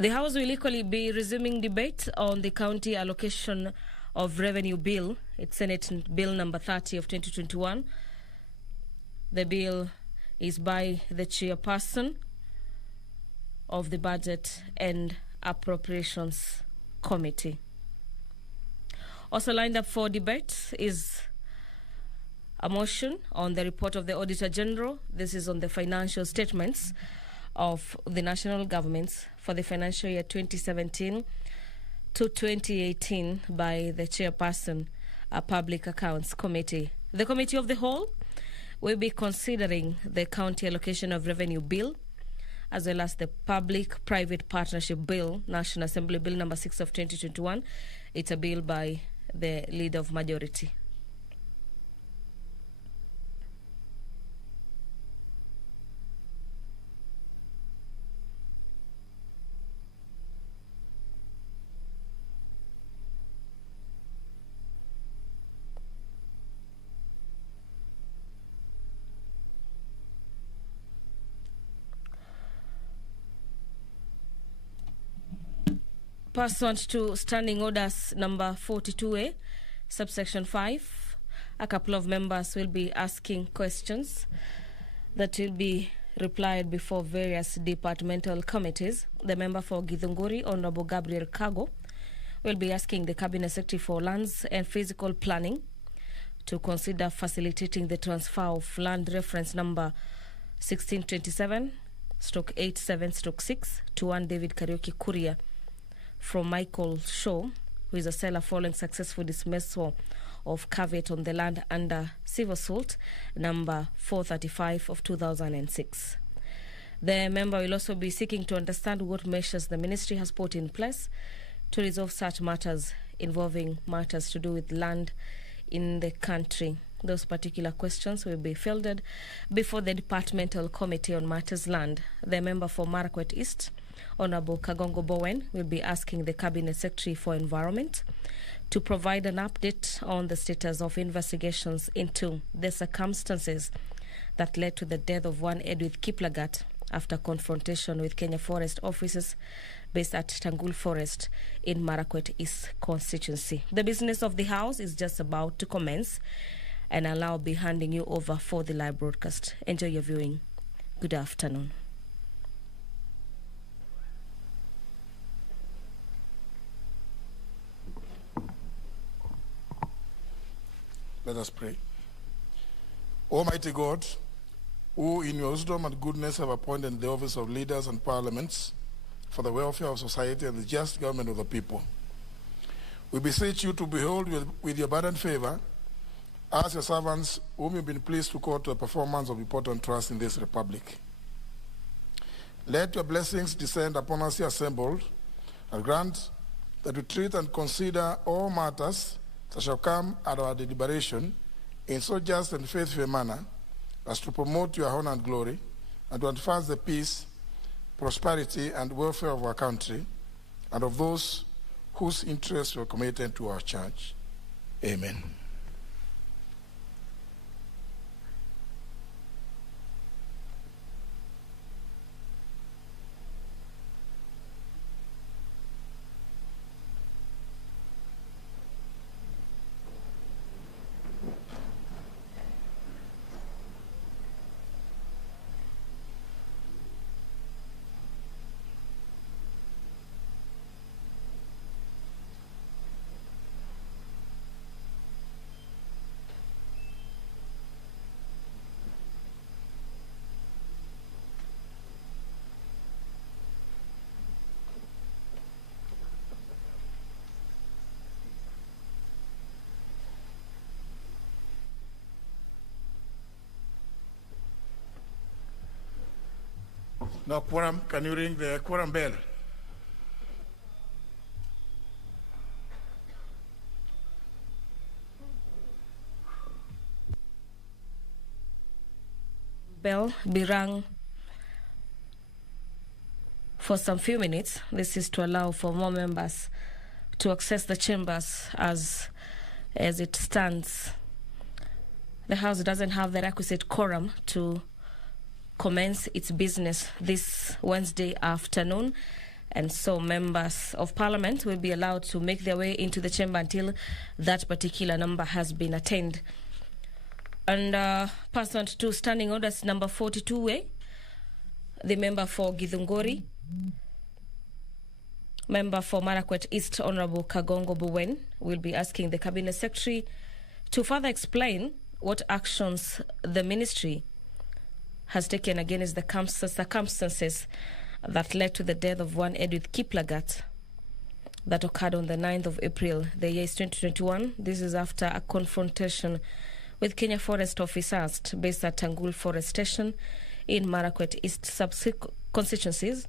The House will equally be resuming debate on the County Allocation of Revenue Bill. It's Senate Bill number 30 of 2021. The bill is by the chairperson of the Budget and Appropriations Committee. Also lined up for debate is a motion on the report of the Auditor General. This is on the financial statements of the national governments for the financial year 2017 to 2018 by the chairperson, a Public Accounts Committee. The Committee of the Whole will be considering the County Allocation of Revenue Bill, as well as the Public-Private Partnership Bill, National Assembly Bill number 6 of 2021. It's a bill by the Leader of Majority. Pursuant to Standing Orders number 42A, subsection 5, a couple of members will be asking questions that will be replied before various departmental committees. The member for Githunguri, Honorable Gabriel Kago, will be asking the Cabinet Secretary for Lands and Physical Planning to consider facilitating the transfer of land reference number 1627/87/6 to one David Karaoke Courier from Michael Shaw, who is a seller following successful dismissal of caveat on the land under civil suit number 435 of 2006. The member will also be seeking to understand what measures the ministry has put in place to resolve such matters involving matters to do with land in the country. Those particular questions will be fielded before the Departmental Committee on Matters Land. The member for Marakwet East, Honorable Kagongo Bowen, will be asking the Cabinet Secretary for Environment to provide an update on the status of investigations into the circumstances that led to the death of one Edwith Kiplagat after confrontation with Kenya Forest officers based at Tangul Forest in Marakwet East constituency. The business of the House is just about to commence, and I'll now be handing you over for the live broadcast. Enjoy your viewing. Good afternoon. Let us pray. Almighty God, who in your wisdom and goodness have appointed the office of leaders and parliaments for the welfare of society and the just government of the people, we beseech you to behold with your abundant favor as your servants whom you've been pleased to call to a performance of important trust in this republic. Let your blessings descend upon us here assembled, and grant that we treat and consider all matters that shall come at our deliberation in so just and faithful a manner as to promote your honor and glory, and to advance the peace, prosperity, and welfare of our country and of those whose interests were committed to our church. Amen. Now, quorum, can you ring the quorum bell? Bell be rung for some few minutes. This is to allow for more members to access the chambers as it stands. The House doesn't have the requisite quorum to commence its business this Wednesday afternoon. And so members of parliament will be allowed to make their way into the chamber until that particular number has been attained. And pursuant to standing orders number 42A, the member for Githunguri, member for Marakwet East, Honorable Kagongo Buwen, will be asking the Cabinet Secretary to further explain what actions the ministry has taken against the circumstances that led to the death of one Edwith Kiplagat that occurred on the 9th of April. The year is 2021. This is after a confrontation with Kenya Forest officers based at Tangul Forest Station in Marakwet East constituencies,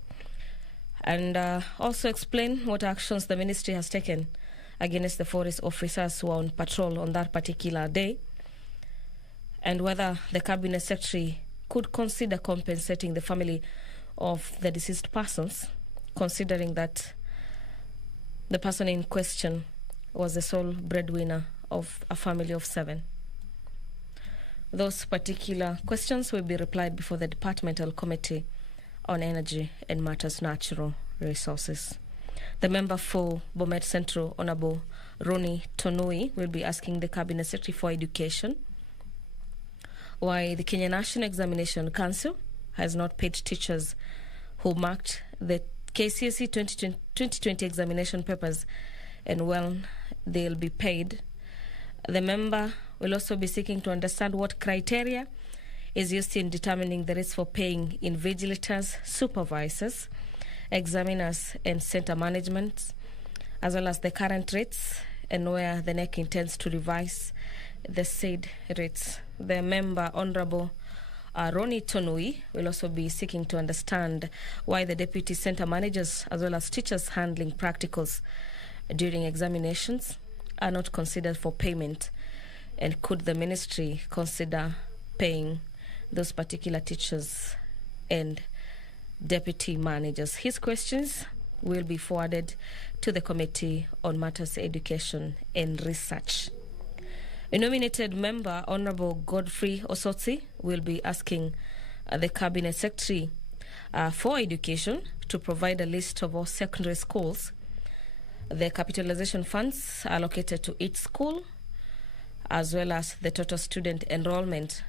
and also explain what actions the ministry has taken against the forest officers who were on patrol on that particular day, and whether the Cabinet Secretary could consider compensating the family of the deceased persons, considering that the person in question was the sole breadwinner of a family of 7. Those particular questions will be replied before the Departmental Committee on Energy and Matters Natural Resources. The member for Bomet Central, Honorable Roni Tonui, will be asking the Cabinet Secretary for Education why the Kenya National Examination Council has not paid teachers who marked the KCSE 2020 examination papers, and when they'll be paid. The member will also be seeking to understand what criteria is used in determining the rates for paying invigilators, supervisors, examiners, and center management, as well as the current rates and where the NEC intends to revise the said rates. The member, Honorable Roni Tonui, will also be seeking to understand why the deputy center managers as well as teachers handling practicals during examinations are not considered for payment, and could the ministry consider paying those particular teachers and deputy managers. His questions will be forwarded to the Committee on Matters Education and Research. A nominated member, Honorable Godfrey Osotsi, will be asking the Cabinet Secretary for Education to provide a list of all secondary schools, the capitalization funds allocated to each school, as well as the total student enrollment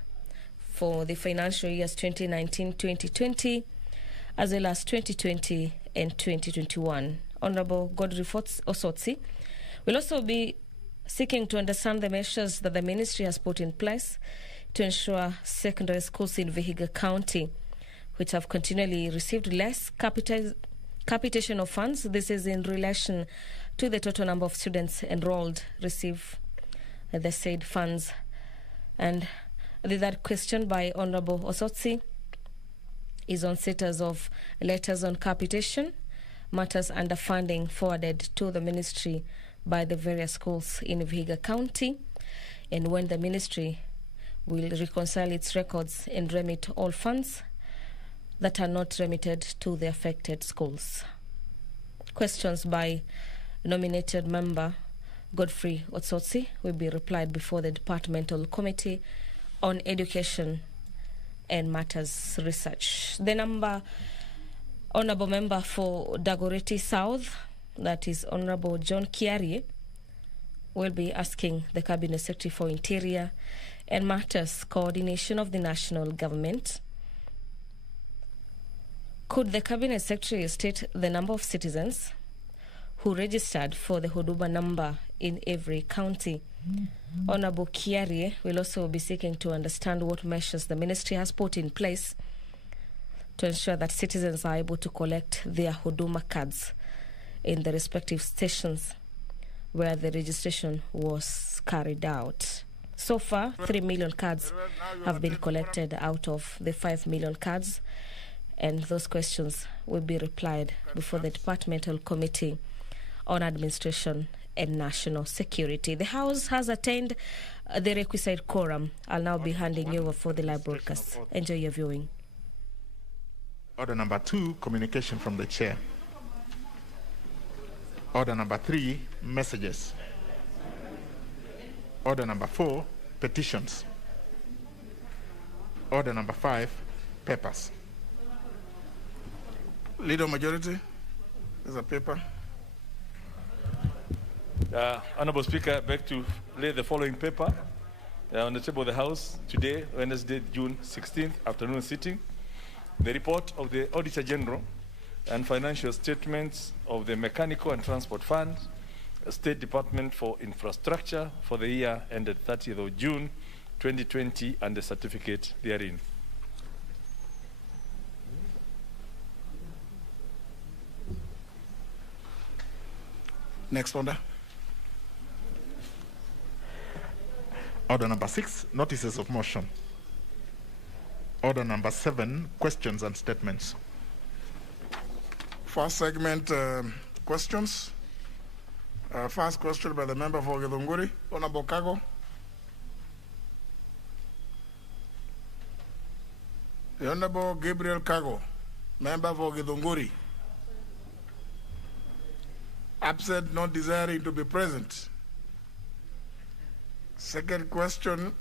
for the financial years 2019-2020, as well as 2020 and 2021. Honorable Godfrey Osotsi will also be seeking to understand the measures that the ministry has put in place to ensure secondary schools in Vihiga County, which have continually received less capitation of funds. This is in relation to the total number of students enrolled receive the said funds. And the third question by Honorable Osotsi is on status of letters on capitation, matters under funding forwarded to the ministry by the various schools in Vihiga County, and when the ministry will reconcile its records and remit all funds that are not remitted to the affected schools. Questions by nominated member Godfrey Otsotsi will be replied before the Departmental Committee on Education and Matters Research. The honorable member for Dagoretti South, that is Honorable John Kiarie, will be asking the Cabinet Secretary for Interior and Matters Coordination of the National Government. Could the Cabinet Secretary state the number of citizens who registered for the Huduma number in every county? Honorable Kiarie will also be seeking to understand what measures the ministry has put in place to ensure that citizens are able to collect their Huduma cards in the respective stations where the registration was carried out. So far, 3 million cards have been collected out of the 5 million cards, and those questions will be replied before the Departmental Committee on Administration and National Security. The House has attained the requisite quorum. I'll now be handing you over for the live broadcast. Enjoy your viewing. Order number 2, communication from the chair. Order number 3, messages. Order number 4, petitions. Order number 5, papers. Leader Majority. There's a paper. Honorable Speaker, I beg to lay the following paper on the table of the House today, Wednesday, June 16th, afternoon sitting. The report of the Auditor General and financial statements of the Mechanical and Transport Fund, State Department for Infrastructure for the year ended 30th of June 2020 and the certificate therein. Next order. Order number 6, notices of motion. Order number 7, questions and statements. First segment, questions. First question by the member for Githunguri, Honorable Kago. The Honorable Gabriel Kago, member for Githunguri. Absent, not desiring to be present. Second question,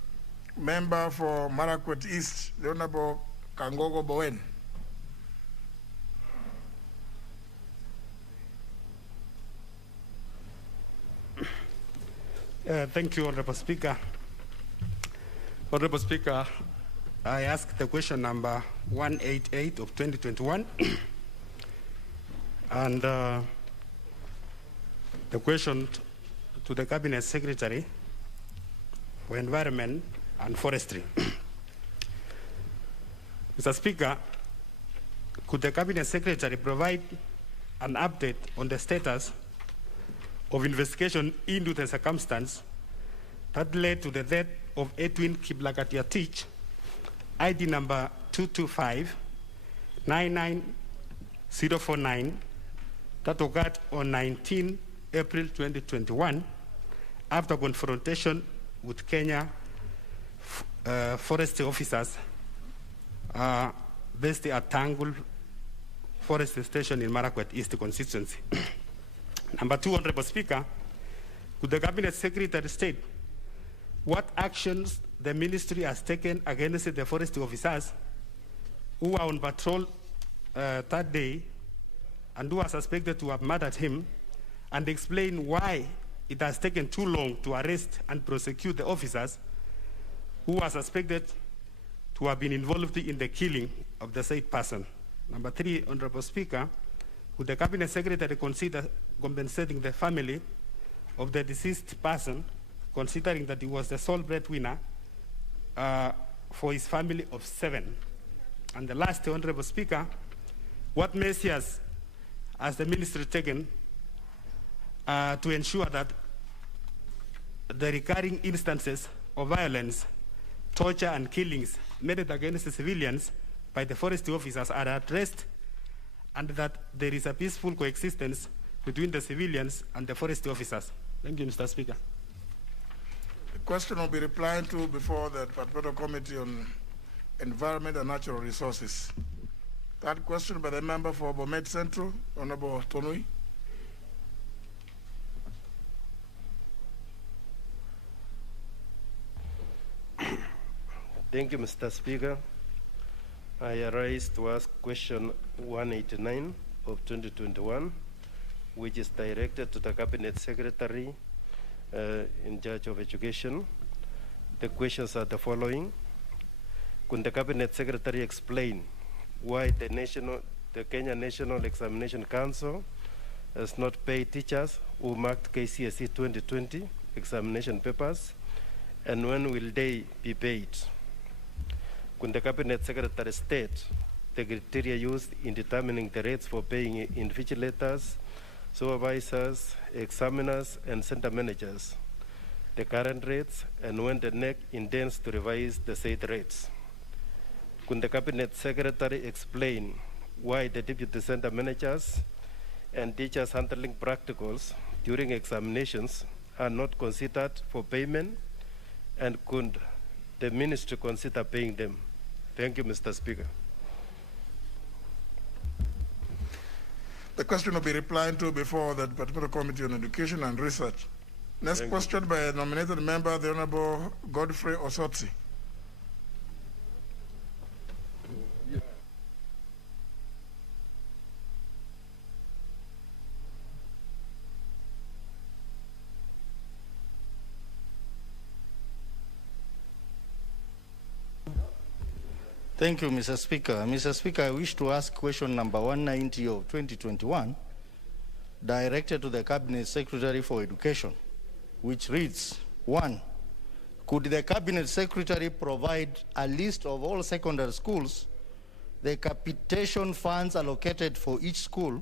member for Marakwet East, the Honorable Kangogo Bowen. Thank you, Honorable Speaker. Honorable Speaker, I ask the question number 188 of 2021. And the question to the Cabinet Secretary for Environment and Forestry. Mr. Speaker, could the Cabinet Secretary provide an update on the status of investigation into the circumstance that led to the death of Edwin Kiblagatiatich, ID number 225-99049, that occurred on 19 April 2021 after confrontation with Kenya forestry officers based at Tangul Forest Station in Marakwet East constituency. Number 2, Honorable Speaker, could the Cabinet Secretary state what actions the ministry has taken against the forestry officers who were on patrol that day and who are suspected to have murdered him, and explain why it has taken too long to arrest and prosecute the officers who are suspected to have been involved in the killing of the said person. Number 3, Honorable Speaker, would the Cabinet Secretary consider compensating the family of the deceased person, considering that he was the sole breadwinner for his family of 7? And the last, Honorable Speaker, what measures has the ministry taken to ensure that the recurring instances of violence, torture, and killings made against the civilians by the forestry officers are addressed, and that there is a peaceful coexistence between the civilians and the forestry officers? Thank you, Mr. Speaker. The question will be replied to before the Departmental Committee on Environment and Natural Resources. Third question by the member for Bomet Central, Honorable Tonui. Thank you, Mr. Speaker. I arise to ask question 189 of 2021, which is directed to the Cabinet Secretary in charge of education. The questions are the following. Could the Cabinet Secretary explain why the Kenya National Examination Council has not paid teachers who marked KCSE 2020 examination papers, and when will they be paid? Could the Cabinet Secretary state the criteria used in determining the rates for paying invigilators, supervisors, examiners, and center managers, the current rates, and when the NEC intends to revise the said rates? Could the Cabinet Secretary explain why the deputy center managers and teachers handling practicals during examinations are not considered for payment, and could the ministry consider paying them? Thank you, Mr. Speaker. The question will be replied to before the Departmental Committee on Education and Research. Next question by a nominated member, the Honorable Godfrey Osotsi. Thank you, Mr. Speaker. Mr. Speaker, I wish to ask question number 190 of 2021, directed to the Cabinet Secretary for Education, which reads, 1. Could the Cabinet Secretary provide a list of all secondary schools, the capitation funds allocated for each school,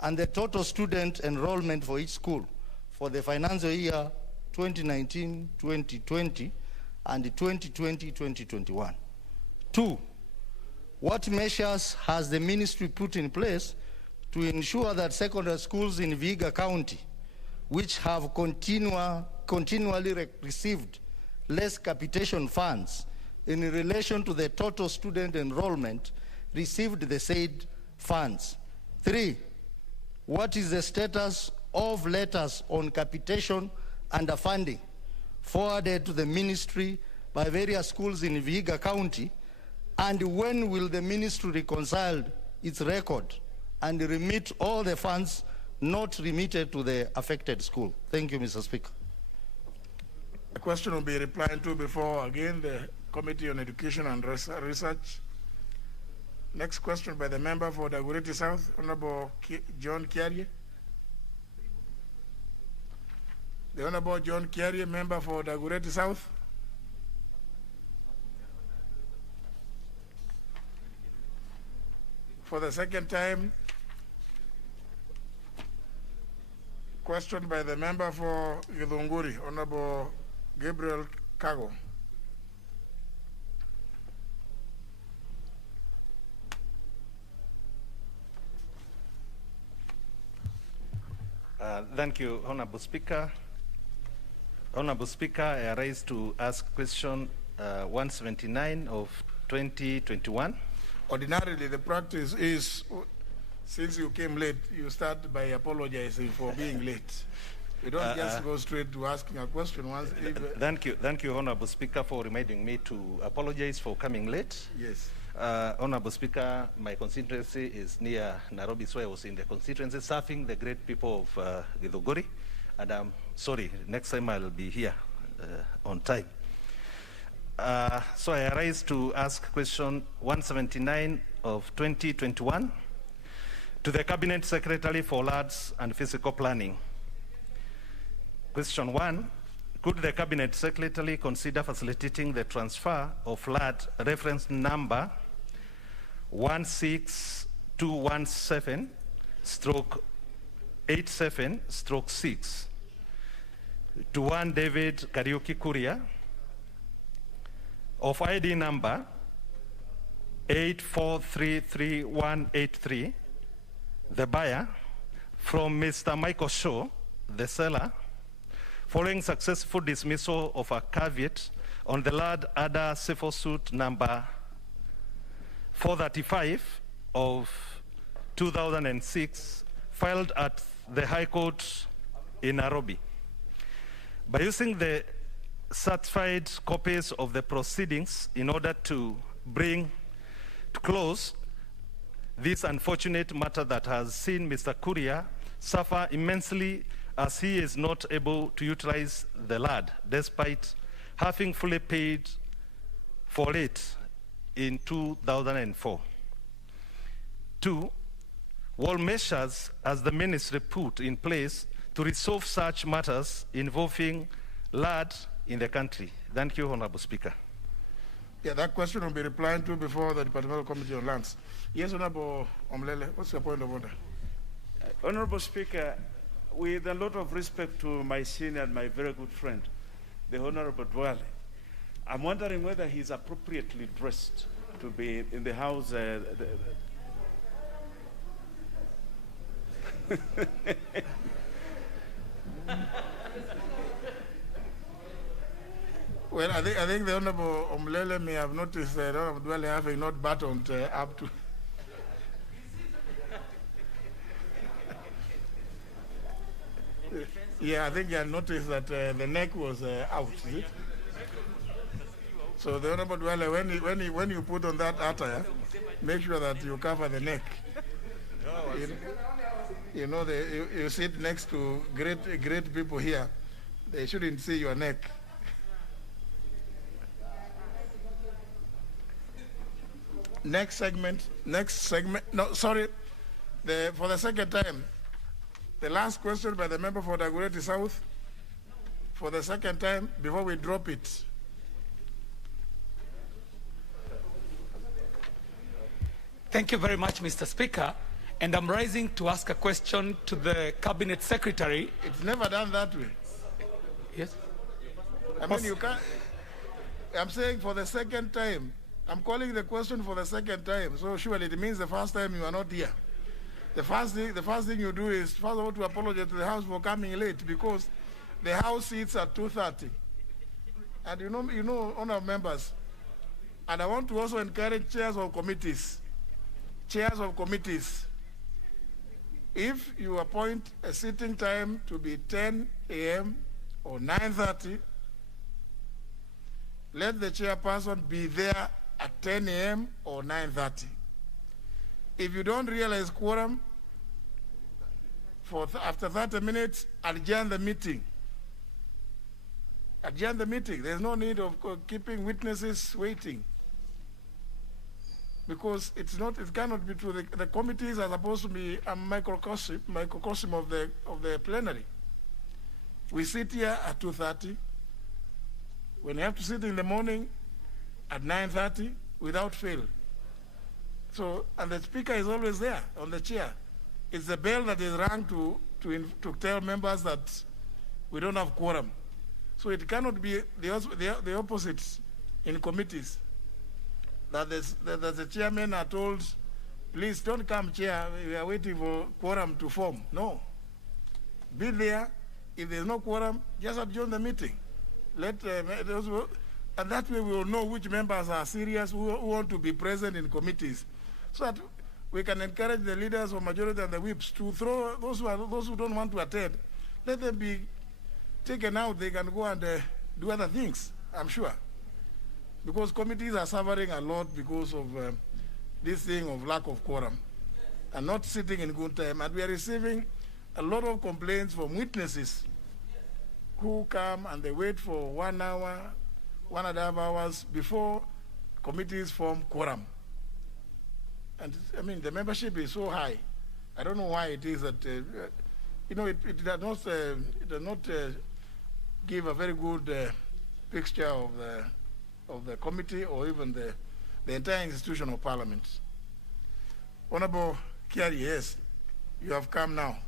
and the total student enrollment for each school for the financial year 2019-2020 and 2020-2021? 2, what measures has the ministry put in place to ensure that secondary schools in Vihiga County, which have continually received less capitation funds in relation to the total student enrollment, received the said funds? 3, what is the status of letters on capitation underfunding forwarded to the ministry by various schools in Vihiga County, and when will the ministry reconcile its record and remit all the funds not remitted to the affected school? Thank you, Mr. Speaker. The question will be replied to before, again, the Committee on Education and Research. Next question by the member for Dagoretti South, Honorable John Kiarie. The Honorable John Kiarie, member for Dagoretti South. For the second time, question by the member for Githunguri, Honorable Gabriel Kago. Thank you, Honorable Speaker. Honorable Speaker, I rise to ask question 179 of 2021. Ordinarily, the practice is, since you came late, you start by apologizing for being late. You don't just go straight to asking a question once. Thank you, Honorable Speaker, for reminding me to apologize for coming late. Yes. Honorable Speaker, my constituency is near Nairobi, so I was in the constituency serving the great people of Githunguri, and I'm sorry, next time I'll be here on time. So I rise to ask question 179 of 2021 to the Cabinet Secretary for Lands and Physical Planning. Question 1, could the Cabinet Secretary consider facilitating the transfer of land reference number 16217/87/6 to one David Kariuki Kuria of ID number 84333183, the buyer, from Mr. Michael Shaw, the seller, following successful dismissal of a caveat on the land under civil suit number 435 of 2006, filed at the High Court in Nairobi. By using the certified copies of the proceedings in order to bring to close this unfortunate matter that has seen Mr. Kuria suffer immensely, as he is not able to utilize the land despite having fully paid for it in 2004. 2, what measures has the ministry put in place to resolve such matters involving land in the country? Thank you, Honorable Speaker. Yeah, that question will be replied to before the Departmental Committee on Lands. Yes, Honorable Omlele, what's your point of order? Honorable Speaker, with a lot of respect to my senior and my very good friend, the Honorable Dwale, I'm wondering whether he's appropriately dressed to be in the House. Well, I think the Honorable Omlele may have noticed that Honorable Dwale having not buttoned up to. Yeah, I think you noticed that the neck was out, is it? So the Honorable Dwale, when you put on that attire, make sure that you cover the neck. You know, you sit next to great people here. They shouldn't see your neck. Next segment. No, sorry. For the second time, the last question by the member for Dagoretti South. For the second time, before we drop it. Thank you very much, Mr. Speaker. And I'm rising to ask a question to the Cabinet Secretary. It's never done that way. Yes? I mean, you can't. I'm saying for the second time. I'm calling the question for the second time. So surely it means the first time you are not here. The first thing you do is, first of all, to apologize to the House for coming late, because the House sits at 2:30. And you know, honourable members, and I want to also encourage chairs of committees. Chairs of committees, if you appoint a sitting time to be 10 a.m. or 9:30, let the chairperson be there at 10 a.m. or 9:30. If you don't realize quorum, after 30 minutes, adjourn the meeting. Adjourn the meeting. There's no need of keeping witnesses waiting, because it cannot be true. The committees are supposed to be a microcosm of the plenary. We sit here at 2:30. When you have to sit in the morning at 9:30 without fail. So, and the speaker is always there on the chair. It's the bell that is rung to tell members that we don't have quorum. So it cannot be the opposite in committees. That the chairmen are told, please don't come, chair, we are waiting for quorum to form. No. Be there. If there's no quorum, just adjourn the meeting. And that way we will know which members are serious, who want to be present in committees, so that we can encourage the leaders of majority and the whips to throw those who don't want to attend. Let them be taken out. They can go and do other things, I'm sure. Because committees are suffering a lot because of this thing of lack of quorum and not sitting in good time. And we are receiving a lot of complaints from witnesses who come and they wait for 1 hour, 1.5 hours before committees form quorum. And I mean, the membership is so high. I don't know why it is that, it does not give a very good picture of the committee or even the entire institution of Parliament. Honorable Kiari, yes, you have come now.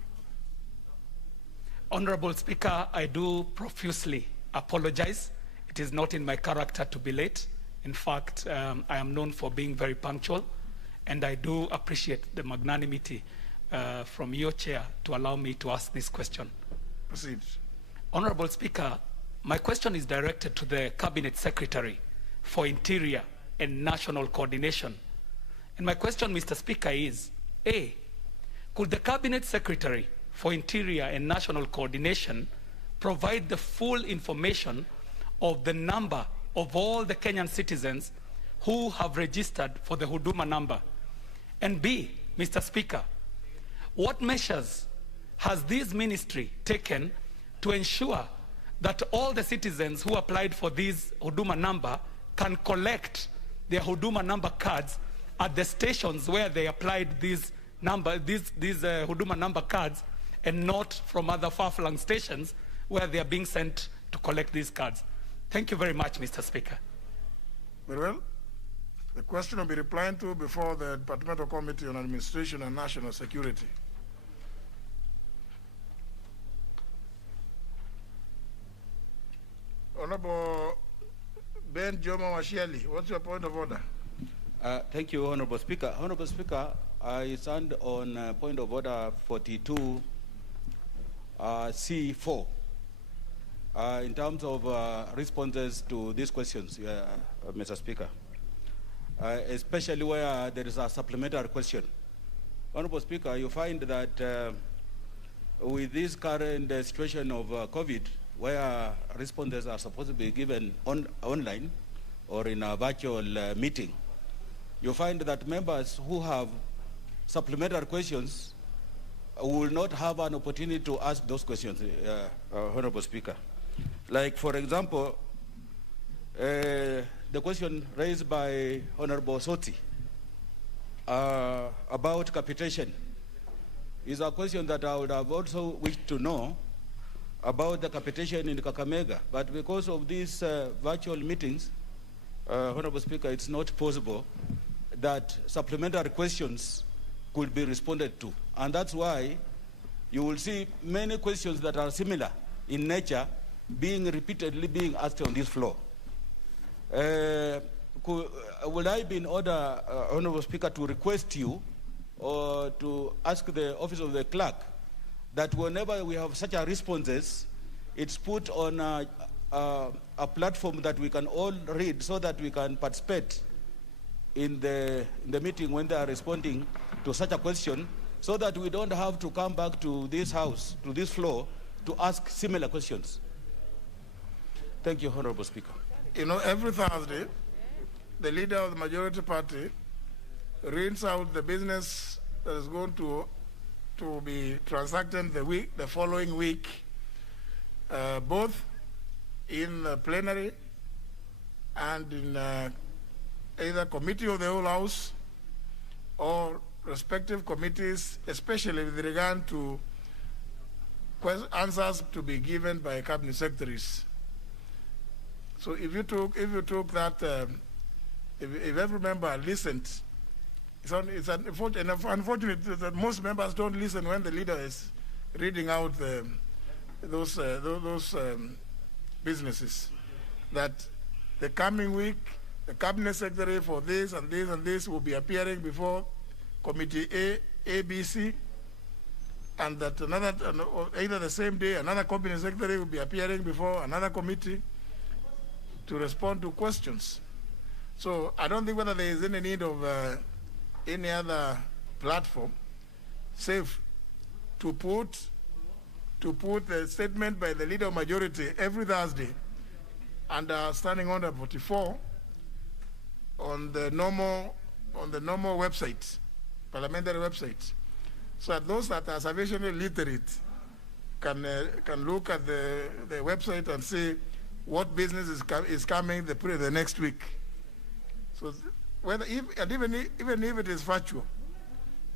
Honorable Speaker, I do profusely apologize. It is not in my character to be late. In fact, I am known for being very punctual, and I do appreciate the magnanimity from your chair to allow me to ask this question. Proceed. Honorable Speaker, my question is directed to the Cabinet Secretary for Interior and National Coordination. And my question, Mr. Speaker, is, A, could the Cabinet Secretary for Interior and National Coordination provide the full information of the number of all the Kenyan citizens who have registered for the Huduma number? And B, Mr. Speaker, what measures has this ministry taken to ensure that all the citizens who applied for this Huduma number can collect their Huduma number cards at the stations where they applied these Huduma number cards, and not from other far-flung stations where they are being sent to collect these cards? Thank you very much, Mr. Speaker. Very well. The question will be replied to before the Departmental Committee on Administration and National Security. Honorable Ben Jomo Washiali, what's your point of order? Thank you, Honorable Speaker. Honorable Speaker, I stand on point of order 42 C4 in terms of responses to these questions, Mr. Speaker, especially where there is a supplementary question. Honorable Speaker, you find that with this current situation of COVID, where responses are supposed to be given online or in a virtual meeting, you find that members who have supplementary questions will not have an opportunity to ask those questions, Honorable Speaker. Like, for example, the question raised by Honorable Soti about capitation. Is a question that I would have also wished to know about the capitation in Kakamega, but because of these virtual meetings, Honorable Speaker, it's not possible that supplementary questions could be responded to. And that's why you will see many questions that are similar in nature repeatedly being asked on this floor. Would I be in order, Honorable Speaker, to request you or to ask the Office of the Clerk that whenever we have such a responses, it's put on a platform that we can all read so that we can participate in the meeting when they are responding to such a question, so that we don't have to come back to this house, to this floor, to ask similar questions. Thank you, Honorable Speaker. You know, every Thursday, the leader of the majority party reads out the business that is going to be transacted the following week, both in plenary and in either committee of the whole house or respective committees, especially with regard to answers to be given by cabinet secretaries. So if you took that, if every member listened, it's unfortunate that most members don't listen when the leader is reading out those businesses. That the coming week, the cabinet secretary for this and this and this will be appearing before committee A, B, C, and that either the same day another cabinet secretary will be appearing before another committee to respond to questions. So I don't think whether there is any need of any other platform, save to put the statement by the leader of majority every Thursday under Standing Order 44 on the normal website, parliamentary website, so that those that are sufficiently literate can look at the website and see what business is coming the next week. So even if it is factual,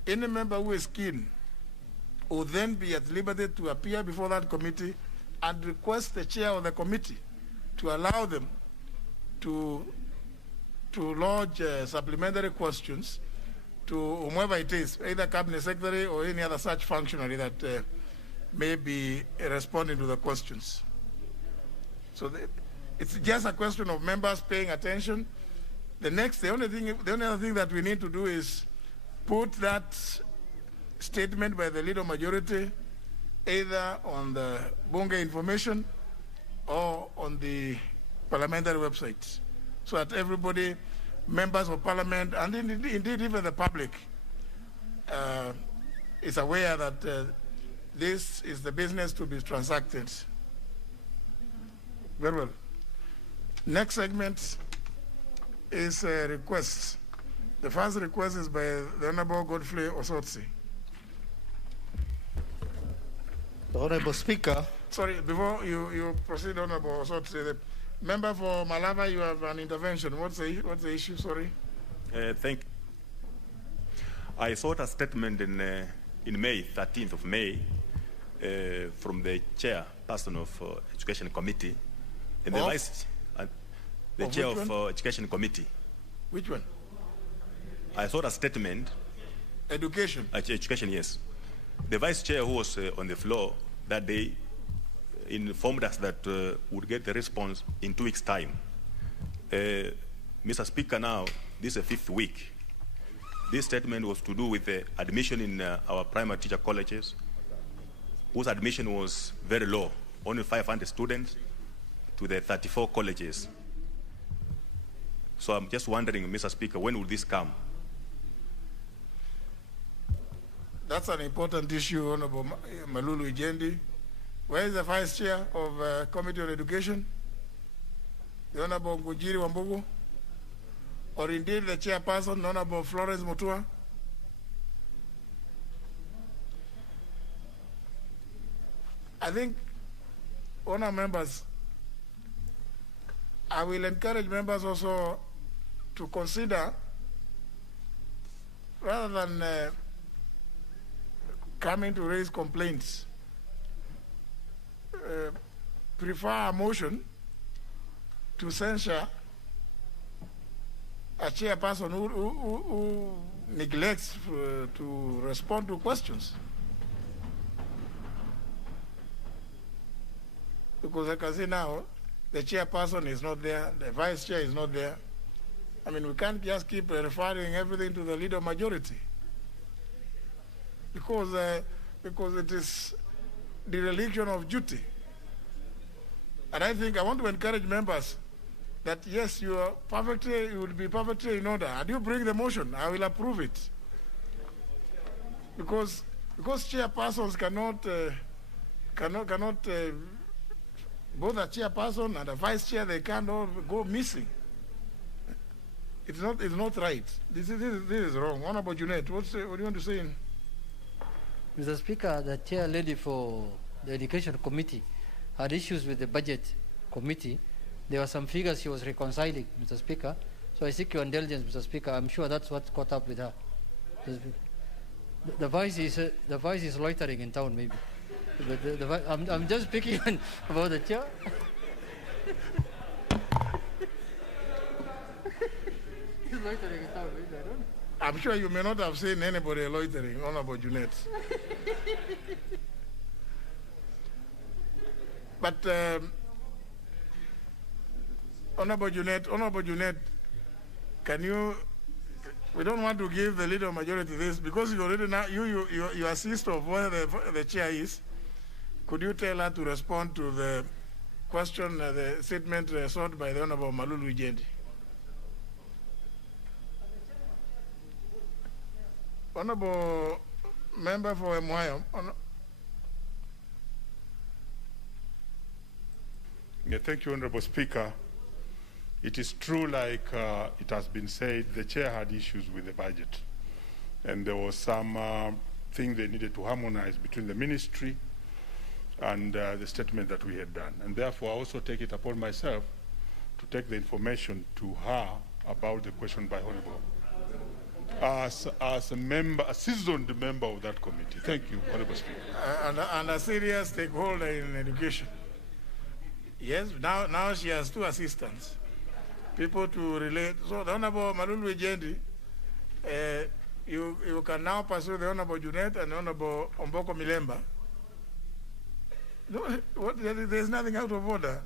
any member who is keen will then be at liberty to appear before that committee and request the chair of the committee to allow them to lodge supplementary questions to whomever it is, either cabinet secretary or any other such functionary that may be responding to the questions. So it's just a question of members paying attention. The only other thing that we need to do is put that statement by the leader majority either on the Bunge information or on the parliamentary website, so that everybody, members of parliament, and indeed even the public, is aware that this is the business to be transacted. Very well. Next segment is requests. The first request is by the Honorable Godfrey Osotsi. Honorable Speaker. Sorry, before you proceed, Honorable Osotsi, the member for Malava, you have an intervention. What's the issue? Sorry. Thank you. I sought a statement in May, 13th of May, from the chairperson of Education Committee and the the chair of Education Committee. Which one? I sought a statement. Education? Education, yes. The vice chair who was on the floor that day informed us that would get the response in 2 weeks' time. Mr. Speaker, now, this is the 5th week. This statement was to do with the admission in our primary teacher colleges, whose admission was very low, only 500 students to the 34 colleges. So I'm just wondering, Mr. Speaker, when will this come? That's an important issue, Honorable Malulu Ijendi. Where is the Vice Chair of Committee on Education? The Honorable Ngujiri Wambugu? Or indeed the Chairperson, Honorable Florence Mutua? I think, Honour members, I will encourage members also to consider rather than coming to raise complaints, prefer a motion to censure a chairperson who neglects to respond to questions. Because I can see now, the chairperson is not there, the vice chair is not there. I mean, we can't just keep referring everything to the leader majority. Because it is dereliction of duty. And I think I want to encourage members that yes, you will be perfectly in order. And you bring the motion, I will approve it. Because chairpersons cannot both a chairperson and a vice chair, they cannot go missing. It's not right. This is wrong. Honorable Junet, what do you want to say? Mr. Speaker, the chair lady for the Education Committee had issues with the Budget Committee. There were some figures she was reconciling, Mr. Speaker. So I seek your indulgence, Mr. Speaker. I'm sure that's what caught up with her. The vice is loitering in town, maybe. But I'm just speaking about the chair. He's loitering in town, maybe. I don't know. I'm sure you may not have seen anybody loitering, Honorable Junet. But Honorable Junet, can you? We don't want to give the leader majority this because you already now you assist of where the chair is. Could you tell her to respond to the question, the statement sought by the Honorable Malulu Jendi? Honorable Member for Mwayo. Yeah, thank you, Honorable Speaker. It is true, like it has been said, the chair had issues with the budget. And there was some thing they needed to harmonize between the ministry and the statement that we had done. And therefore, I also take it upon myself to take the information to her about the question by Honorable. As a member, a seasoned member of that committee. Thank you, Honorable Speaker. And a serious stakeholder in education. Yes, now she has two assistants, people to relate. So the Honorable Malulu Jendi, you can now pursue the Honorable Junet and the Honorable Omboko Milemba. No, there's nothing out of order.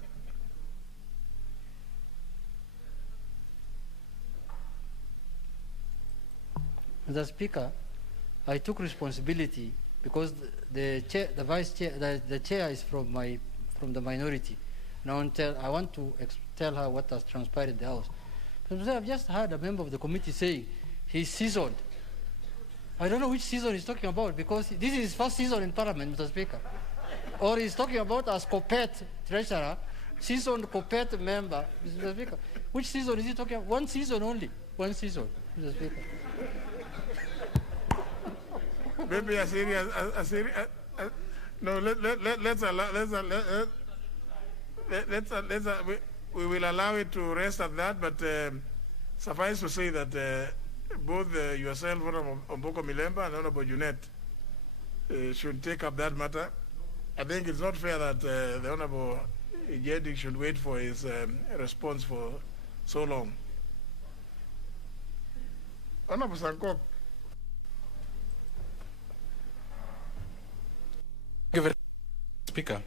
Mr. Speaker, I took responsibility because the vice chair, the chair is from the minority. Now I want to tell her what has transpired in the House. But I've just heard a member of the committee saying he's seasoned. I don't know which season he's talking about because this is his first season in Parliament, Mr. Speaker. Or he's talking about as COPET treasurer, seasoned COPET member, Mr. Speaker. Which season is he talking about? One season only. One season, Mr. Speaker. Maybe a serious no, we will allow it to rest at that, but suffice to say that both yourself, Honorable Omboko Milemba and Honorable Junet, should take up that matter. I think it's not fair that the Honorable Jendi should wait for his response for so long. Honorable Sankok. Thank you very much, Speaker.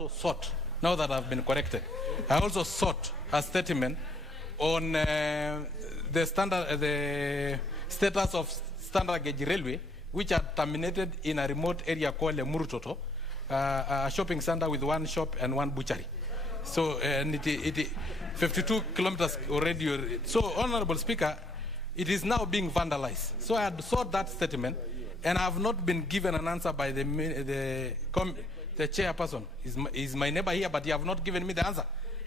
So, sought, now that I've been corrected, I also sought a statement on the status of standard gauge railway, which are terminated in a remote area called Murutoto, a shopping center with one shop and one butchery. So, and it 52 kilometers already. So, Honorable Speaker, it is now being vandalized. So I had sought that statement, and I have not been given an answer by the chairperson. He's my neighbor here, but he have not given me the answer.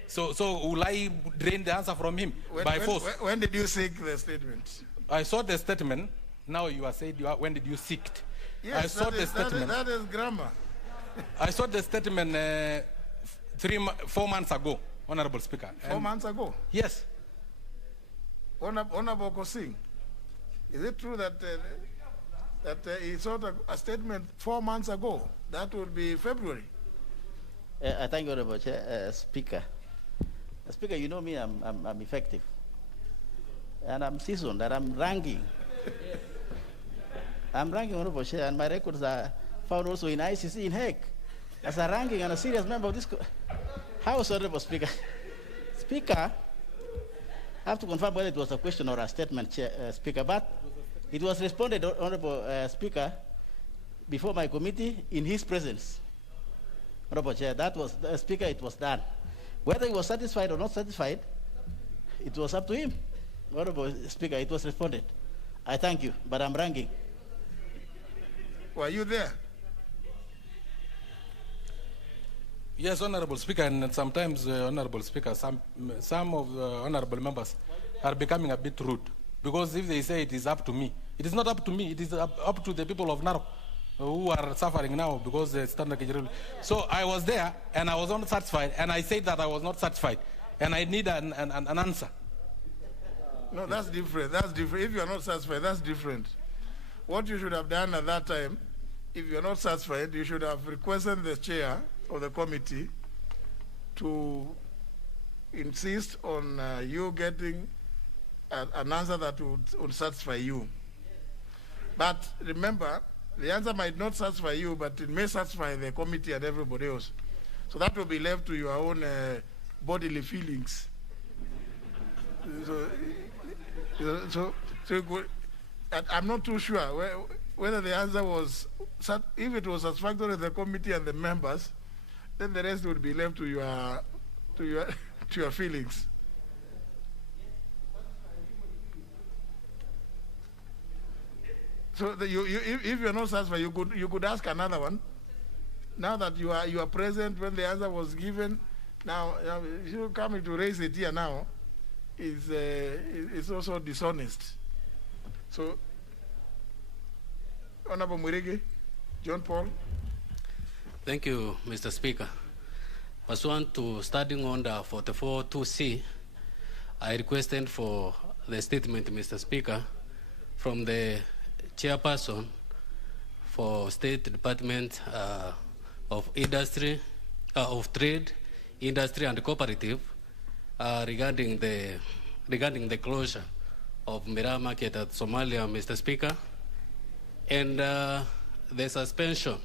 So will I drain the answer from him by force? When did you seek the statement? I sought the statement. Now you are saying, when did you seek it? Yes, I sought the statement. That is grammar. I sought the statement 4 months ago, Honorable Speaker. 4 months ago? Yes. Honorable Kosing, is it true that he sought a statement 4 months ago? That would be February. I thank you, Honorable Speaker. Speaker, you know me, I'm effective. And I'm seasoned, and I'm ranking. I'm ranking, Honorable Chair, and my records are found also in ICC in Hague as a ranking and a serious member of this House, Honorable Speaker. Speaker, I have to confirm whether it was a question or a statement, Speaker, but it was responded, Honorable Speaker, before my committee in his presence. Honorable Chair, that was, Speaker, it was done. Whether he was satisfied or not satisfied, it was up to him. Honorable Speaker, it was responded. I thank you, but I'm ranking. Were you there? Yes, Honorable Speaker, and sometimes, Honorable Speaker, some of the honorable members are becoming a bit rude, because if they say it is up to me, it is not up to me, it is up to the people of Narok who are suffering now because the standard gauge. So I was there, and I was not satisfied, and I said that I was not satisfied, and I need an answer. No, that's different. That's different. If you are not satisfied, that's different. What you should have done at that time, if you are not satisfied, you should have requested the chair of the committee to insist on you getting an answer that would satisfy you. But remember, the answer might not satisfy you, but it may satisfy the committee and everybody else. So that will be left to your own bodily feelings. So I'm not too sure whether the answer was, if it was satisfactory to the committee and the members, then the rest would be left to your feelings. So if you're not satisfied, you could ask another one. Now that you are present when the answer was given, now you coming to raise it here now is also dishonest. So, Honorable Murigi, John Paul. Thank you, Mr. Speaker. Pursuant to Standing Order 44.2c, I requested for the statement, Mr. Speaker, from the chairperson for State Department of Industry, of Trade, Industry and Cooperative regarding the closure of Miraa Market at Somalia, Mr. Speaker, and the suspension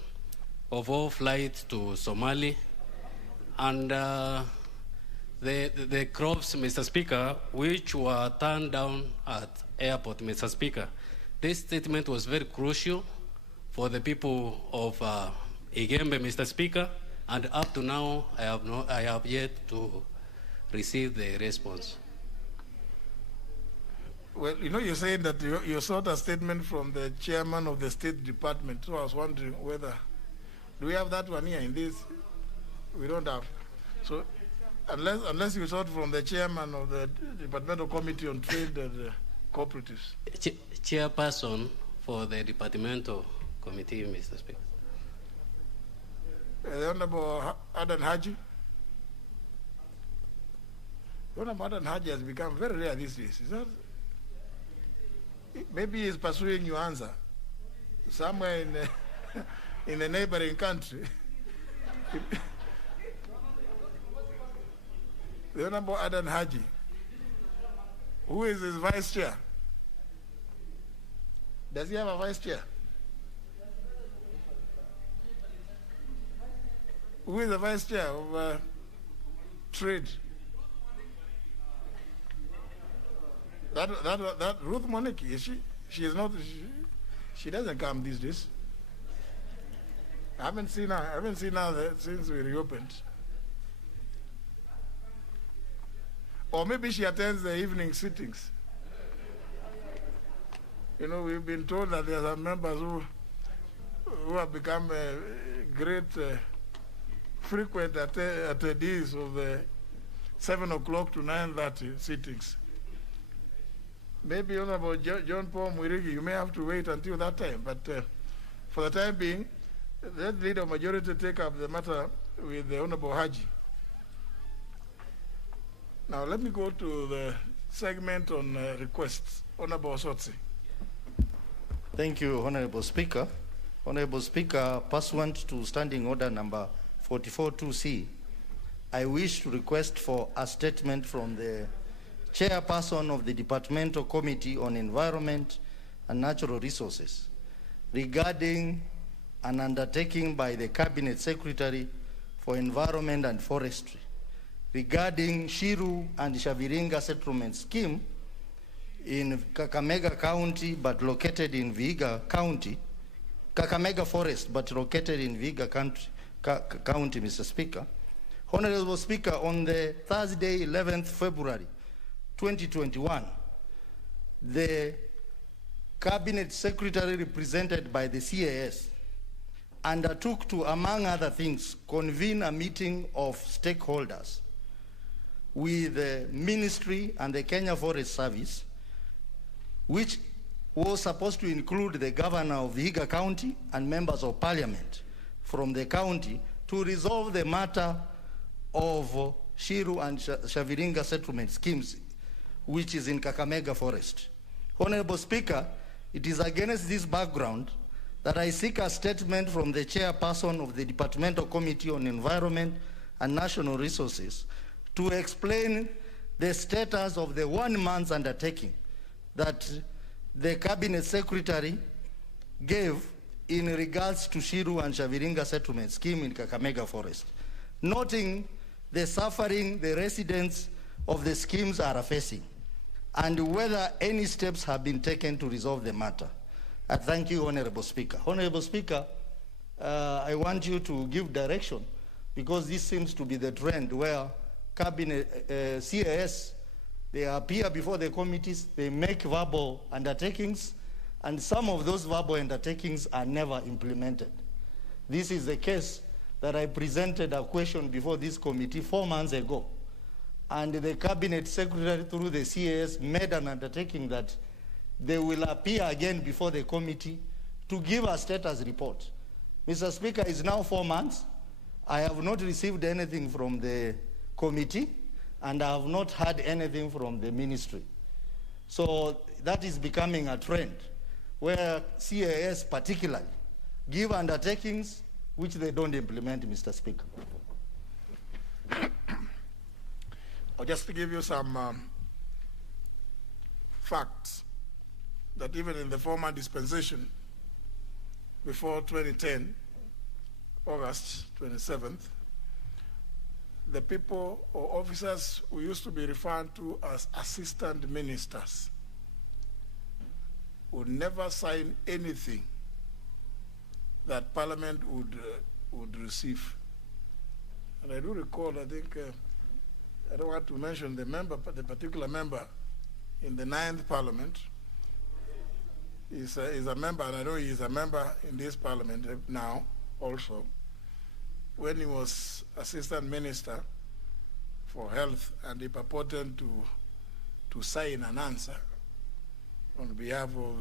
of all flights to Somali, and the crops, Mr. Speaker, which were turned down at airport, Mr. Speaker. This statement was very crucial for the people of Igembe, Mr. Speaker, and up to now, I have yet to receive the response. Well, you're saying that you sought a statement from the chairman of the State Department, so I was wondering whether, do we have that one here in this? We don't have. So, unless you sought from the chairman of the Departmental Committee on Trade and Cooperatives. Chairperson for the Departmental Committee, Mr. Speaker. The Honorable Adan Haji. The Honorable Adan Haji has become very rare these days. Is that? Maybe he's pursuing your answer somewhere in the neighboring country. The Honorable Adan Haji, who is his vice chair? Does he have a vice chair? Who is the vice chair of trade? That Ruth Moniki, is she? She is not. She doesn't come these days. I haven't seen her. Since we reopened. Or maybe she attends the evening sittings. You know, we've been told that there are members who have become great frequent attendees of the 7 o'clock to 9:30 sittings. Maybe Honorable John Paul Mwirigi, you may have to wait until that time, but for the time being, let leader of majority take up the matter with the Honorable Haji. Now let me go to the segment on requests. Honorable Sotsi. Thank you, Honorable Speaker. Honorable Speaker, pursuant to Standing Order number 44-2C, I wish to request for a statement from the Chairperson of the Departmental Committee on Environment and Natural Resources regarding an undertaking by the Cabinet Secretary for Environment and Forestry regarding Shiru and Shaviringa settlement scheme in Kakamega County but located in Vihiga County, Kakamega Forest but located in Vihiga County, Mr. Speaker. Honorable Speaker, on the Thursday, 11th February 2021, the Cabinet Secretary represented by the CAS undertook to, among other things, convene a meeting of stakeholders with the Ministry and the Kenya Forest Service, which was supposed to include the Governor of Vihiga County and members of Parliament from the county to resolve the matter of Shiru and Shaviringa settlement schemes, which is in Kakamega Forest. Honorable Speaker, it is against this background that I seek a statement from the Chairperson of the Departmental Committee on Environment and National Resources to explain the status of the 1 month undertaking that the Cabinet Secretary gave in regards to Shiru and Shaviringa settlement scheme in Kakamega Forest, noting the suffering the residents of the schemes are facing, and whether any steps have been taken to resolve the matter. I thank you, Honorable Speaker. Honorable Speaker, I want you to give direction, because this seems to be the trend where Cabinet, CAS, they appear before the committees, they make verbal undertakings, and some of those verbal undertakings are never implemented. This is the case that I presented a question before this committee 4 months ago, and the Cabinet Secretary through the CAS made an undertaking that they will appear again before the committee to give a status report. Mr. Speaker, it's now 4 months. I have not received anything from the committee, and I have not heard anything from the ministry. So that is becoming a trend where CAS particularly give undertakings which they don't implement, Mr. Speaker. Just to give you some facts, that even in the former dispensation before 2010, August 27th, the people or officers who used to be referred to as assistant ministers would never sign anything that Parliament would receive. And I do recall, I think, I don't want to mention the member, but the particular member in the 9th Parliament is a member, and I know he is a member in this Parliament now also. When he was Assistant Minister for Health, and he purported to sign an answer on behalf of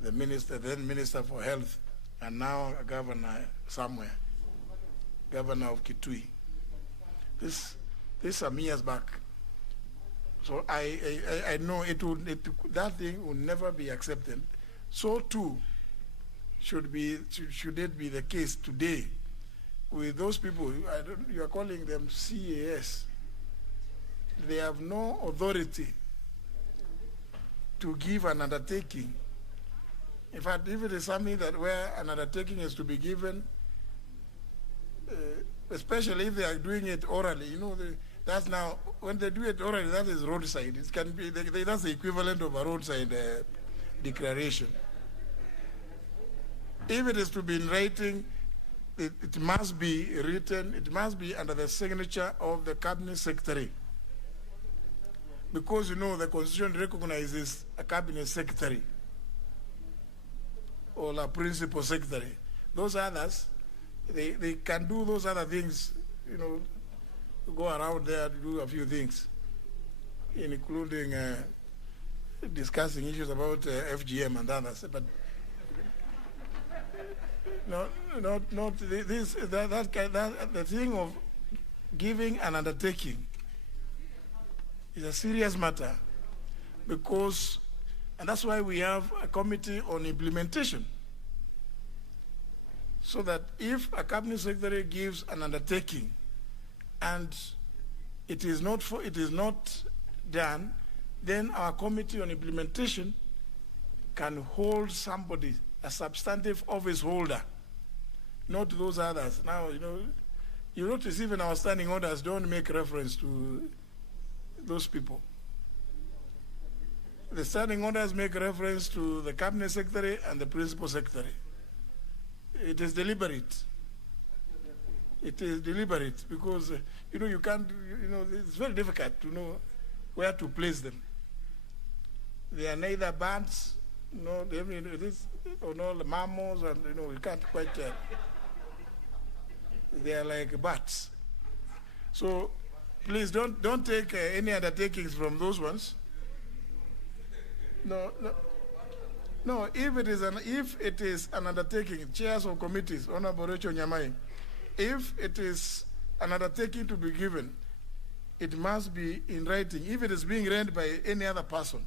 the minister, then Minister for Health, and now a governor somewhere, governor of Kitui. This some years back. So I know that thing will never be accepted. So too should it be the case today with those people. You are calling them CAS. They have no authority to give an undertaking. In fact, if it is something that where an undertaking is to be given, especially if they are doing it orally, you know, that's now, when they do it orally, that is roadside. It can be, that's the equivalent of a roadside declaration. If it is to be in writing, it must be written, it must be under the signature of the Cabinet Secretary. because, you know, the Constitution recognizes a cabinet secretary or a principal secretary. Those others, they can do those other things, you know, go around there to do a few things, including discussing issues about FGM and others. But not this, the thing of giving an undertaking is a serious matter, because, and that's why we have a committee on implementation, so that if a cabinet secretary gives an undertaking and it is not done, then our committee on implementation can hold somebody, a substantive office holder, not those others. Now, you know, you notice even our standing orders don't make reference to those people. The standing orders make reference to the cabinet secretary and the principal secretary. It is deliberate. It is deliberate because, you know, you can't, you know, it's very difficult to know where to place them. They are neither bands, no, or no mammals, and, you know, you can't quite, they are like bats. So please don't take any undertakings from those ones. No, if it is an undertaking, chairs of committees, Honorable Rachel Nyamai, if it is an undertaking to be given, it must be in writing. If it is being read by any other person,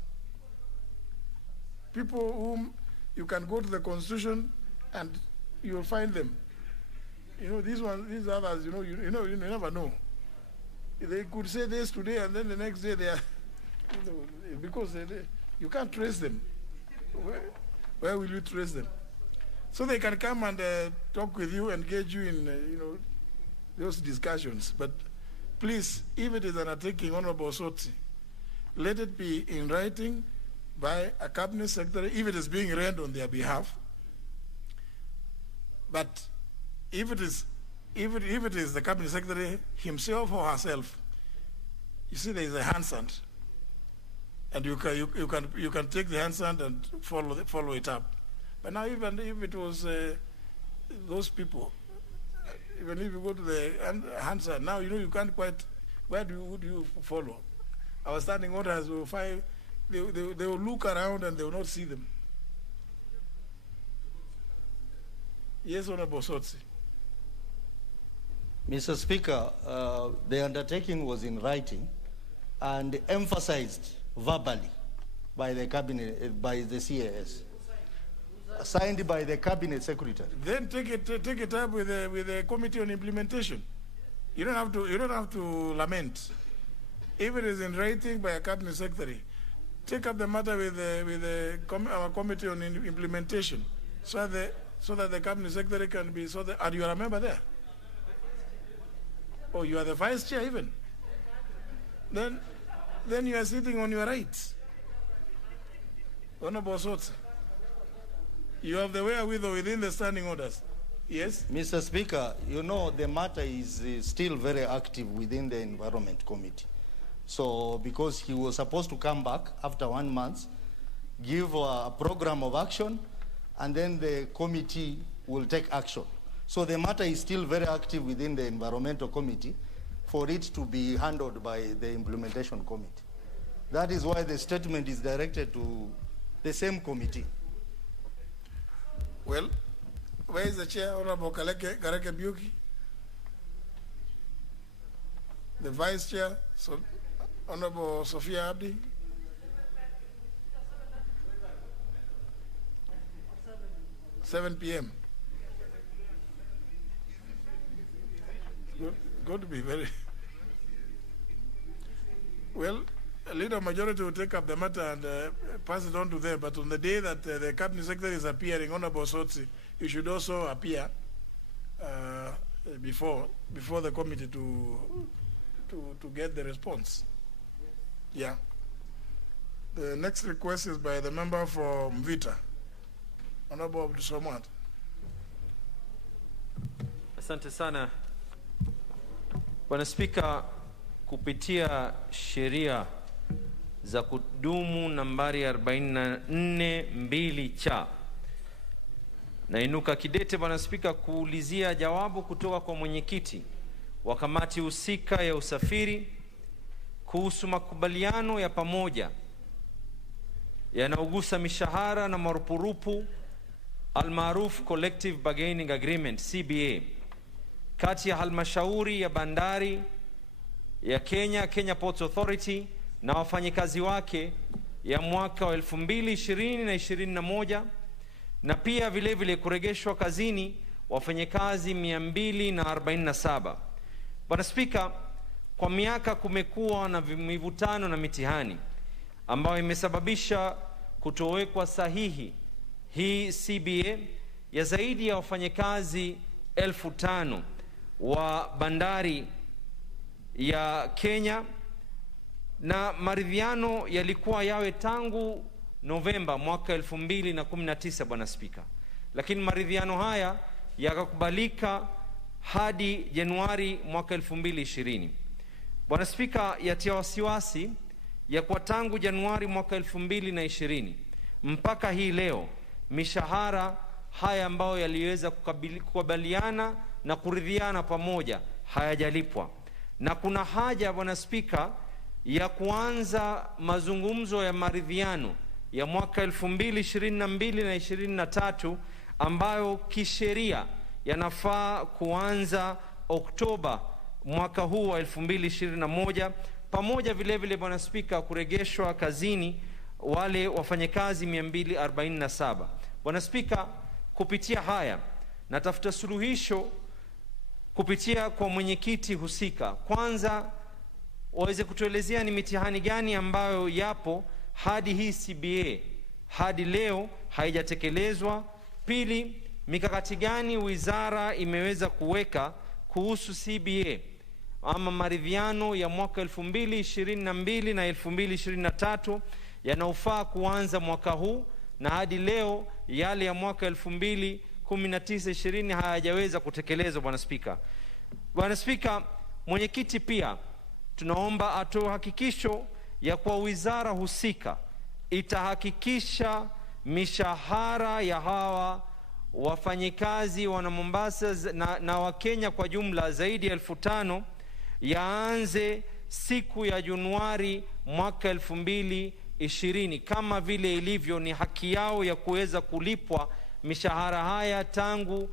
people whom you can go to the Constitution and you will find them. You know, these others, you never know. They could say this today and then the next day they are, you know, because you can't trace them. Where will you trace them? So they can come and talk with you, engage you in, you know, those discussions. But please, if it is an undertaking, Honorable Soti, let it be in writing by a cabinet secretary, if it is being read on their behalf. But if it is the cabinet secretary himself or herself, you see there is a handstand, and you can take the handstand and follow it up. But now even if it was those people, even if you go to the handstand, now you know you can't quite. Would you follow? Our standing orders will find. They will look around and they will not see them. Yes, Honorable Sotsi. Mr. Speaker, the undertaking was in writing and emphasized verbally by the cabinet, by the CAS, signed by the cabinet secretary. Then take it up with the committee on implementation. You don't have to lament. If it is in writing by a cabinet secretary, take up the matter with our committee on implementation, so that the cabinet secretary can be and you are a member there. Oh, you are the vice chair even. Then you are sitting on your rights. Honorable Sotsi, you have the wherewithal within the standing orders. Yes? Mr. Speaker, you know the matter is still very active within the Environment Committee. So because he was supposed to come back after 1 month, give a program of action, and then the committee will take action. So the matter is still very active within the Environmental Committee for it to be handled by the Implementation Committee. That is why the statement is directed to the same committee. Well, where is the chair, Honorable Kareke Biuki? The vice chair, Honorable Sophia Abdi? – 7 p.m. Going to be very well. A leader majority will take up the matter and pass it on to them. But on the day that the cabinet secretary is appearing, Honorable Sotsi, you should also appear before the committee to get the response. Yeah. The next request is by the member for Mvita, Honorable Abdulswamad. Asante sana. Bwana Spika, kupitia sheria za kudumu nambari 442 cha. Nainuka kidete Bwana Spika kuulizia jawabu kutoka kwa mwenyekiti wa kamati husika ya usafiri kuhusu makubaliano ya pamoja yanayogusa mishahara na marupurupu almaarufu Collective Bargaining Agreement CBA kati ya halmashauri ya bandari ya Kenya Ports Authority na wafanyikazi wake ya mwaka wa 2020 na 21, na pia vile vile kuregeshwa kazini wafanyikazi 247. Bwana Spika, kwa miaka kumekuwa na mivutano na mitihani ambayo imesababisha kutowekwa sahihi hii CBA ya zaidi ya wafanyikazi 5,000 wa bandari ya Kenya, na maridhiano yalikuwa yawe tangu Novemba mwaka 2019 Bwana Spika, lakini maridhiano haya yakakubalika hadi Januari mwaka 2020. Bwana Spika, yatia wasiwasi ya kwa tangu Januari mwaka 2020 mpaka hii leo mishahara haya ambayo yaliweza kukubaliana na kuridhiana pamoja hayajalipwa, na kuna haja Bwana Spika ya kuanza mazungumzo ya maridhiano ya mwaka 2022 na 23 ambayo kisheria yanafaa kuanza Oktoba mwaka huu wa 2021, pamoja vile vile Bwana Spika kuregeshwa kazini wale wafanyakazi 247. Bwana Spika, kupitia haya natafuta suluhisho kupitia kwa mwenyekiti husika. Kwanza waweze kutuelezea ni mitihani gani ambayo yapo hadi hii CBA hadi leo haijatekelezwa. Pili, mikakati gani wizara imeweza kuweka kuhusu CBA ama maridhiano ya mwaka 2022 na 2023 yanaofaa kuanza mwaka huu, na hadi leo yale ya mwaka 2019-20 hayajaweza kutekelezwa Bwana Spika. Bwana Spika, mwenyekiti pia tunaomba atoe hakikisho ya kwa wizara husika itahakikisha mishahara ya hawa wafanyikazi wana Mombasa na wa Kenya kwa jumla zaidi ya 5,000 yaanze siku ya Januari mwaka 2020 kama vile ilivyo ni haki yao ya kuweza kulipwa mishahara haya tangu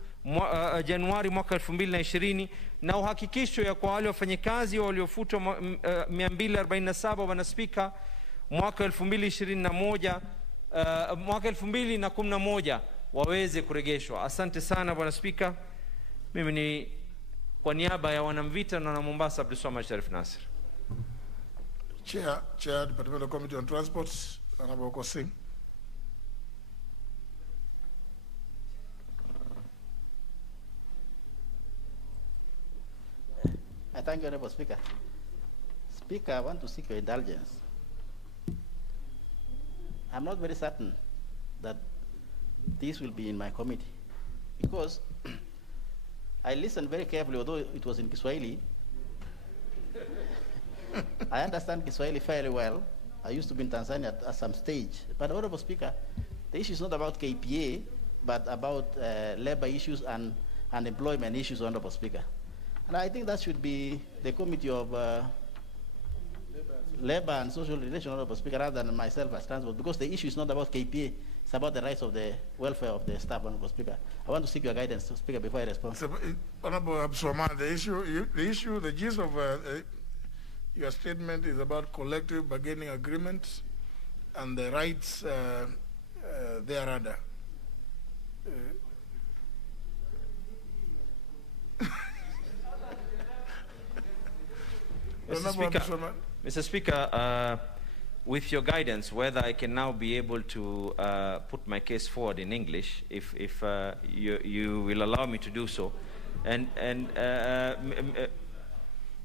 Januari mwaka 2020, na uhakikisho ya kwa wale wafanyikazi waliofutwa 247 Bwana Spika mwaka 2021 mwaka 2011 waweze kuregeshwa. Asante sana Bwana Spika. Mimi ni kwa niaba ya wanamvita na Mombasa Abdulswamad Sharif Nasir. Chair Departmental Committee on Transport, Honorable Kosing. I thank you, Honorable Speaker. Speaker, I want to seek your indulgence. I'm not very certain that this will be in my committee, because I listened very carefully, although it was in Kiswahili. I understand Kiswahili fairly well. I used to be in Tanzania at some stage. But Honorable Speaker, the issue is not about KPA, but about labor issues and employment issues, Honorable Speaker. And I think that should be the Committee of Labor and Social Relations, Honorable Speaker, rather than myself as transport, because the issue is not about KPA, it's about the rights of the welfare of the staff, Honorable Speaker. I want to seek your guidance, Speaker, before I respond. So, Honorable Abdulswamad, the gist of your statement is about collective bargaining agreement and the rights thereafter. Mr. Speaker, with your guidance, whether I can now be able to put my case forward in English, if you will allow me to do so, and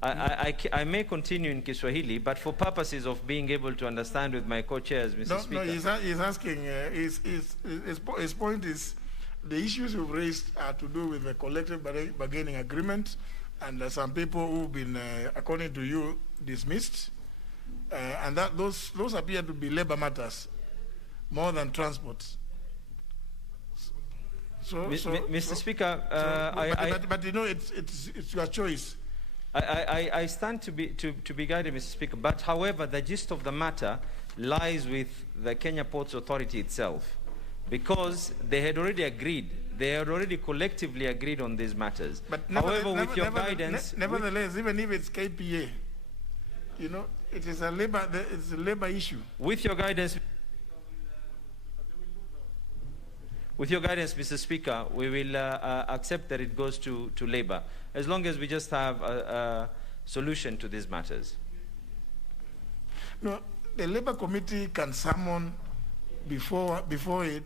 I may continue in Kiswahili, but for purposes of being able to understand with my co-chairs, Mr. Speaker. No, he's asking, his point is, the issues you've raised are to do with the collective bargaining agreement, and some people who've been, according to you, dismissed. And those appear to be labor matters more than transport. Mr. Speaker, but you know, it's your choice. I stand to be guided, Mr. Speaker. But however, the gist of the matter lies with the Kenya Ports Authority itself, because they had already agreed. They had already collectively agreed on these matters. But however, with your guidance, nevertheless, even if it's KPA, you know, it's a labor issue. With your guidance. With your guidance, Mr. Speaker, we will accept that it goes to labor, as long as we just have a solution to these matters. No, the labor committee can summon before it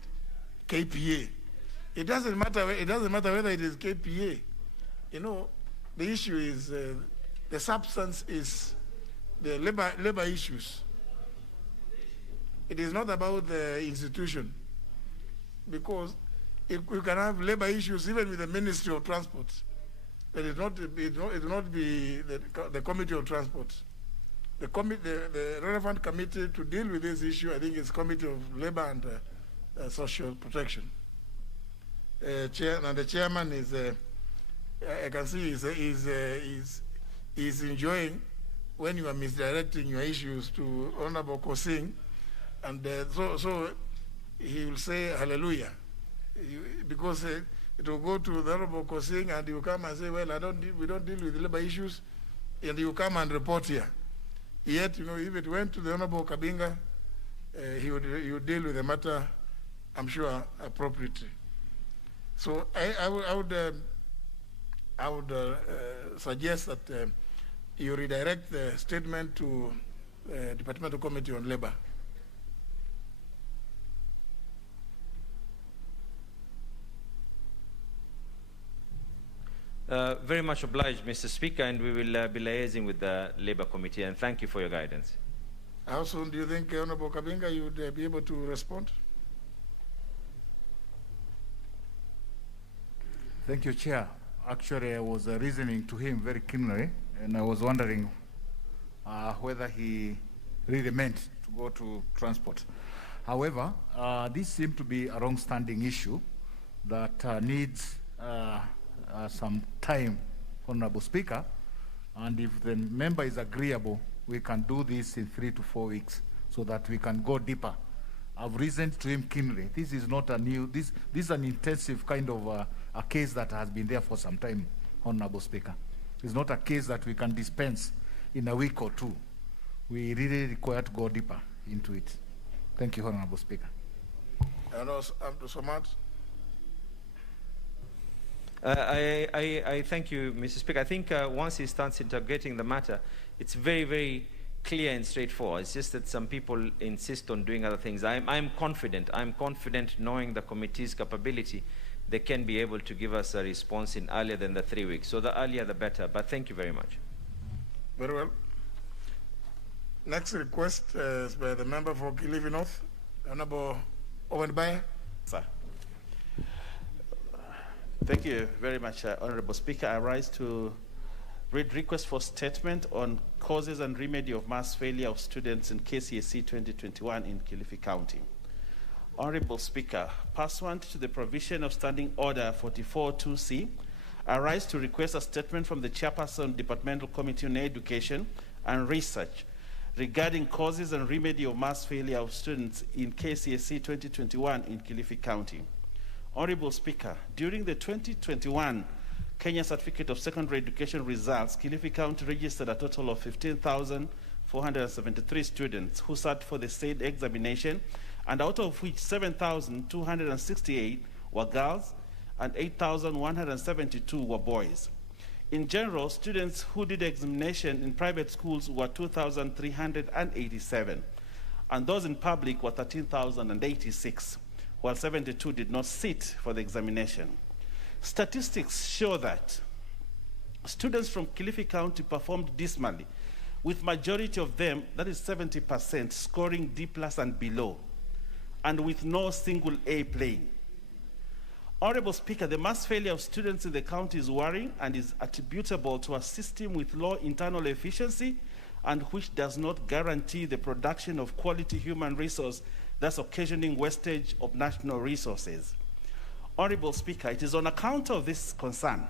KPA. It doesn't matter. It doesn't matter whether it is KPA. You know, the issue is the substance is the labor issues. It is not about the institution. Because if we can have labor issues even with the Ministry of Transport, it will not be the Committee of Transport. The relevant committee to deal with this issue, I think, is Committee of Labor and Social Protection. And the chairman is, I can see, is enjoying when you are misdirecting your issues to Honorable Kosing, and so he will say hallelujah, because it will go to the Honorable Kosing, and he will come and say, well, we don't deal with labor issues, and he will come and report here. Yet, you know, if it went to the Honorable Kabinga, he would deal with the matter, I'm sure, appropriately. So I would suggest that you redirect the statement to Departmental Committee on Labor. Very much obliged, Mr. Speaker, and we will be liaising with the Labour Committee, and thank you for your guidance. How soon do you think, Honorable Kabinga, you would be able to respond? Thank you, Chair. Actually, I was listening to him very keenly, and I was wondering whether he really meant to go to transport. However, this seems to be a long-standing issue that needs some time, Honorable Speaker, and if the member is agreeable, we can do this in 3 to 4 weeks so that we can go deeper. I've listened to him keenly. This is not a new, this is an intensive kind of a case that has been there for some time, Honorable Speaker. It's not a case that we can dispense in a week or two. We really require to go deeper into it. Thank you, Honorable Speaker. And also, so much. I thank you, Mr. Speaker. I think once he starts integrating the matter, it's very, very clear and straightforward. It's just that some people insist on doing other things. I'm confident. I'm confident, knowing the committee's capability, they can be able to give us a response in earlier than the 3 weeks. So the earlier, the better. But thank you very much. Very well. Next request is by the member for Kilifi North, Honorable Owen Baye. Sir. Thank you very much, Honorable Speaker. I rise to read request for statement on causes and remedy of mass failure of students in KCSE 2021 in Kilifi County. Honorable Speaker, pursuant to the provision of Standing Order 44-2C, I rise to request a statement from the Chairperson, Departmental Committee on Education and Research regarding causes and remedy of mass failure of students in KCSE 2021 in Kilifi County. Honorable Speaker, during the 2021 Kenya Certificate of Secondary Education results, Kilifi County registered a total of 15,473 students who sat for the said examination, and out of which 7,268 were girls and 8,172 were boys. In general, students who did examination in private schools were 2,387, and those in public were 13,086. While 72 did not sit for the examination. Statistics show that students from Kilifi County performed dismally, with majority of them, that is 70%, scoring D+ and below, and with no single A playing. Honorable Speaker, the mass failure of students in the county is worrying and is attributable to a system with low internal efficiency and which does not guarantee the production of quality human resource, thus occasioning wastage of national resources. Honorable Speaker, it is on account of this concern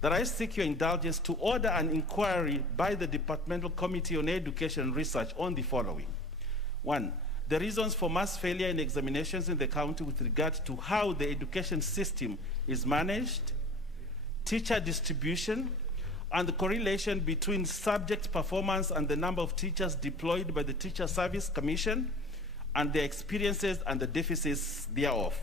that I seek your indulgence to order an inquiry by the Departmental Committee on Education and Research on the following. 1, the reasons for mass failure in examinations in the county with regard to how the education system is managed, teacher distribution, and the correlation between subject performance and the number of teachers deployed by the Teacher Service Commission, and their experiences and the deficits thereof.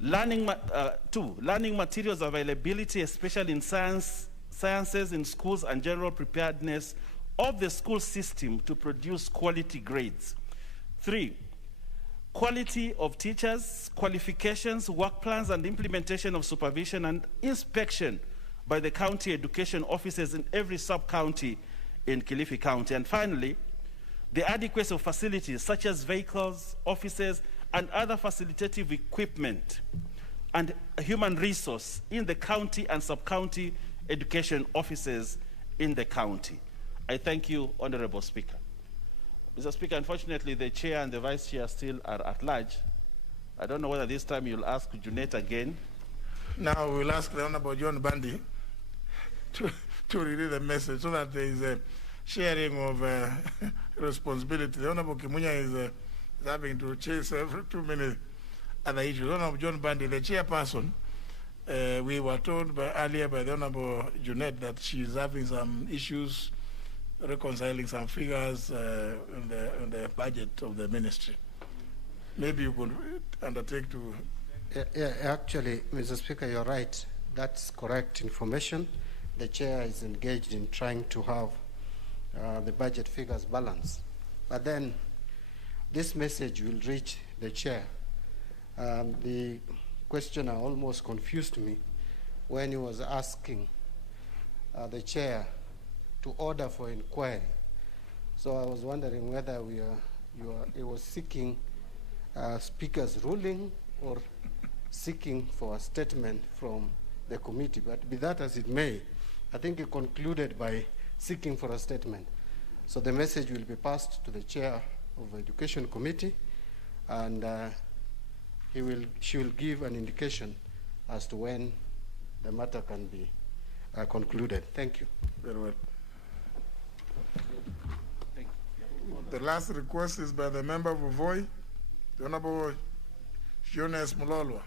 2, learning materials availability, especially in sciences in schools, and general preparedness of the school system to produce quality grades. 3, quality of teachers, qualifications, work plans, and implementation of supervision and inspection by the county education officers in every sub-county in Kilifi County. And finally, the adequacy of facilities such as vehicles, offices, and other facilitative equipment and human resource in the county and sub-county education offices in the county. I thank you, Honorable Speaker. Mr. Speaker, unfortunately, the chair and the vice chair still are at large. I don't know whether this time you'll ask Junet again. Now we'll ask the Honorable John Bandi to read the message so that there is a sharing of responsibility. The Honorable Kimunya is having to chase too many other issues. Honorable John Bandi, the chairperson, we were told earlier by the Honorable Junet that she is having some issues reconciling some figures in the budget of the ministry. Maybe you could undertake to... Actually, Mr. Speaker, you're right. That's correct information. The chair is engaged in trying to have the budget figures balanced. But then this message will reach the chair. The questioner almost confused me when he was asking the chair to order for inquiry. So I was wondering whether he was seeking speaker's ruling or seeking for a statement from the committee. But be that as it may, I think he concluded by seeking for a statement. So the message will be passed to the chair of the Education Committee, and she will give an indication as to when the matter can be concluded. Thank you. Very well. The last request is by the member of Voi, the Honorable Jonas Mulolwa.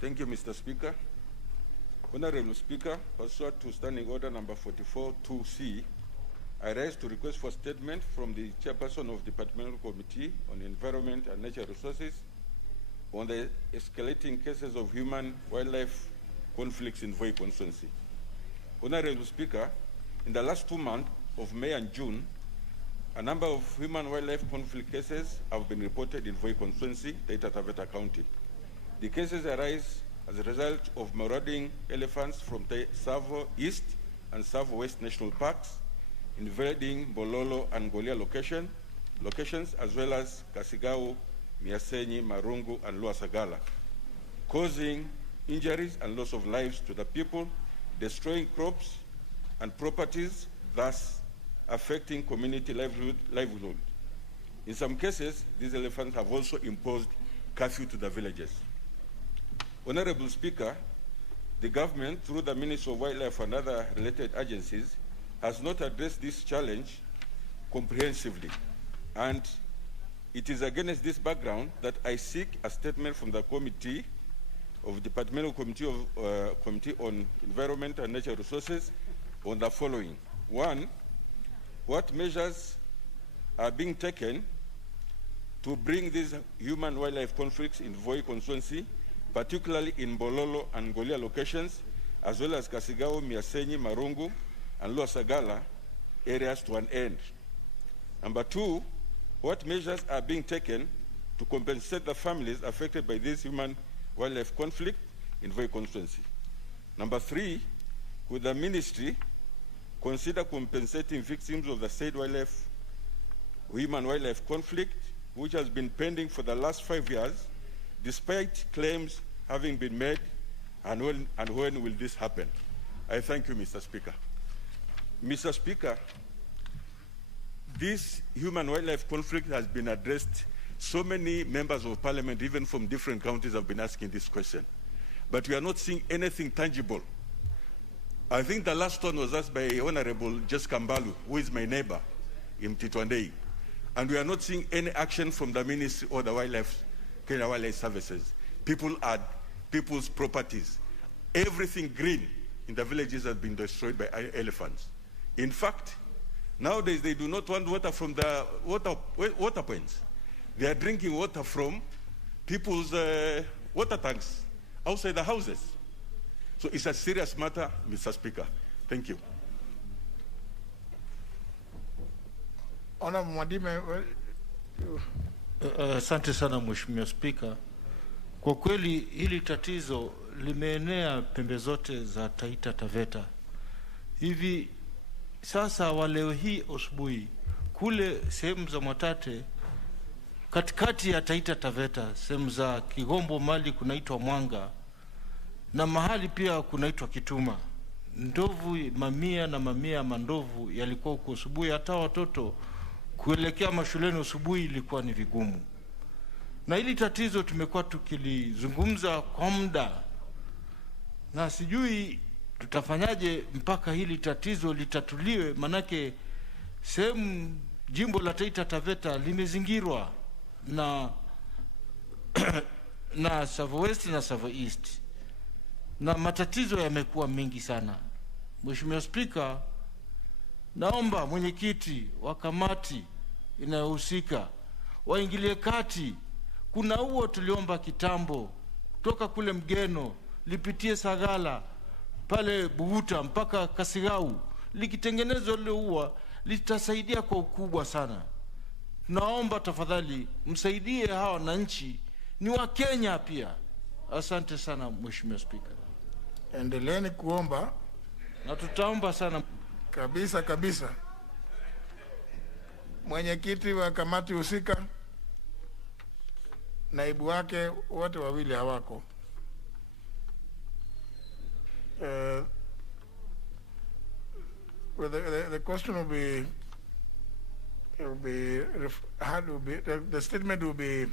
Thank you, Mr. Speaker. Honorable Speaker, pursuant to Standing Order number 44-2C, I rise to request for statement from the Chairperson of the Departmental Committee on Environment and Natural Resources on the escalating cases of human-wildlife conflicts in Voi constituency. Honorable Speaker, in the last 2 months of May and June, a number of human-wildlife conflict cases have been reported in Voi constituency, Taita Taveta County. The cases arise as a result of marauding elephants from Savo East and Savo West National Parks, invading Bololo and Golia locations, as well as Kasigao, Miasenyi, Marungu, and Luasagala, causing injuries and loss of lives to the people, destroying crops and properties, thus affecting community livelihood. In some cases, these elephants have also imposed curfew to the villages. Honorable Speaker, the government, through the Ministry of Wildlife and other related agencies, has not addressed this challenge comprehensively. And it is against this background that I seek a statement from the committee of Departmental Committee on Environment and Natural Resources on the following. 1, what measures are being taken to bring these human-wildlife conflicts in Voi constituency, particularly in Bololo and Golia locations, as well as Kasigao, Miasenyi, Marungu, and Luasagala areas to an end? Number 2, what measures are being taken to compensate the families affected by this human-wildlife conflict in Voi constituency? Number 3, could the ministry consider compensating victims of the said human-wildlife conflict, which has been pending for the last 5 years, despite claims having been made, and when will this happen? I thank you, Mr. Speaker. Mr. Speaker, this human-wildlife conflict has been addressed. So many members of parliament, even from different counties, have been asking this question. But we are not seeing anything tangible. I think the last one was asked by Honorable Jessica Mbalu, who is my neighbor in Titwandei. And we are not seeing any action from the Ministry or the Kenya Wildlife Services. People's properties, everything green in the villages has been destroyed by elephants. In fact, nowadays they do not want water from the water points. They are drinking water from people's water tanks outside the houses. So it's a serious matter, Mr. Speaker. Thank you. Honorable Mwadime. Asante sana Mheshimiwa Spika. Kwa kweli hili tatizo limeenea pembe zote za Taita Taveta. Hivi sasa wa leo hii asubuhi kule sehemu za Mwatate katikati ya Taita Taveta, sehemu za Kigombo mali kunaitwa Mwanga na mahali pia kunaitwa Kituma. Ndovu mamia na mamia mandovu yalikuwa huko asubuhi, hata watoto kuelekea mashuleni asubuhi ilikuwa ni vigumu. Na hili tatizo tumekuwa tukilizungumza kwa muda. Na sijui tutafanyaje mpaka hili tatizo litatuliwe, manake sehemu jimbo la Taita Taveta limezingirwa na Savo West na Savo East. Na matatizo yamekuwa mengi sana. Mheshimiwa Spika, naomba mwenyekiti wa kamati inayohusika waingilie kati. Kuna huo tuliomba kitambo kutoka kule Mgeno lipitie Sagala pale Buguta mpaka Kasigau, likitengenezwa lile huwa litasaidia kwa ukubwa sana. Naomba tafadhali msaidie hawa wananchi, ni wa Kenya pia. Asante sana Mheshimiwa Spika. Endeleeni kuomba na tutaomba sana kabisa. Mwenyekiti wa kamati husika, naibu wake wote wawili hawako. The question the statement will be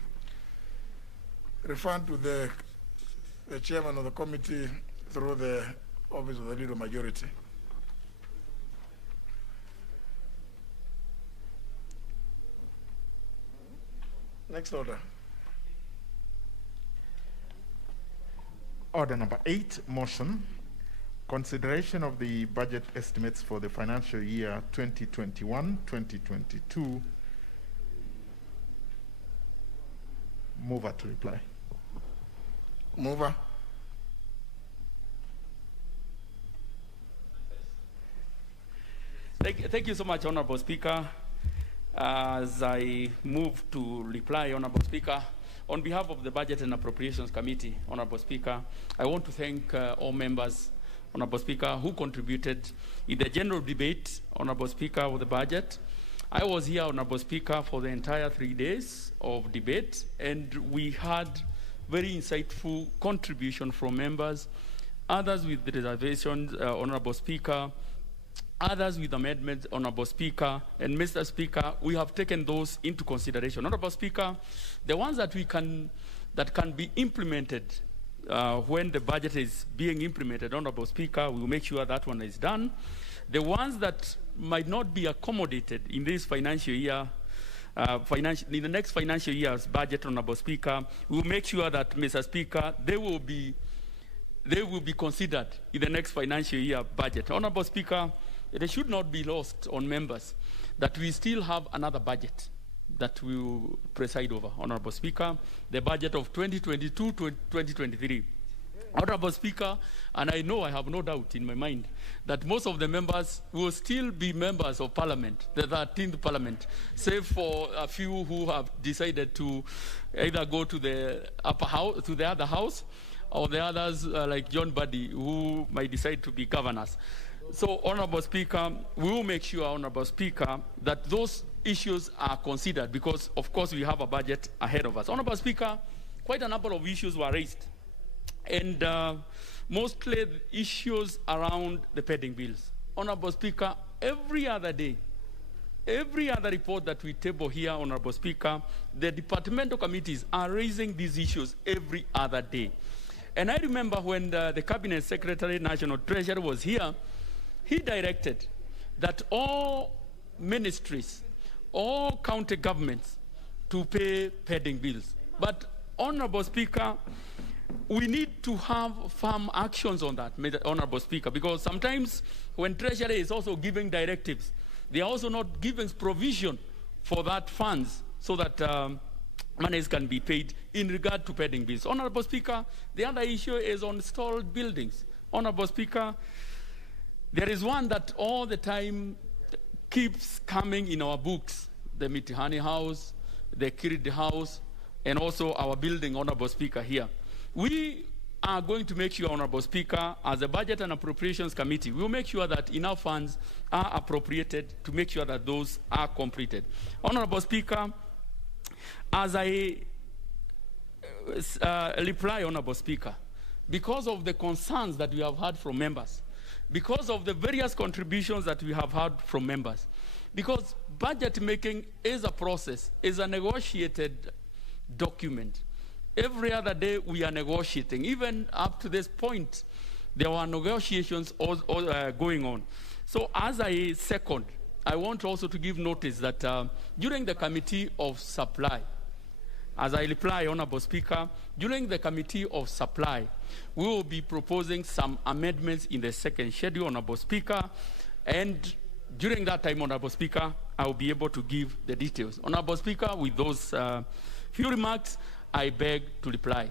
referred to the chairman of the committee through the office of the leader majority. Next order. Order number 8, motion. Consideration of the budget estimates for the financial year 2021-2022. Mover to reply. Mover. Thank you so much, Honorable Speaker. As I move to reply, Honorable Speaker, on behalf of the Budget and Appropriations Committee, Honorable Speaker, I want to thank all members, Honorable Speaker, who contributed in the general debate, Honorable Speaker, of the budget. I was here, Honorable Speaker, for the entire 3 days of debate, and we had very insightful contribution from members, others with reservations, Honorable Speaker, others with amendments, Honorable Speaker, and Mr. Speaker, we have taken those into consideration. Honorable Speaker, the ones that can be implemented when the budget is being implemented, Honorable Speaker, we will make sure that one is done. The ones that might not be accommodated in this financial year, in the next financial year's budget, Honorable Speaker, we will make sure that, Mr. Speaker, they will be considered in the next financial year budget. Honorable Speaker, it should not be lost on members that we still have another budget that we will preside over, Honorable Speaker, the budget of 2022-2023. Honorable Speaker, and I know, I have no doubt in my mind that most of the members will still be members of Parliament, the 13th Parliament, save for a few who have decided to either go to the upper house, to the other house, or the others like John Buddy, who might decide to be governors. So, Honorable Speaker, we will make sure, Honorable Speaker, that those issues are considered because, of course, we have a budget ahead of us. Honorable Speaker, quite a number of issues were raised, and mostly issues around the pending bills. Honorable Speaker, every other day, every other report that we table here, Honorable Speaker, the departmental committees are raising these issues every other day. And I remember when the Cabinet Secretary, National Treasurer was here, he directed that all ministries, all county governments to pay pending bills. But, Honorable Speaker, we need to have firm actions on that, Honorable Speaker, because sometimes when Treasury is also giving directives, they are also not giving provision for that funds so that monies can be paid in regard to pending bills. Honorable Speaker, the other issue is on stalled buildings. Honorable Speaker, there is one that all the time keeps coming in our books, the Mitihani House, the Kiridi House, and also our building, Honorable Speaker, here. We are going to make sure, Honorable Speaker, as a Budget and Appropriations Committee, we will make sure that enough funds are appropriated to make sure that those are completed. Honorable Speaker, as I reply, Honorable Speaker, because of the concerns that we have had from members, because of the various contributions that we have had from members, because budget making is a process, is a negotiated document. Every other day we are negotiating. Even up to this point, there were negotiations going on. So as I second, I want also to give notice that during the Committee of Supply, as I reply, Honorable Speaker, during the Committee of Supply, we will be proposing some amendments in the second schedule, Honorable Speaker, and during that time, Honorable Speaker, I will be able to give the details. Honorable Speaker, with those few remarks, I beg to reply.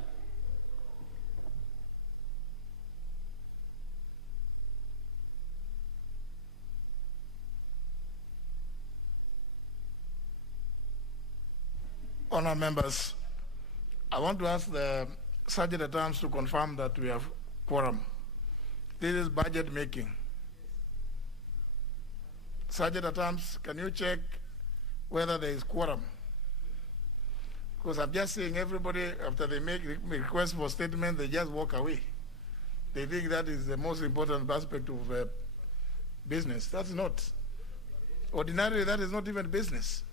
Honourable members, I want to ask the Sergeant at Arms to confirm that we have quorum. This is budget making. Sergeant at Arms, can you check whether there is quorum? Because I'm just seeing everybody, after they make request for statement, they just walk away. They think that is the most important aspect of business. That's not. Ordinarily, that is not even business.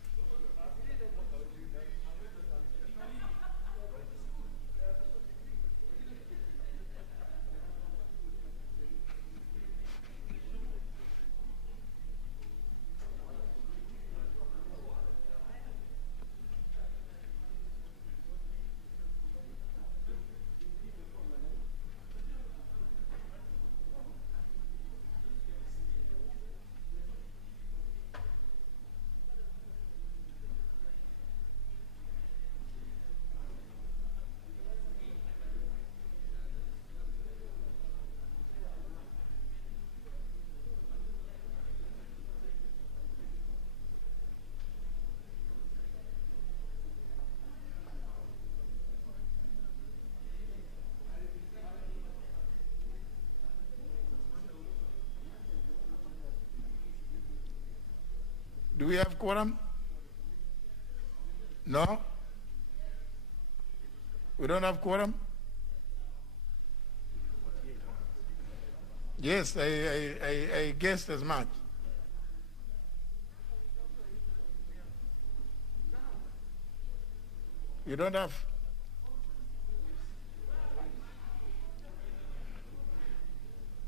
Do we have quorum? No? We don't have quorum? Yes, I guessed as much. You don't have?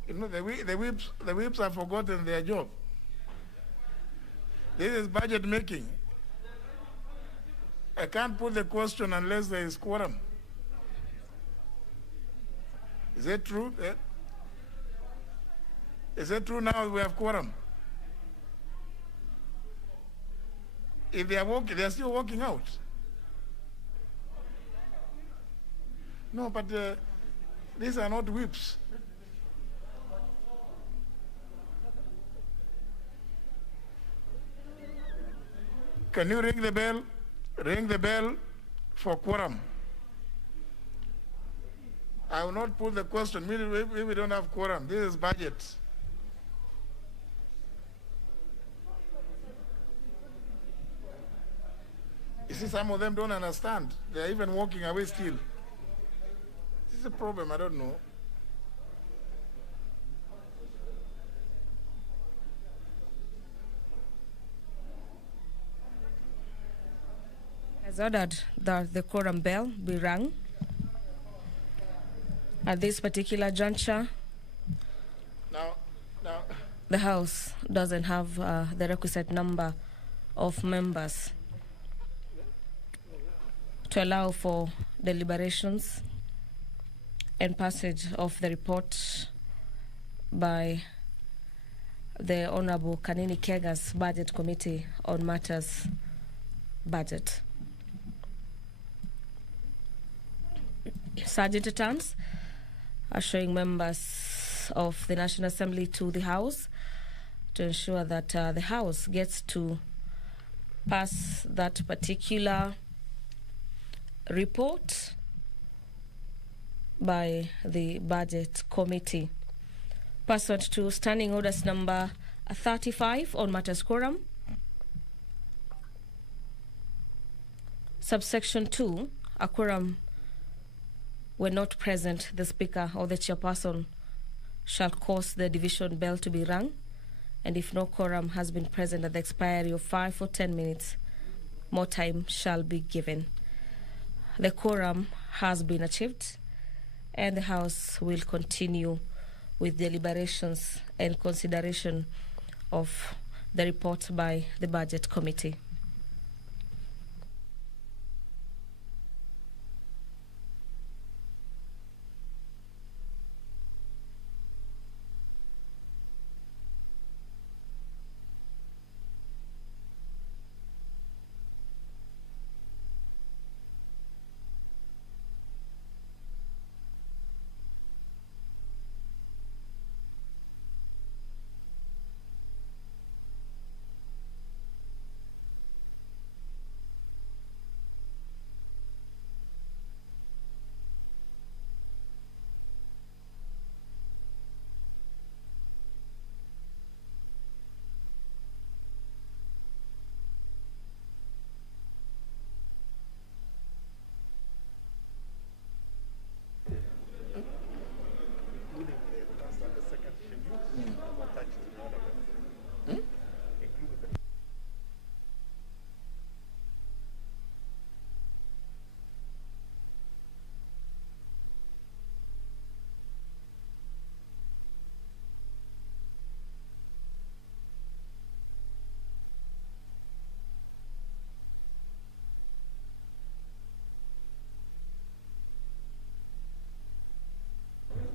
You know, the whips have forgotten their job. This is budget making. I can't put the question unless there is quorum. Is that true? Is that true now we have quorum? If they are walking, they are still walking out. No, but these are not whips. Can you ring the bell? Ring the bell for quorum. I will not put the question if we don't have quorum. This is budget. You see, some of them don't understand. They are even walking away still. This is a problem, I don't know. has ordered that the quorum bell be rung. At this particular juncture, Now, the House doesn't have the requisite number of members to allow for deliberations and passage of the report by the Honorable Kanini Kega's Budget Committee on Matters Budget. Sergeant terms are showing members of the National Assembly to the House to ensure that the House gets to pass that particular report by the Budget Committee. Pursuant to Standing Orders number 35 on matters quorum, subsection 2, a quorum when not present, the Speaker or the Chairperson shall cause the division bell to be rung, and if no quorum has been present at the expiry of 5 or 10 minutes, more time shall be given. The quorum has been achieved, and the House will continue with deliberations and consideration of the report by the Budget Committee.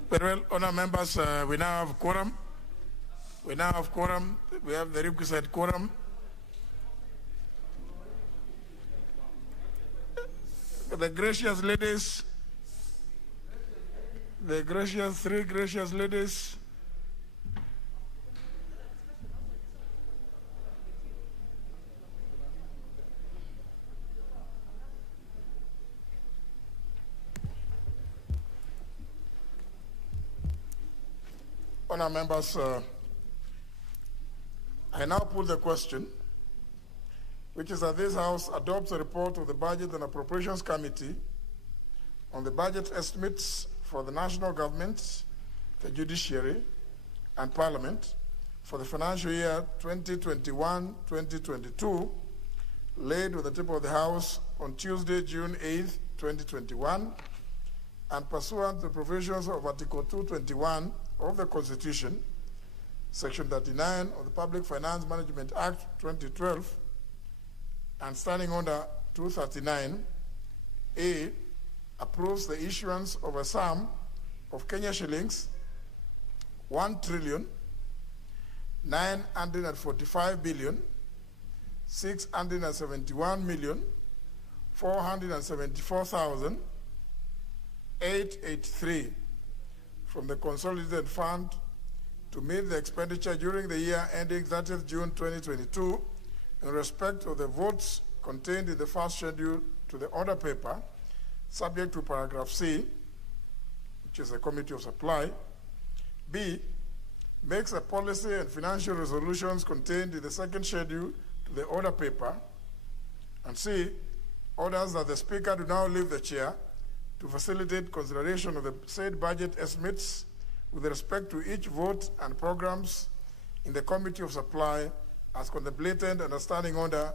Very well, honor members, we now have quorum. We have the requisite quorum. The gracious ladies, three gracious ladies. Honor members, I now put the question, which is that this House adopts a report of the Budget and Appropriations Committee on the budget estimates for the national government, the judiciary, and Parliament for the financial year 2021-2022, laid on the table of the House on Tuesday, June 8, 2021, and pursuant to the provisions of Article 221 of the Constitution, Section 39 of the Public Finance Management Act 2012, and Standing Order 239A, approves the issuance of a sum of Kenya shillings 1,945,671,474,883 from the Consolidated Fund to meet the expenditure during the year ending 30th June 2022 in respect of the votes contained in the first schedule to the order paper, subject to paragraph C, which is the Committee of Supply. B, makes a policy and financial resolutions contained in the second schedule to the order paper. And C, orders that the Speaker do now leave the chair to facilitate consideration of the said budget estimates with respect to each vote and programs in the Committee of Supply as contemplated under Standing Order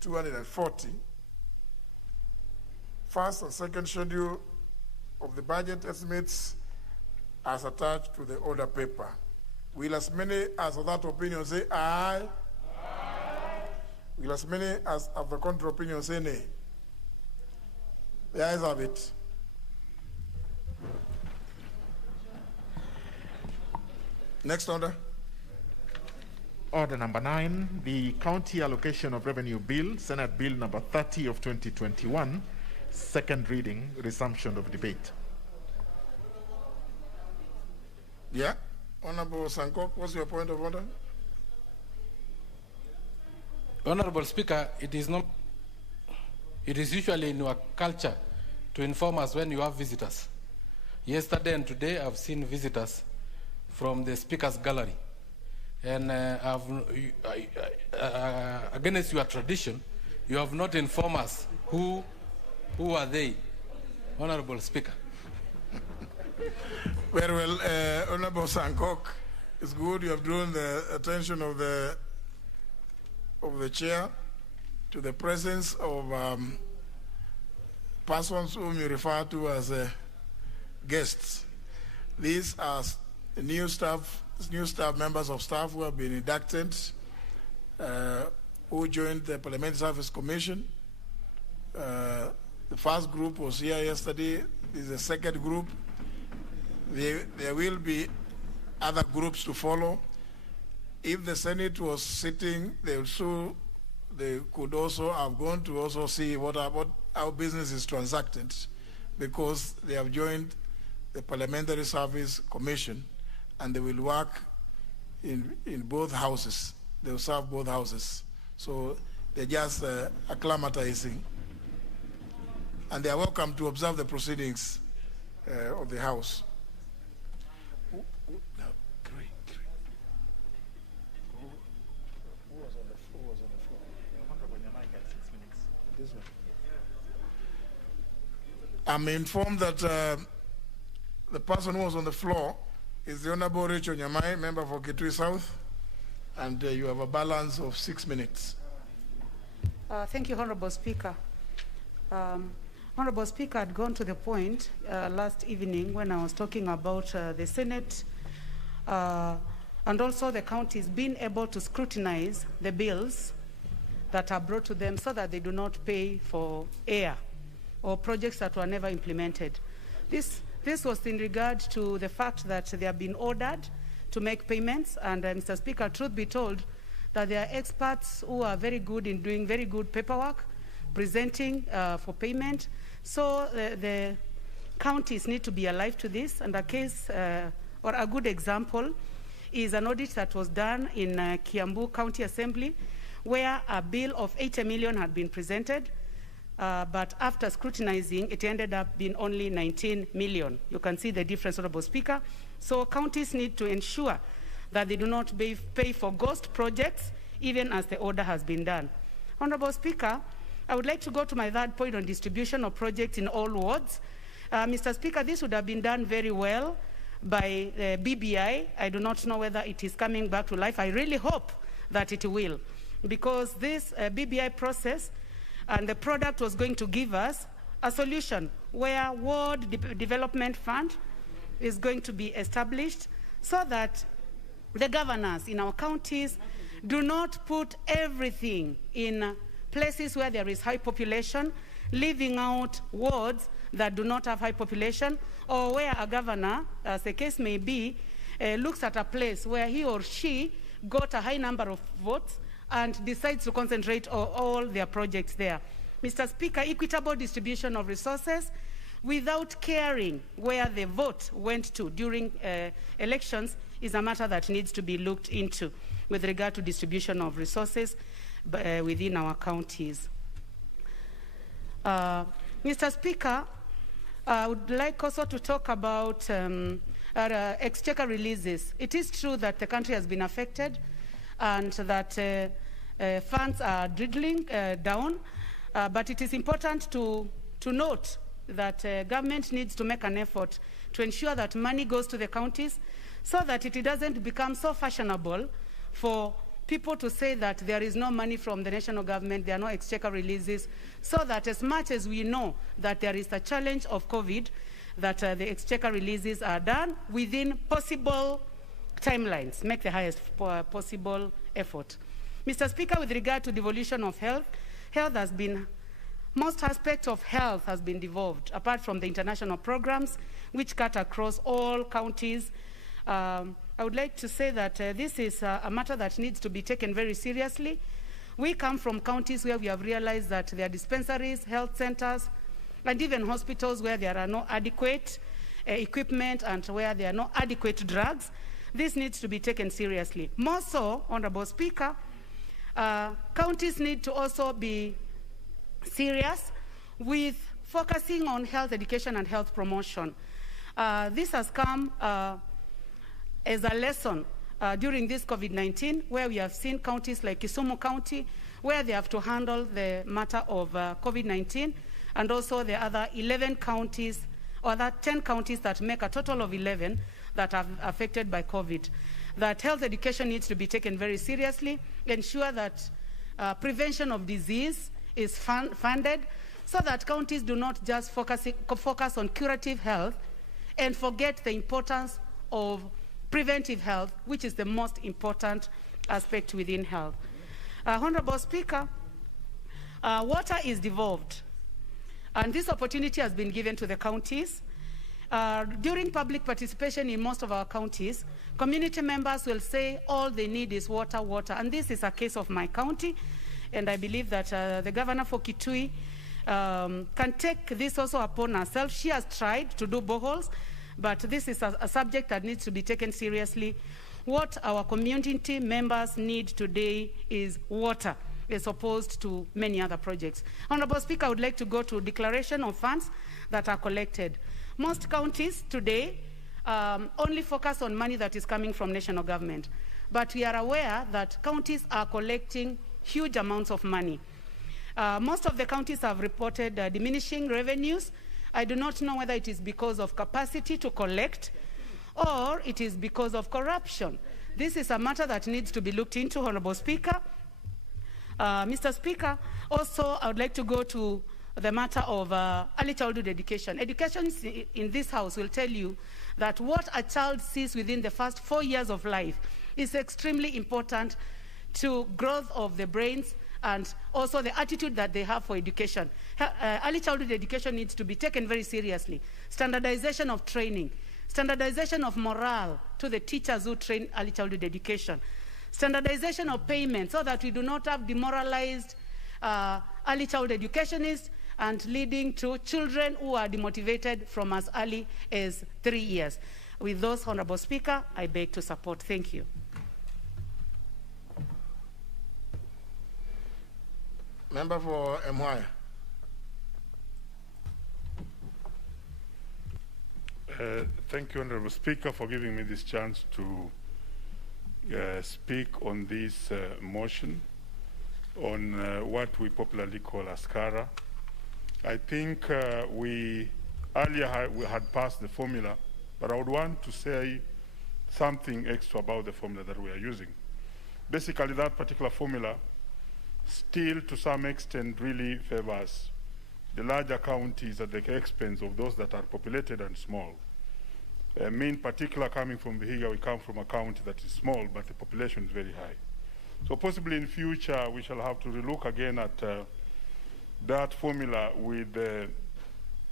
240. first and second schedule of the budget estimates as attached to the order paper. Will as many as of that opinion say aye? Aye. Will as many as of the contrary opinion say nay? The ayes have it. Next order. Order number 9, the County Allocation of Revenue Bill, Senate Bill number 30 of 2021, second reading, resumption of debate. Yeah, Honorable Sankok, what's your point of order? Honorable Speaker, it is usually in our culture to inform us when you have visitors. Yesterday and today I've seen visitors from the Speaker's gallery. And against your tradition, you have not informed us who are they, Honorable Speaker. Very well, Honorable Sankok, it's good you have drawn the attention of the chair to the presence of persons whom you refer to as guests. These are new staff, members of staff who have been inducted, who joined the Parliamentary Service Commission. The first group was here yesterday. This is the second group. There will be other groups to follow. If the Senate was sitting, they could also have gone to also see how business is transacted, because they have joined the Parliamentary Service Commission, and they will work in both houses. They will serve both houses. So they're just acclimatizing. And they are welcome to observe the proceedings of the House. I'm informed that the person who was on the floor is the Honorable Rachel Nyamai, member for Kitui South, and you have a balance of 6 minutes. Thank you, Honorable Speaker. Honorable Speaker, I'd gone to the point last evening when I was talking about the Senate and also the counties being able to scrutinize the bills that are brought to them so that they do not pay for air or projects that were never implemented. This was in regard to the fact that they have been ordered to make payments, and Mr. Speaker, truth be told, that there are experts who are very good in doing very good paperwork, presenting for payment. So the counties need to be alive to this, and a case or a good example is an audit that was done in Kiambu County Assembly, where a bill of 80 million had been presented, but after scrutinizing, it ended up being only 19 million. You can see the difference, Honorable Speaker. So counties need to ensure that they do not pay for ghost projects, even as the order has been done. Honorable Speaker, I would like to go to my third point on distribution of projects in all wards. Mr. Speaker, this would have been done very well by BBI. I do not know whether it is coming back to life. I really hope that it will, because this BBI process and the product was going to give us a solution where Ward Development Fund is going to be established so that the governors in our counties do not put everything in places where there is high population, leaving out wards that do not have high population, or where a governor, as the case may be, looks at a place where he or she got a high number of votes and decides to concentrate on all their projects there. Mr. Speaker, equitable distribution of resources without caring where the vote went to during elections is a matter that needs to be looked into with regard to distribution of resources within our counties. Mr. Speaker, I would like also to talk about exchequer releases. It is true that the country has been affected and that funds are dwindling down, but it is important to note that government needs to make an effort to ensure that money goes to the counties so that it doesn't become so fashionable for people to say that there is no money from the national government, there are no exchequer releases, so that as much as we know that there is a challenge of COVID, that the exchequer releases are done within possible timelines, make the highest possible effort. Mr. Speaker, with regard to devolution of health, most aspects of health has been devolved, apart from the international programs, which cut across all counties. I would like to say that this is a matter that needs to be taken very seriously. We come from counties where we have realized that there are dispensaries, health centers, and even hospitals where there are no adequate equipment and where there are no adequate drugs. This needs to be taken seriously. More so, Honorable Speaker, counties need to also be serious with focusing on health education and health promotion. This has come as a lesson during this COVID-19, where we have seen counties like Kisumu County, where they have to handle the matter of COVID-19, and also the other 11 counties, or the 10 counties that make a total of 11 that are affected by COVID. That health education needs to be taken very seriously, ensure that prevention of disease is funded, so that counties do not just focus on curative health and forget the importance of preventive health, which is the most important aspect within health. Honorable Speaker, water is devolved, and this opportunity has been given to the counties. During public participation in most of our counties, community members will say all they need is water, water, and this is a case of my county, and I believe that the governor for Kitui can take this also upon herself. She has tried to do boreholes, but this is a subject that needs to be taken seriously. What our community members need today is water, as opposed to many other projects. Honorable Speaker, I would like to go to declaration of funds that are collected. Most counties today only focus on money that is coming from national government, but we are aware that counties are collecting huge amounts of money. Most of the counties have reported diminishing revenues. I do not know whether it is because of capacity to collect or it is because of corruption. This is a matter that needs to be looked into, Honorable Speaker. Mr. Speaker, also I would like to go to the matter of early childhood education. Education in this house will tell you that what a child sees within the first 4 years of life is extremely important to growth of the brains and also the attitude that they have for education. Early childhood education needs to be taken very seriously. Standardization of training, standardization of morale to the teachers who train early childhood education, standardization of payment so that we do not have demoralized early childhood educationists and leading to children who are demotivated from as early as 3 years. With those, Honorable Speaker, I beg to support. Thank you. Member for Mwaya. Thank you, Honorable Speaker, for giving me this chance to speak on this motion on what we popularly call ASCARA. I think we had passed the formula, but I would want to say something extra about the formula that we are using. Basically, that particular formula still, to some extent, really favors the larger counties at the expense of those that are populated and small. Me in particular, coming from Vihiga, we come from a county that is small, but the population is very high. So possibly in future, we shall have to relook again at that formula with the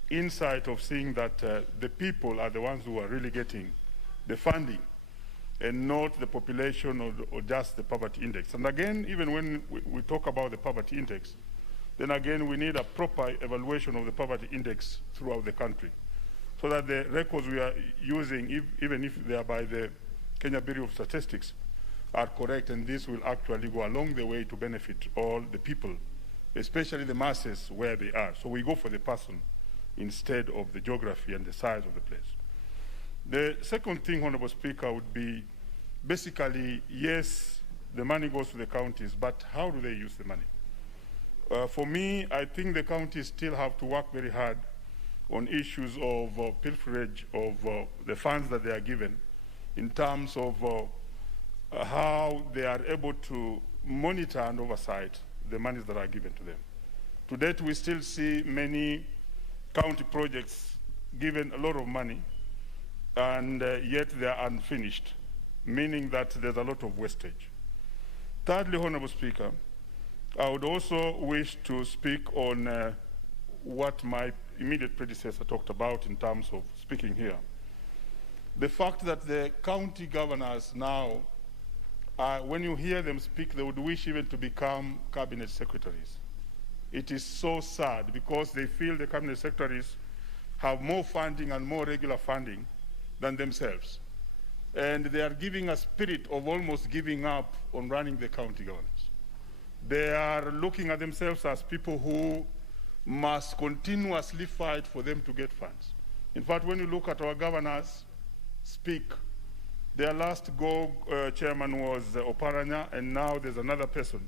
insight of seeing that the people are the ones who are really getting the funding and not the population or just the poverty index. And again, even when we talk about the poverty index, then again we need a proper evaluation of the poverty index throughout the country, so that the records we are using, even if they are by the Kenya Bureau of Statistics, are correct, and this will actually go along the way to benefit all the people, especially the masses where they are. So we go for the person instead of the geography and the size of the place. The second thing, Honorable Speaker, would be basically, yes, the money goes to the counties, but how do they use the money? For me, I think the counties still have to work very hard on issues of pilferage of the funds that they are given, in terms of how they are able to monitor and oversight the monies that are given to them. To date, we still see many county projects given a lot of money, and yet they are unfinished, meaning that there's a lot of wastage. Thirdly, Honorable Speaker, I would also wish to speak on what my immediate predecessor talked about in terms of speaking here. The fact that the county governors now, when you hear them speak, they would wish even to become cabinet secretaries. It is so sad because they feel the cabinet secretaries have more funding and more regular funding than themselves. And they are giving a spirit of almost giving up on running the county governments. They are looking at themselves as people who must continuously fight for them to get funds. In fact, when you look at our governors speak, their last chairman was Oparanya, and now there's another person.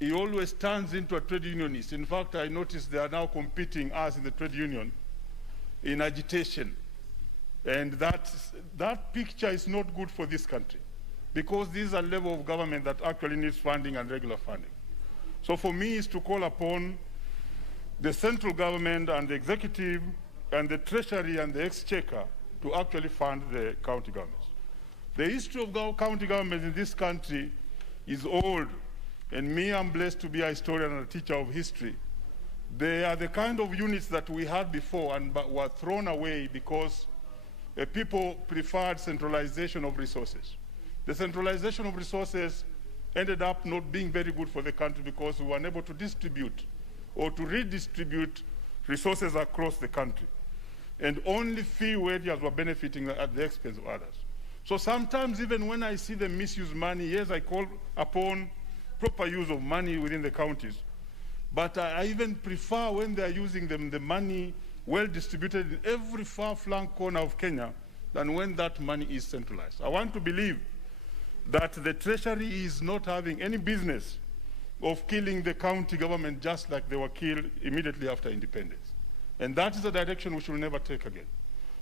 He always turns into a trade unionist. In fact, I noticed they are now competing us in the trade union in agitation. And that picture is not good for this country, because this is a level of government that actually needs funding and regular funding. So for me, is to call upon the central government and the executive and the treasury and the exchequer to actually fund the county governments. The history of county governments in this country is old, and me, I'm blessed to be a historian and a teacher of history. They are the kind of units that we had before and were thrown away because people preferred centralization of resources. The centralization of resources ended up not being very good for the country because we were unable to distribute or to redistribute resources across the country. And only few areas were benefiting at the expense of others. So sometimes even when I see them misuse money, yes, I call upon proper use of money within the counties. But I even prefer when they are using the money well distributed in every far-flung corner of Kenya than when that money is centralized. I want to believe that the Treasury is not having any business of killing the county government just like they were killed immediately after independence. And that is a direction we should never take again.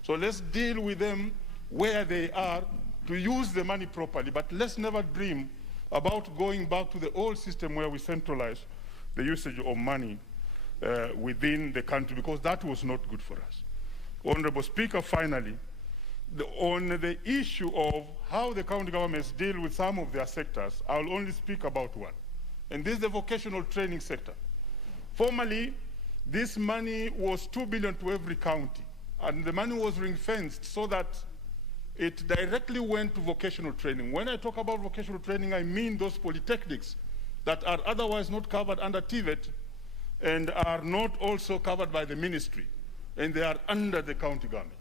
So let's deal with them where they are to use the money properly, but let's never dream about going back to the old system where we centralize the usage of money within the country, because that was not good for us. Honorable Speaker, finally, on the issue of how the county governments deal with some of their sectors, I'll only speak about one, and this is the vocational training sector. Formerly, this money was $2 billion to every county, and the money was ring-fenced so that it directly went to vocational training. When I talk about vocational training, I mean those polytechnics that are otherwise not covered under TVET and are not also covered by the ministry, and they are under the county government.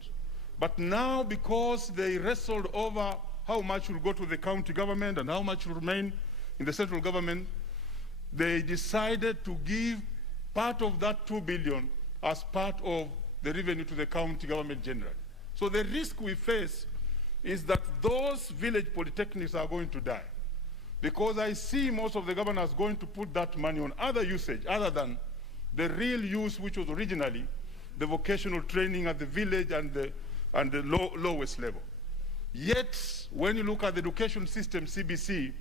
But now, because they wrestled over how much will go to the county government and how much will remain in the central government, they decided to give part of that $2 billion as part of the revenue to the county government generally. So the risk we face is that those village polytechnics are going to die, because I see most of the governors going to put that money on other usage other than the real use, which was originally the vocational training at the village and the lowest level. Yet, when you look at the education system, CBC,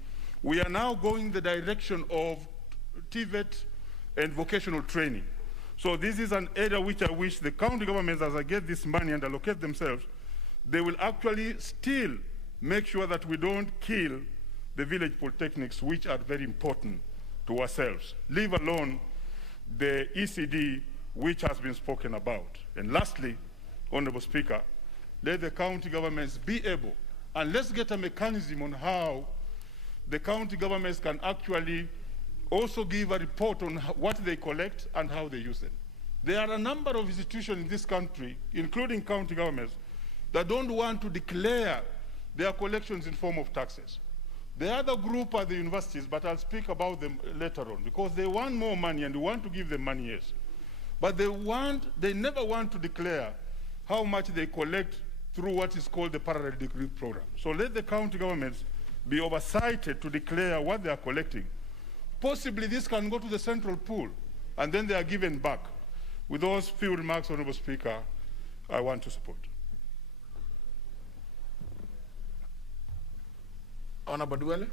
we are now going the direction of TVET and vocational training. So this is an area which I wish the county governments, as I get this money and allocate themselves, they will actually still make sure that we don't kill the village polytechnics, which are very important to ourselves, leave alone the ECD, which has been spoken about. And lastly, Honorable Speaker, let the county governments be able, and let's get a mechanism on how the county governments can actually also give a report on what they collect and how they use them. There are a number of institutions in this country, including county governments, that don't want to declare their collections in form of taxes. The other group are the universities, but I'll speak about them later on, because they want more money and we want to give them money, yes. But they never want to declare how much they collect through what is called the parallel degree program. So let the county governments be oversighted to declare what they are collecting. Possibly this can go to the central pool, and then they are given back. With those few remarks, Honorable Speaker, I want to support. Honorable Dwelle.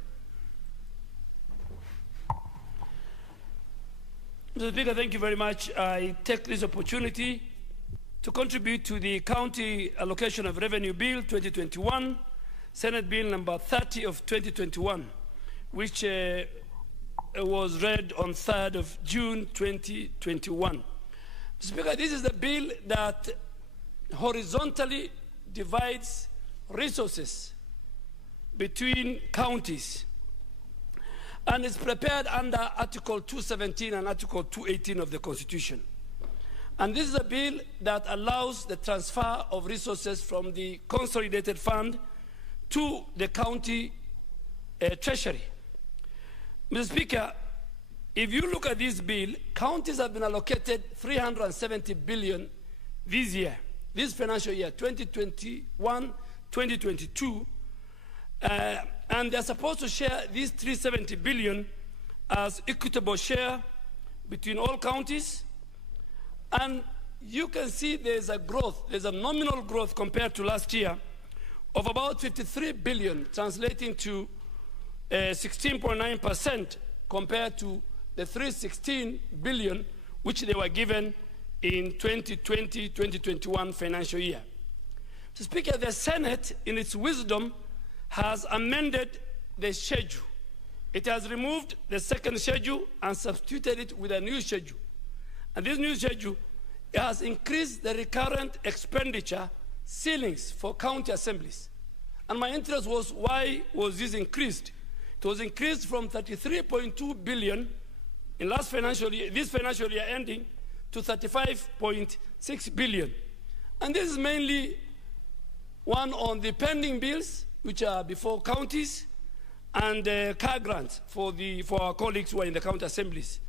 Mr. Speaker, thank you very much. I take this opportunity to contribute to the County Allocation of Revenue Bill 2021, Senate Bill number 30 of 2021, which was read on 3rd of June 2021. Mr. Speaker, this is the bill that horizontally divides resources between counties and is prepared under Article 217 and Article 218 of the Constitution. And this is a bill that allows the transfer of resources from the consolidated fund to the county treasury. Mr. Speaker, if you look at this bill, counties have been allocated 370 billion this year, this financial year, 2021, 2022, and they're supposed to share these 370 billion as equitable share between all counties. And you can see there's a growth, there's a nominal growth compared to last year of about 53 billion, translating to 16.9% compared to the 316 billion which they were given in 2020-2021 financial year. Mr. Speaker, the Senate, in its wisdom, has amended the schedule. It has removed the second schedule and substituted it with a new schedule. And this new schedule has increased the recurrent expenditure ceilings for county assemblies. And my interest was, why was this increased? It was increased from 33.2 billion in last financial year, this financial year ending, to 35.6 billion. And this is mainly one on the pending bills, which are before counties, and car grants for our colleagues who are in the county assemblies.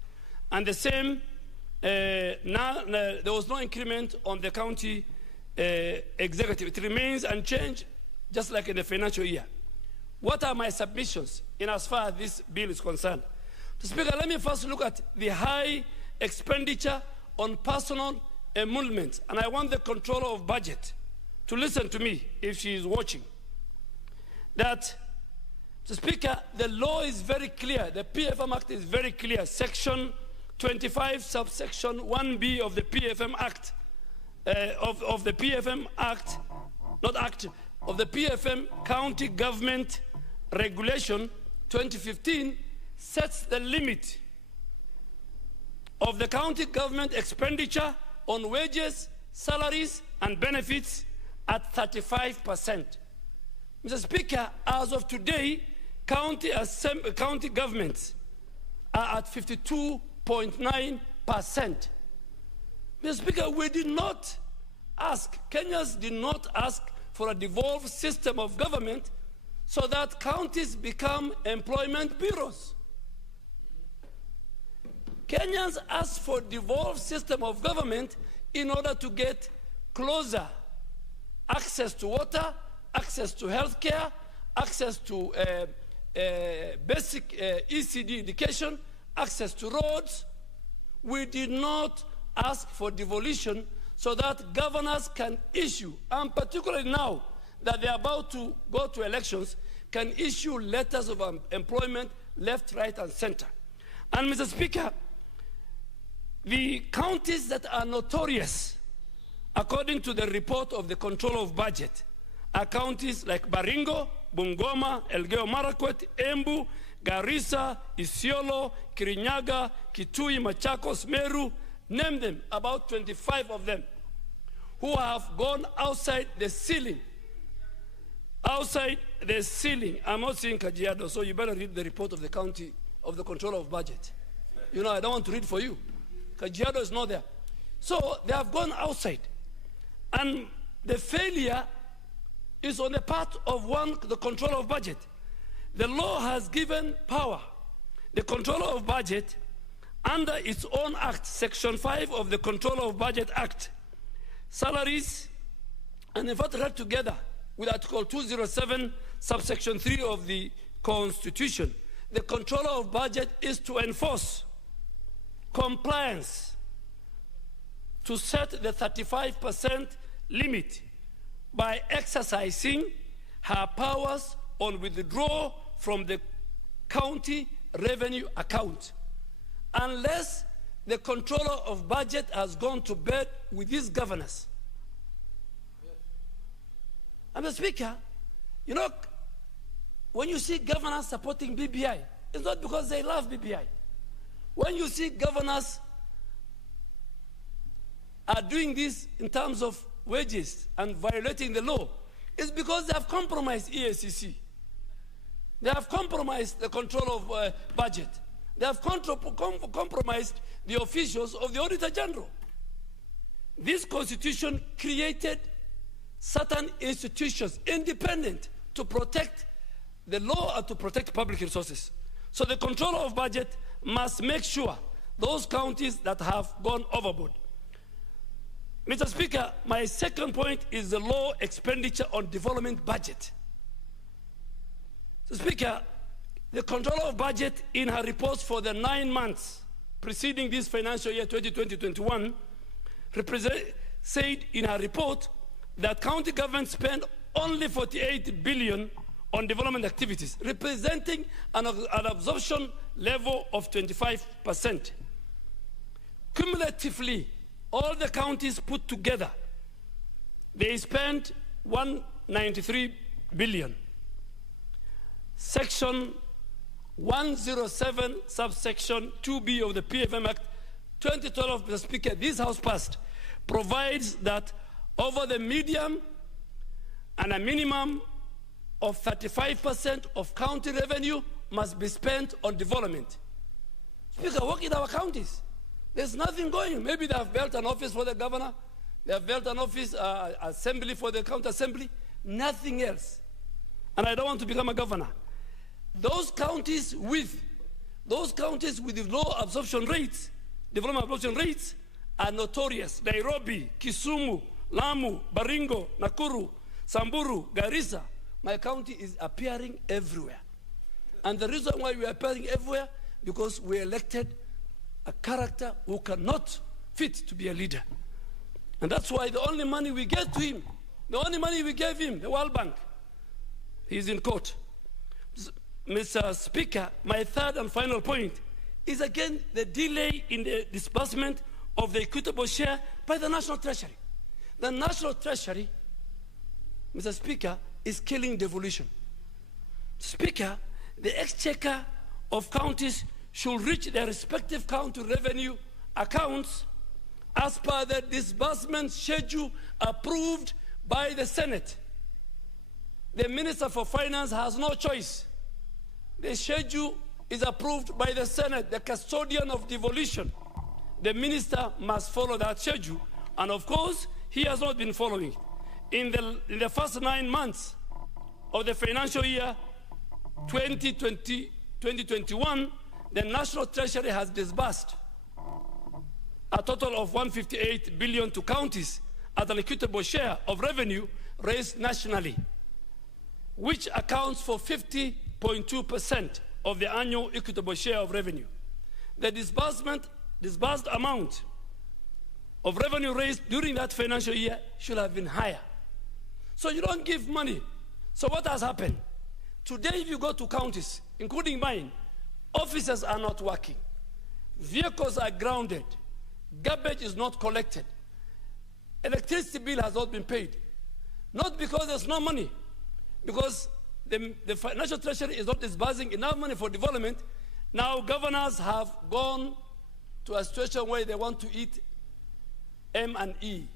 And the same, there was no increment on the county executive. It remains unchanged, just like in the financial year. What are my submissions in as far as this bill is concerned? Mr. Speaker, let me first look at the high expenditure on personal emoluments. And I want the controller of budget to listen to me if she is watching. That, Mr. Speaker, the law is very clear. The PFM Act is very clear. Section 25, subsection 1B of the PFM Act, of the PFM Act, not Act, of the PFM County Government Regulation 2015 sets the limit of the county government expenditure on wages, salaries, and benefits at 35%. Mr. Speaker, as of today, county governments are at 52.9%. Mr. Speaker, we did not ask, Kenyans did not ask for a devolved system of government so that counties become employment bureaus. Kenyans asked for a devolved system of government in order to get closer access to water, access to health care, access to basic ECD education, access to roads. We did not ask for devolution so that governors can issue, and particularly now that they are about to go to elections, can issue letters of employment left, right, and center. And Mr. Speaker, the counties that are notorious, according to the report of the Controller of Budget, are counties like Baringo, Bungoma, Elgeyo Marakwet, Embu, Garissa, Isiolo, Kirinyaga, Kitui, Machakos, Meru, name them, about 25 of them, who have gone outside the ceiling. Outside the ceiling. I'm not seeing Kajiado, so you better read the report of the county, of the Controller of Budget. You know, I don't want to read for you. Kajiado is not there. So they have gone outside. And the failure is on the part of the Controller of Budget. The law has given power. The Controller of Budget, under its own act, Section 5 of the Controller of Budget Act, salaries, and in fact read together with Article 207, subsection 3 of the Constitution, the Controller of Budget is to enforce compliance, to set the 35% limit by exercising her powers on withdrawal from the county revenue account unless the controller of budget has gone to bed with his governors. Mr. Speaker, you know, when you see governors supporting BBI, it's not because they love BBI. When you see governors are doing this in terms of wages and violating the law, it's because they have compromised EACC. They have compromised the control of budget. They have compromised the officials of the Auditor General. This constitution created certain institutions independent to protect the law and to protect public resources. So the controller of budget must make sure those counties that have gone overboard. Mr. Speaker, my second point is the low expenditure on development budget. Mr. Speaker, the controller of budget in her reports for the 9 months preceding this financial year 2020-21 said in her report that county governments spend only 48 billion on development activities, representing an absorption level of 25%. Cumulatively, all the counties put together, they spent 193 billion. Section 107, subsection 2B of the PFM Act 2012, Mr. Speaker, this House passed, provides that over the medium and a minimum of 35% of county revenue must be spent on development. Speaker, work in our counties. There's nothing going. Maybe they have built an office for the governor. They have built an office, assembly for the county assembly. Nothing else. And I don't want to become a governor. Those counties with the low absorption rates, development absorption rates, are notorious. Nairobi, Kisumu, Lamu, Baringo, Nakuru, Samburu, Garissa. My county is appearing everywhere. And the reason why we are appearing everywhere, because we elected a character who cannot fit to be a leader. And that's why the only money we gave to him, the only money we gave him, the World Bank, he's in court. Mr. Speaker, my third and final point is again the delay in the disbursement of the equitable share by the National Treasury. The National Treasury, Mr. Speaker, is killing devolution. Speaker, the exchequer of counties should reach their respective county revenue accounts as per the disbursement schedule approved by the Senate. The Minister for Finance has no choice. The schedule is approved by the Senate, the custodian of devolution. The minister must follow that schedule, and of course, he has not been following it. In the first 9 months of the financial year 2020-2021, the National Treasury has disbursed a total of 158 billion to counties as an equitable share of revenue raised nationally, which accounts for 50.2% of the annual equitable share of revenue. The disbursed amount of revenue raised during that financial year should have been higher. So you don't give money. So what has happened? Today, if you go to counties, including mine, officers are not working. Vehicles are grounded. Garbage is not collected. Electricity bill has not been paid. Not because there's no money, because the National Treasury is not disbursing enough money for development. Now governors have gone to a situation where they want to eat M&E,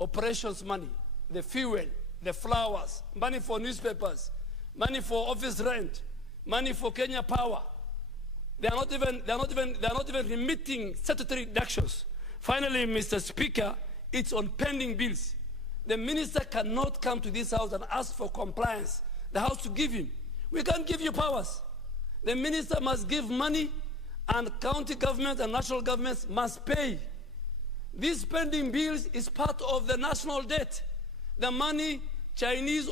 operations money, the fuel, the flowers, money for newspapers, money for office rent, money for Kenya Power. They are not even remitting statutory deductions. Finally, Mr. Speaker, it's on pending bills. The minister cannot come to this house and ask for compliance. The house to give him. We can't give you powers. The minister must give money, and county governments and national governments must pay. These pending bills is part of the national debt. The money Chinese,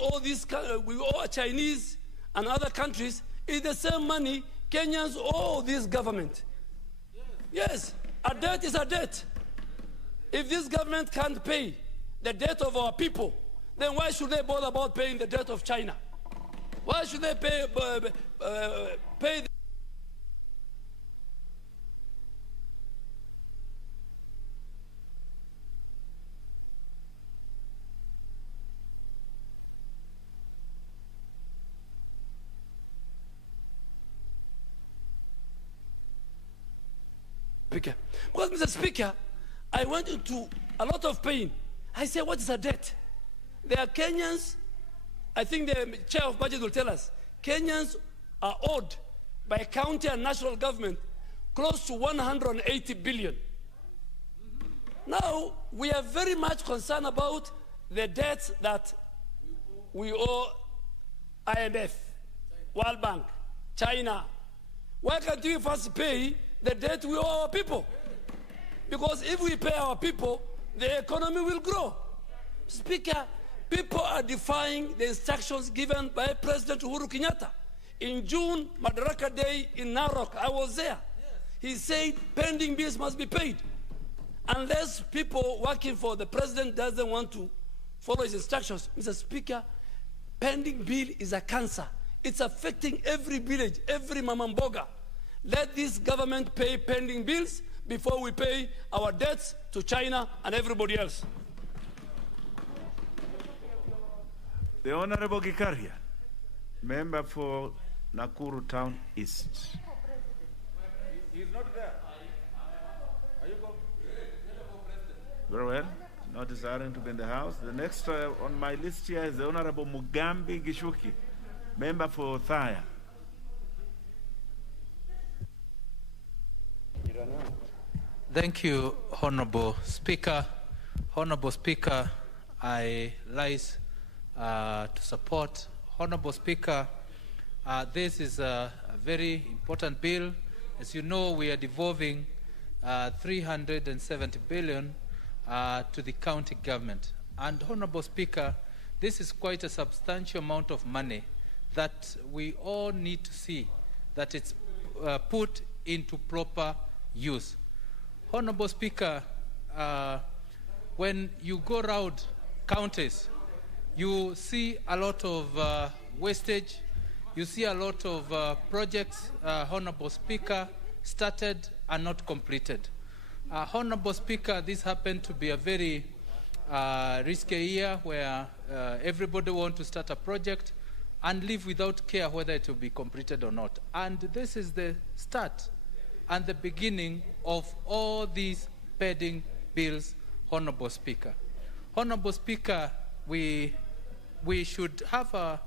we owe Chinese and other countries is the same money Kenyans owe this government. Yes, a debt is a debt. If this government can't pay the debt of our people, then why should they bother about paying the debt of China? Why should they pay the Speaker? Because, Mr. Speaker, I went into a lot of pain. I said, what is a debt? There are Kenyans, I think the chair of budget will tell us, Kenyans are owed by county and national government close to 180 billion. Now, we are very much concerned about the debts that we owe IMF, World Bank, China. Why can't we first pay the debt we owe our people? Because if we pay our people, the economy will grow. Speaker, people are defying the instructions given by President Uhuru Kenyatta. In June, Madaraka Day in Narok, I was there. He said pending bills must be paid. Unless people working for the president doesn't want to follow his instructions. Mr. Speaker, pending bill is a cancer. It's affecting every village, every mamamboga. Let this government pay pending bills before we pay our debts to China and everybody else. The Honorable Gikaria, member for Nakuru Town East. He's not there. Are you going? Very well. Not desiring to be in the house. The next on my list here is the Honorable Mugambi Gishuki, member for Thaya. Thank you, Honorable Speaker. Honorable Speaker, I rise to support. Honorable Speaker, this is a very important bill. As you know, we are devolving 370 billion to the county government. And Honorable Speaker, this is quite a substantial amount of money that we all need to see that it's put into proper use. Honorable Speaker, when you go around counties, you see a lot of wastage, you see a lot of projects, Honorable Speaker, started and not completed. Honorable Speaker, this happened to be a very risky year where everybody wants to start a project and live without care whether it will be completed or not. And this is the start and the beginning of all these pending bills, Honorable Speaker. Honorable Speaker, we should have a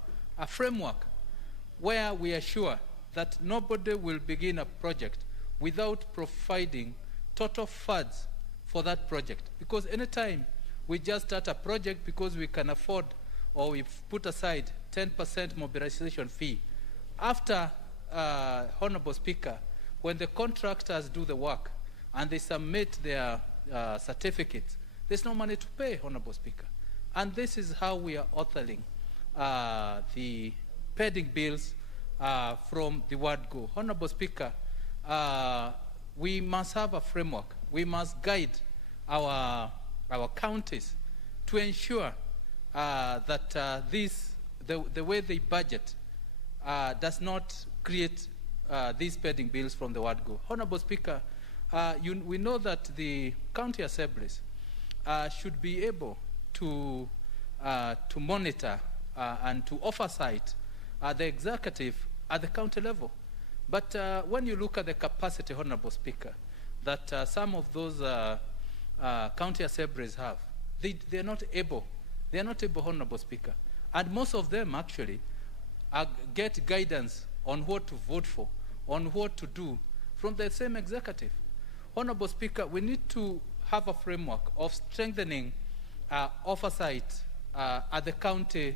framework where we are sure that nobody will begin a project without providing total funds for that project. Because anytime we just start a project because we can afford or we put aside 10% mobilization fee, after, Honorable Speaker, when the contractors do the work and they submit their certificates, there's no money to pay, Honorable Speaker. And this is how we are authoring the pending bills from the word go. Honorable Speaker, we must have a framework. We must guide our counties to ensure that the way they budget does not create these pending bills from the word go. Honorable Speaker, we know that the county assemblies should be able to monitor and to oversight the executive at the county level. But when you look at the capacity, Honorable Speaker, that some of those county assemblies have, they're not able, Honorable Speaker. And most of them actually get guidance on what to vote for, on what to do from the same executive. Honorable Speaker, we need to have a framework of strengthening oversight at the county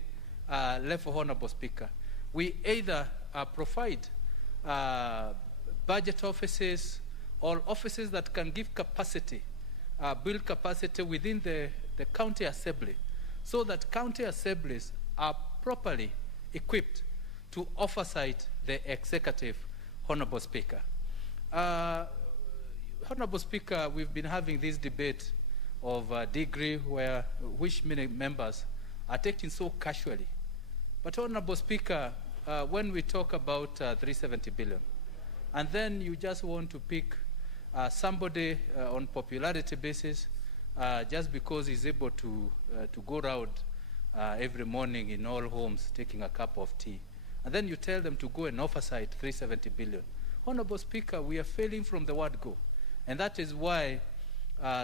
level, Honorable Speaker. We either provide budget offices or offices that can give capacity, build capacity within the county assembly, so that county assemblies are properly equipped to oversight the executive, Honorable Speaker. Honorable Speaker, we've been having this debate of degree which many members are taking so casually. But Honorable Speaker, when we talk about 370 billion, and then you just want to pick somebody on popularity basis just because he's able to go around every morning in all homes taking a cup of tea, and then you tell them to go and oversight 370 billion. Honorable Speaker, we are failing from the word go, and that is why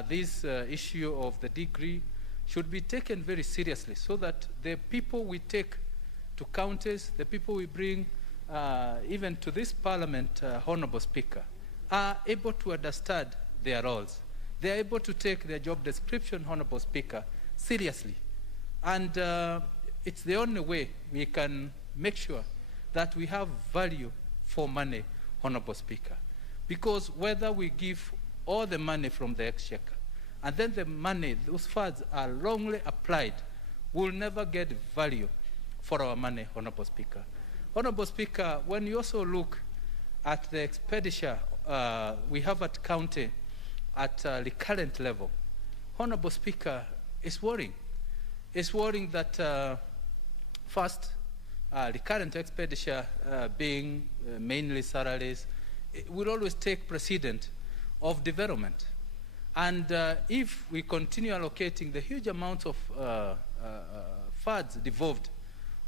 this issue of the degree should be taken very seriously, so that the people we take to counties, the people we bring even to this parliament, Honorable Speaker, are able to understand their roles. They are able to take their job description, Honorable Speaker, seriously. And it's the only way we can make sure that we have value for money, Honorable Speaker. Because whether we give all the money from the exchequer, and then the money, those funds are wrongly applied, we'll never get value for our money, Honorable Speaker. Honorable Speaker, when you also look at the expenditure we have at county at the current level, Honorable Speaker, it's worrying. It's worrying that first, the current expenditure being mainly salaries, it will always take precedent of development. And if we continue allocating the huge amounts of funds devolved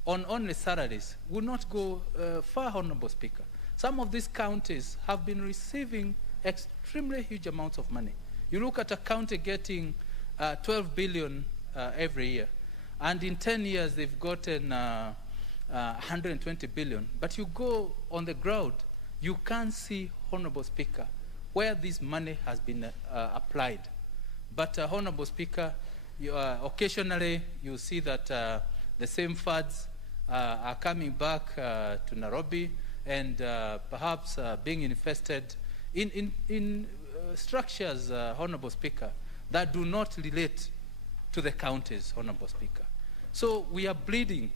on only salaries, will not go far, Honorable Speaker. Some of these counties have been receiving extremely huge amounts of money. You look at a county getting 12 billion every year, and in 10 years they've gotten 120 billion. But you go on the ground, you can't see, Honorable Speaker, where this money has been applied. But Honorable Speaker, occasionally you see that the same funds are coming back to Nairobi and perhaps being invested in structures, Honorable Speaker, that do not relate to the counties, Honorable Speaker. So we are bleeding,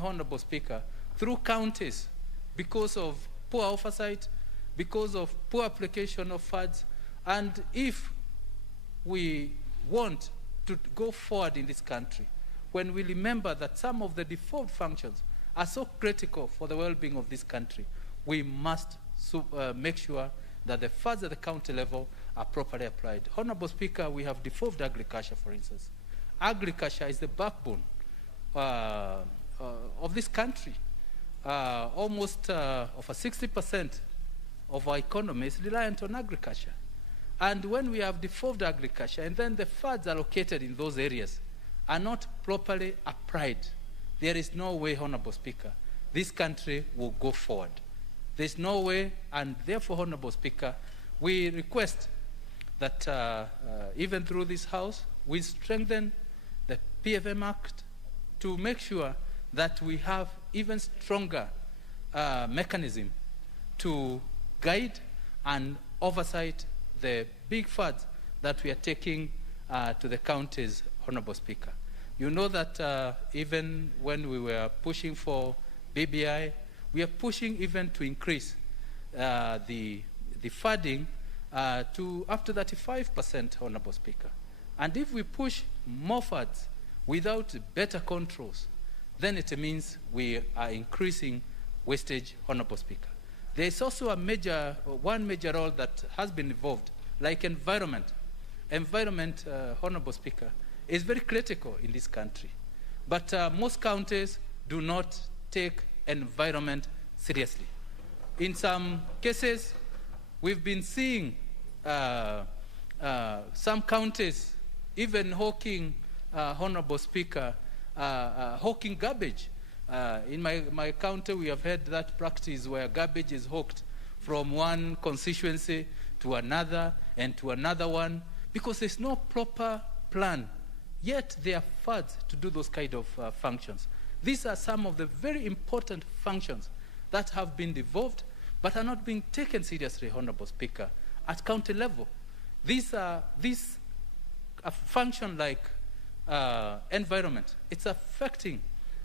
Honorable Speaker, through counties because of poor oversight, because of poor application of funds. And if we want to go forward in this country, when we remember that some of the default functions are so critical for the well-being of this country, we must make sure that the funds at the county level are properly applied. Honorable Speaker, we have devolved agriculture, for instance. Agriculture is the backbone of this country. Almost over 60% of our economy is reliant on agriculture. And when we have devolved agriculture, and then the funds allocated in those areas are not properly applied, there is no way, Honorable Speaker, this country will go forward. There's no way, and therefore, Honorable Speaker, we request that even through this House, we strengthen the PFM Act to make sure that we have even stronger mechanism to guide and oversight the big funds that we are taking to the counties, Honorable Speaker. You know that even when we were pushing for BBI, we are pushing even to increase the funding to up to 35%, Honorable Speaker. And if we push more funds without better controls, then it means we are increasing wastage, Honorable Speaker. There is also one major role that has been involved, like environment. Environment, Honorable Speaker, is very critical in this country. But most counties do not take environment seriously. In some cases, we've been seeing some counties even hawking, Honorable Speaker, hawking garbage. In my county, we have had that practice where garbage is hawked from one constituency to another and to another one, because there's no proper plan. Yet there are funds to do those kind of functions. These are some of the very important functions that have been devolved but are not being taken seriously, Honorable Speaker, at county level. These function like environment. It's affecting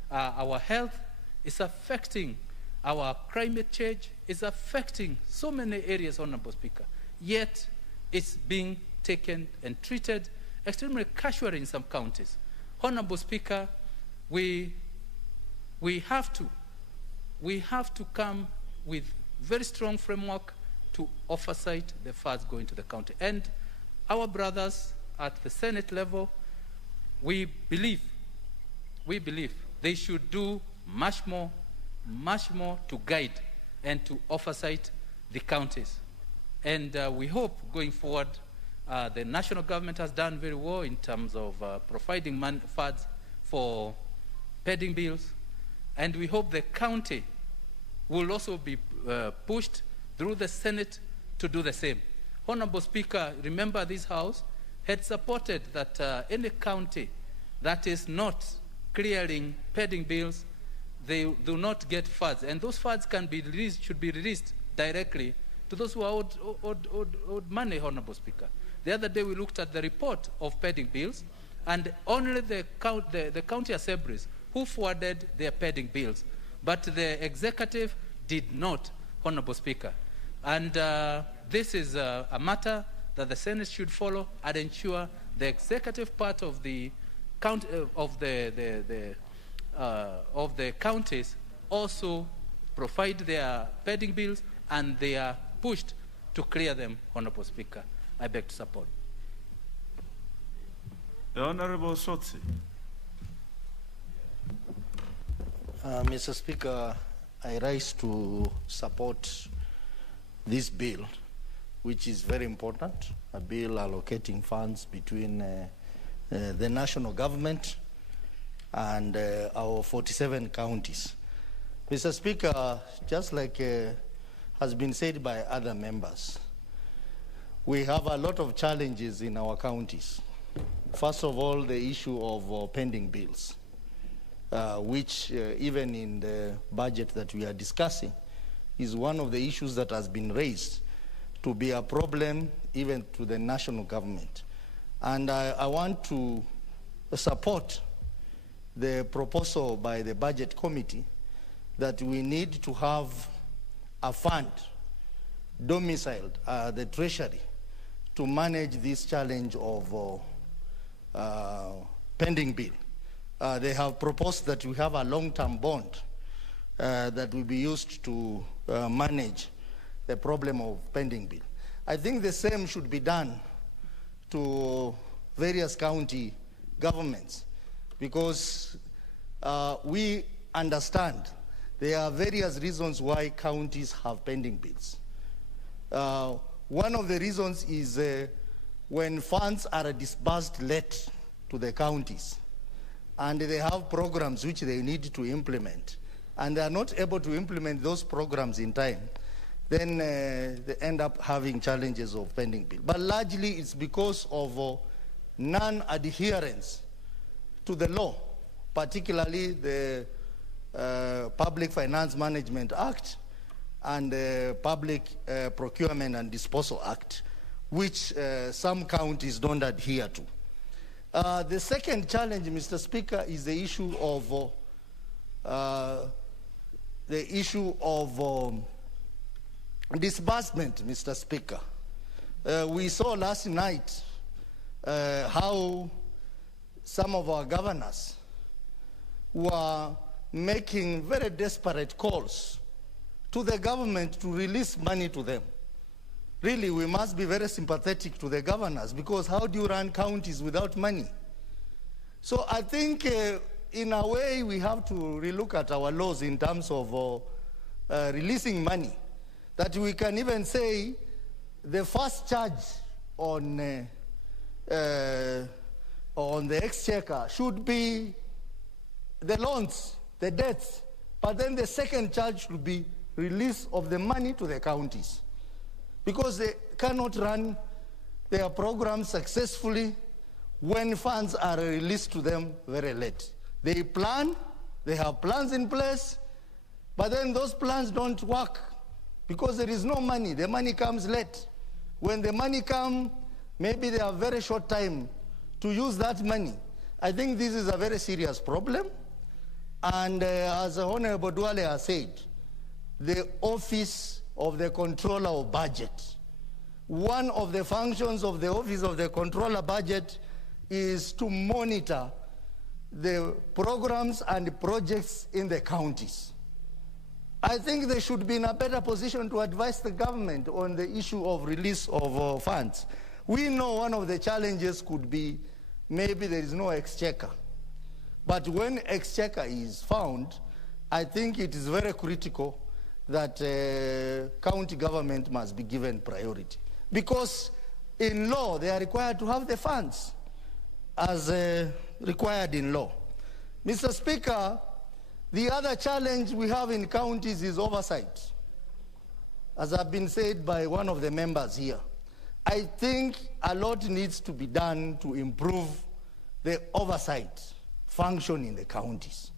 our health. It's affecting our climate change. It's affecting so many areas, Honorable Speaker. Yet it's being taken and treated extremely casually in some counties. Honorable Speaker, we have to we have to come with very strong framework to oversight the funds going to the county. And our brothers at the Senate level, we believe they should do much more to guide and to oversight the counties. And we hope going forward, the national government has done very well in terms of providing funds for pending bills. And we hope the county will also be pushed through the Senate to do the same. Honorable Speaker, remember this House had supported that any county that is not clearing pending bills, they do not get funds. And those funds can be released, should be released directly to those who are owed money, Honorable Speaker. The other day we looked at the report of pending bills, and only the county assemblies who forwarded their pending bills, but the executive did not, Honorable Speaker. And this is a matter that the Senate should follow and ensure the executive part of the counties also provide their pending bills, and they are pushed to clear them, Honorable Speaker. I beg to support. The Honorable Sotsi. Mr. Speaker, I rise to support this bill, which is very important, a bill allocating funds between the national government and our 47 counties. Mr. Speaker, just like has been said by other members, we have a lot of challenges in our counties. First of all, the issue of pending bills, which even in the budget that we are discussing is one of the issues that has been raised to be a problem even to the national government. And I want to support the proposal by the Budget Committee that we need to have a fund domiciled the Treasury to manage this challenge of pending bill. They have proposed that we have a long-term bond that will be used to manage the problem of pending bill. I think the same should be done to various county governments, because we understand there are various reasons why counties have pending bills. One of the reasons is when funds are disbursed late to the counties, and they have programs which they need to implement, and they are not able to implement those programs in time, then they end up having challenges of pending bill. But largely it's because of non-adherence to the law, particularly the Public Finance Management Act and the Public Procurement and Disposal Act, which some counties don't adhere to. The second challenge, Mr. Speaker, is the issue of disbursement, Mr. Speaker. We saw last night how some of our governors were making very desperate calls to the government to release money to them. Really, we must be very sympathetic to the governors, because how do you run counties without money? So I think in a way we have to relook at our laws in terms of releasing money, that we can even say the first charge on the exchequer should be the loans, the debts, but then the second charge should be release of the money to the counties, because they cannot run their programs successfully when funds are released to them very late. They plan, they have plans in place, but then those plans don't work because there is no money. The money comes late. When the money comes, maybe they have very short time to use that money. I think this is a very serious problem. And as Honorable Duale has said, the Office of the Controller of Budget, one of the functions of the Office of the Controller Budget is to monitor the programs and projects in the counties. I think they should be in a better position to advise the government on the issue of release of funds. We know one of the challenges could be maybe there is no exchequer. But when exchequer is found, I think it is very critical that county government must be given priority. Because in law, they are required to have the funds as required in law. Mr. Speaker, the other challenge we have in counties is oversight. As has been said by one of the members here, I think a lot needs to be done to improve the oversight function in the counties.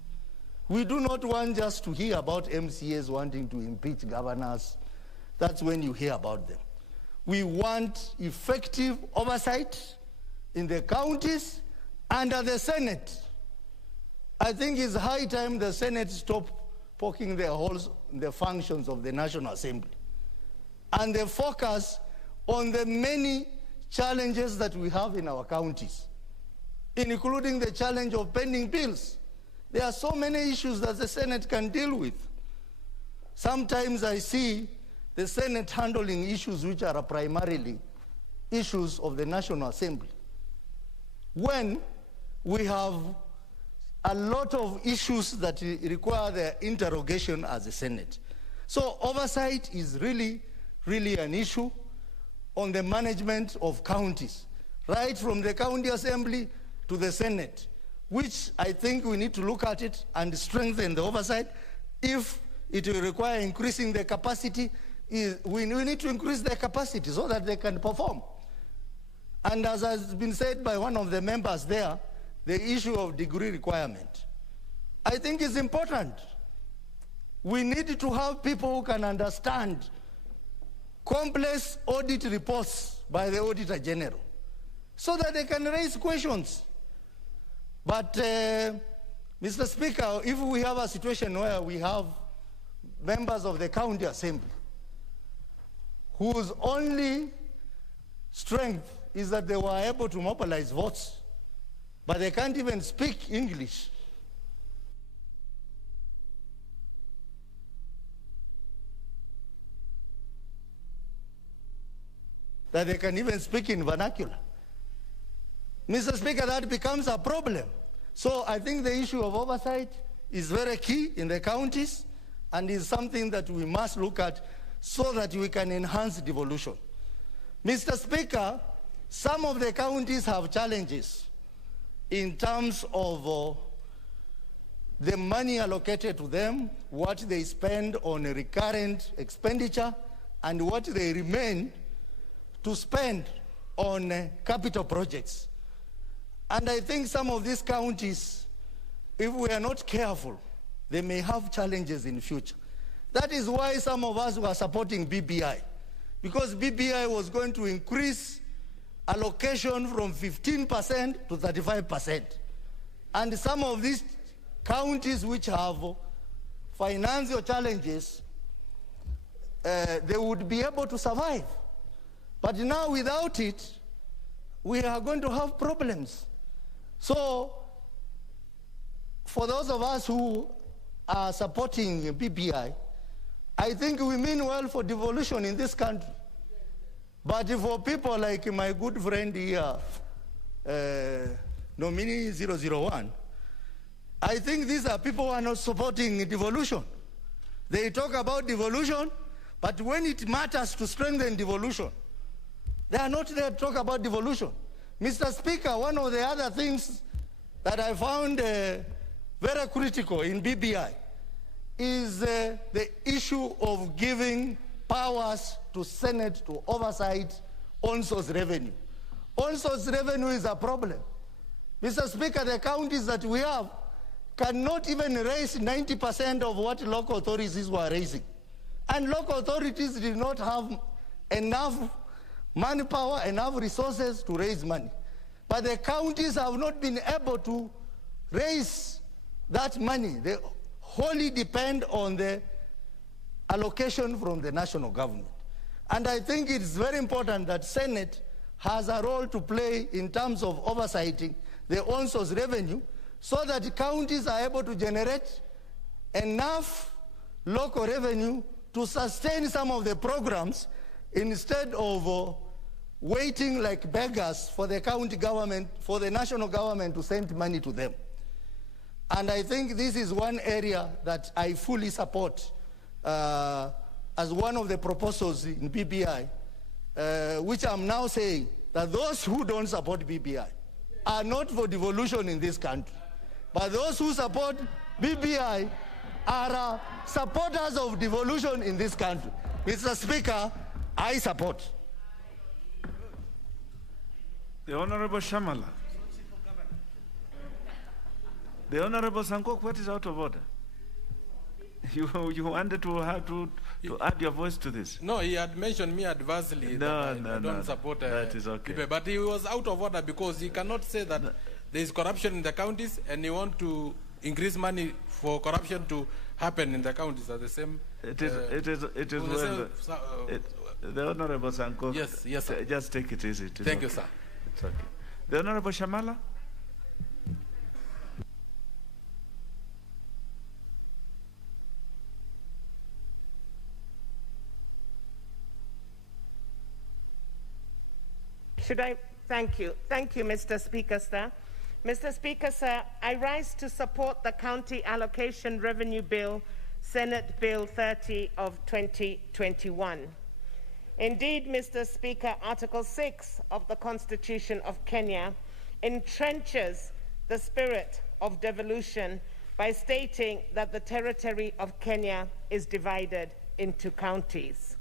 We do not want just to hear about MCAs wanting to impeach governors. That's when you hear about them. We want effective oversight in the counties under the Senate. I think it's high time the Senate stop poking their holes in the functions of the National Assembly and they focus on the many challenges that we have in our counties, including the challenge of pending bills. There are so many issues that the Senate can deal with. Sometimes I see the Senate handling issues which are primarily issues of the National Assembly, when we have a lot of issues that require their interrogation as a Senate. So oversight is really an issue on the management of counties, right from the county assembly to the Senate, which I think we need to look at it and strengthen the oversight. If it will require increasing the capacity, we need to increase their capacity so that they can perform. And as has been said by one of the members there, the issue of degree requirement, I think is important. We need to have people who can understand complex audit reports by the Auditor General so that they can raise questions. But, Mr. Speaker, if we have a situation where we have members of the County Assembly whose only strength is that they were able to mobilize votes, but they can't even speak English, that they can even speak in vernacular. Mr. Speaker, that becomes a problem. So I think the issue of oversight is very key in the counties and is something that we must look at so that we can enhance devolution. Mr. Speaker, some of the counties have challenges in terms of the money allocated to them, what they spend on a recurrent expenditure, and what they remain to spend on capital projects. And I think some of these counties, if we are not careful, they may have challenges in future. That is why some of us were supporting BBI, because BBI was going to increase allocation from 15% to 35%. And some of these counties which have financial challenges, they would be able to survive. But now without it, we are going to have problems. So, for those of us who are supporting BBI, I think we mean well for devolution in this country. But for people like my good friend here, nominee 001, I think these are people who are not supporting devolution. They talk about devolution, but when it matters to strengthen devolution, they are not there to talk about devolution. Mr. Speaker, one of the other things that I found very critical in BBI is the issue of giving powers to Senate to oversight on-source revenue. On-source revenue is a problem. Mr. Speaker, the counties that we have cannot even raise 90% of what local authorities were raising. And local authorities did not have enough manpower, enough resources to raise money. But the counties have not been able to raise that money. They wholly depend on the allocation from the national government. And I think it's very important that Senate has a role to play in terms of oversighting the on-source revenue so that counties are able to generate enough local revenue to sustain some of the programs instead of waiting like beggars for the county government, for the national government to send money to them. And I think this is one area that I fully support as one of the proposals in BBI, which I'm now saying that those who don't support BBI are not for devolution in this country. But those who support BBI are supporters of devolution in this country. Mr. Speaker, I support. The Honorable Shamala. The Honorable Sankok, what is out of order? You wanted to have to add your voice to this? No, he had mentioned me adversely. I don't support that is okay. people, but he was out of order because he cannot say that there is corruption in the counties and he want to increase money for corruption to happen in the counties at the same. It is well. The Honorable Sankok. Yes, sir. Just take it easy. Thank you, sir. It's okay. The Honorable Shamala. Should I? Thank you. Thank you, Mr. Speaker, sir. Mr. Speaker, sir, I rise to support the County Allocation Revenue Bill, Senate Bill 30 of 2021. Indeed, Mr. Speaker, Article 6 of the Constitution of Kenya entrenches the spirit of devolution by stating that the territory of Kenya is divided into counties.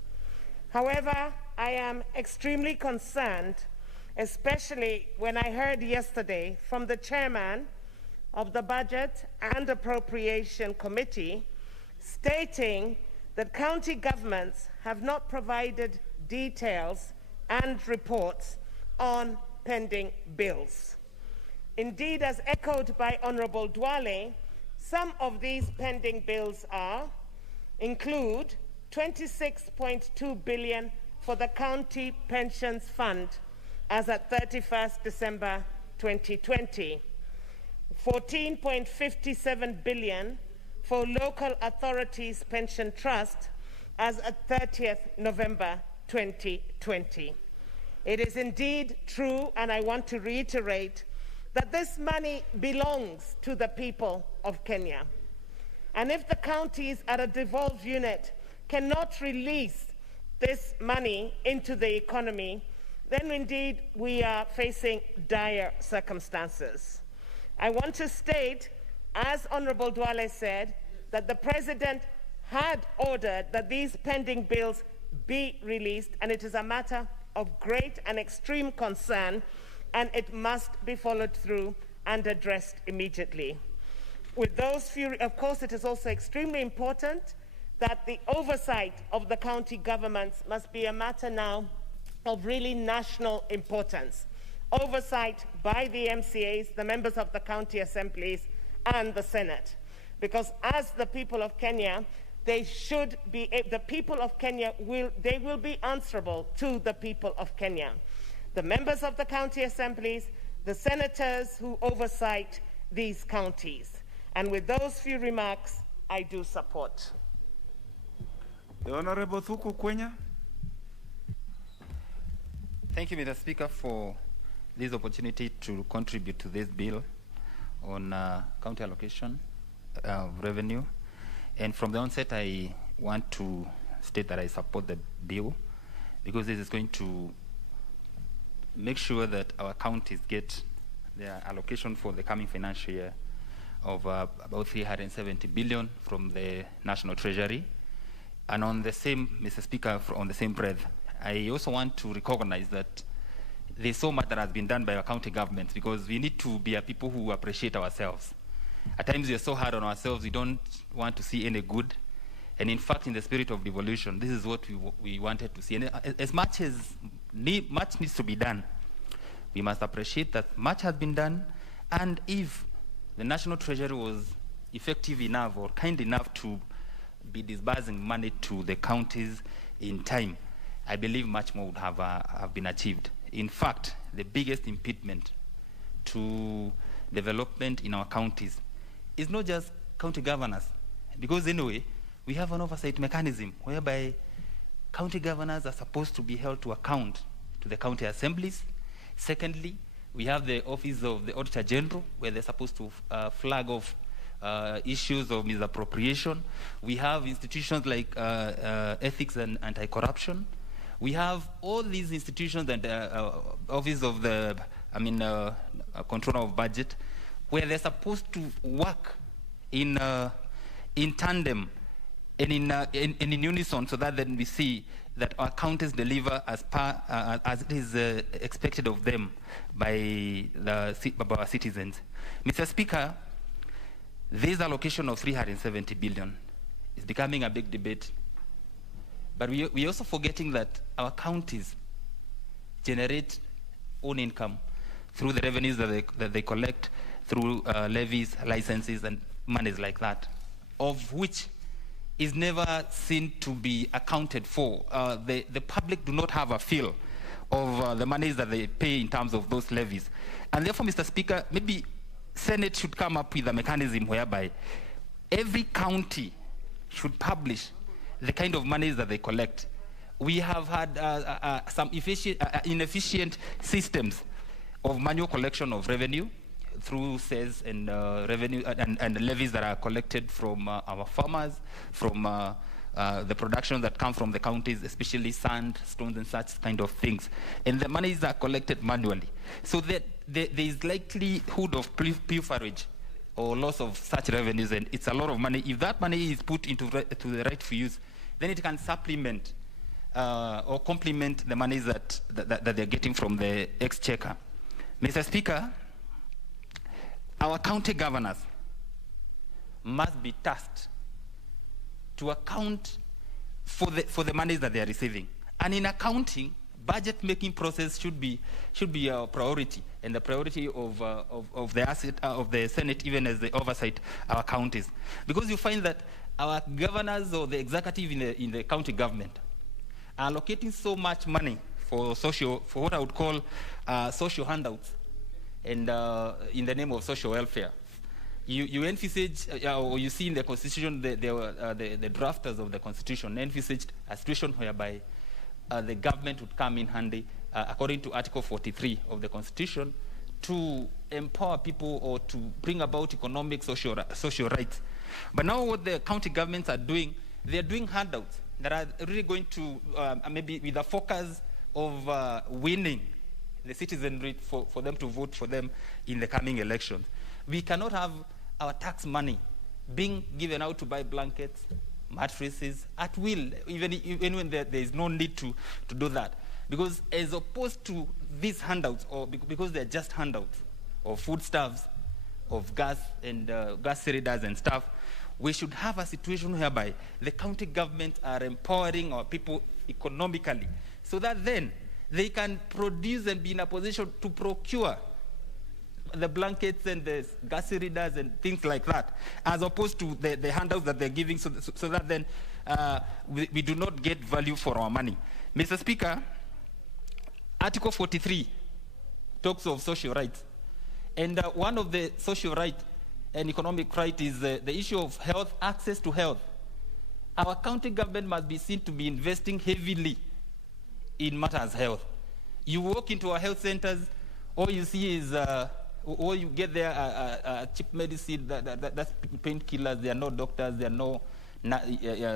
However, I am extremely concerned, especially when I heard yesterday from the chairman of the Budget and Appropriation Committee stating that county governments have not provided details and reports on pending bills. Indeed, as echoed by Honorable Dwale, some of these pending bills include 26.2 billion for the County Pensions Fund as at 31st December 2020, 14.57 billion for Local Authorities Pension Trust as at 30th November 2020. It is indeed true, and I want to reiterate, that this money belongs to the people of Kenya. And if the counties at a devolved unit cannot release this money into the economy, then indeed we are facing dire circumstances. I want to state, as Honorable Dwale said, that the President had ordered that these pending bills be released, and it is a matter of great and extreme concern, and it must be followed through and addressed immediately. With those few, of course, it is also extremely important that the oversight of the county governments must be a matter now of really national importance. Oversight by the MCAs, the members of the county assemblies, and the Senate. Because as the people of Kenya, the people of Kenya will be answerable to the people of Kenya. The members of the county assemblies, the senators who oversight these counties. And with those few remarks, I do support. The Honorable Thuku Kwenya. Thank you, Mr. Speaker, for this opportunity to contribute to this bill on county allocation of revenue. And from the onset, I want to state that I support the bill because this is going to make sure that our counties get their allocation for the coming financial year of about 370 billion from the National Treasury. And on the same, Mr. Speaker, on the same breath, I also want to recognize that there's so much that has been done by our county governments because we need to be a people who appreciate ourselves. At times we are so hard on ourselves, we don't want to see any good. And in fact, in the spirit of devolution, this is what we wanted to see. And as much as much needs to be done, we must appreciate that much has been done. And if the National Treasury was effective enough or kind enough to be disbursing money to the counties in time, I believe much more would have been achieved. In fact, the biggest impediment to development in our counties is not just county governors, because anyway, we have an oversight mechanism whereby county governors are supposed to be held to account to the county assemblies. Secondly, we have the Office of the Auditor General, where they're supposed to flag off issues of misappropriation. We have institutions like ethics and anti-corruption. We have all these institutions and Office of the, Controller of Budget, where they're supposed to work in tandem and in unison, so that then we see that our counties deliver as it is expected of them by our citizens. Mr. Speaker, this allocation of 370 billion is becoming a big debate, but we're also forgetting that our counties generate own income through the revenues that they collect through levies, licenses, and monies like that, of which is never seen to be accounted for. The public do not have a feel of the monies that they pay in terms of those levies. And therefore, Mr. Speaker, maybe Senate should come up with a mechanism whereby every county should publish the kind of monies that they collect. We have had some inefficient systems of manual collection of revenue through sales and revenue and levies that are collected from our farmers, from the production that come from the counties, especially sand, stones, and such kind of things. And the monies are collected manually. So that there is likelihood of pilferage or loss of such revenues, and it's a lot of money. If that money is put into to the rightful use, then it can supplement or complement the monies that they're getting from the exchequer. Mr. Speaker, our county governors must be tasked to account for the monies that they are receiving. And in accounting, budget making process should be a priority, and the priority of the Senate, even as they oversight our counties. Because you find that our governors or the executive in the county government are allocating so much money for what I would call social handouts, and in the name of social welfare. You envisage, or you see in the Constitution, the drafters of the Constitution envisaged a situation whereby the government would come in handy, according to Article 43 of the Constitution, to empower people or to bring about economic social rights. But now what the county governments are doing, they're doing handouts that are really going to, maybe with a focus of winning the citizenry for them to vote for them in the coming elections. We cannot have our tax money being given out to buy blankets, mattresses, at will, even when there is no need to do that. Because as opposed to these handouts, or because they're just handouts of foodstuffs, of gas and gas cylinders and stuff, we should have a situation whereby the county governments are empowering our people economically, so that then they can produce and be in a position to procure the blankets and the gas cylinders and things like that, as opposed to the handouts that they're giving, so that then we do not get value for our money. Mr. Speaker, Article 43 talks of social rights. And one of the social rights and economic right is the issue of health, access to health. Our county government must be seen to be investing heavily in matters health. You walk into our health centers, all you see is, all you get there cheap medicine, that's painkillers. There are no doctors, there are no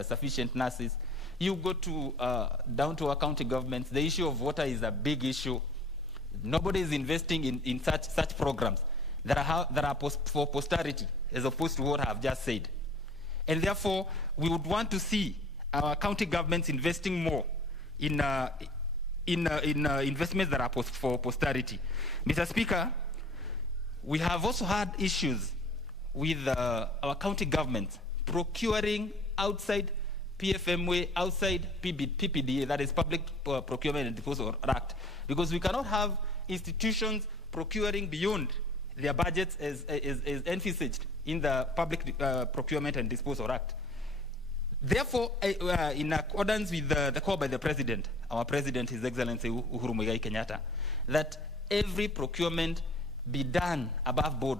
sufficient nurses. You go to down to our county governments, the issue of water is a big issue. Nobody is investing in such programs that are for posterity, as opposed to what I have just said. And therefore, we would want to see our county governments investing more in investments that are for posterity. Mr. Speaker, we have also had issues with our county governments procuring outside PFMA, outside PPDA, that is Public Procurement and Disposal Act, because we cannot have institutions procuring beyond their budgets as envisaged in the Public Procurement and Disposal Act. Therefore, in accordance with the call by the President, our President, His Excellency Uhuru Muigai Kenyatta, that every procurement be done above board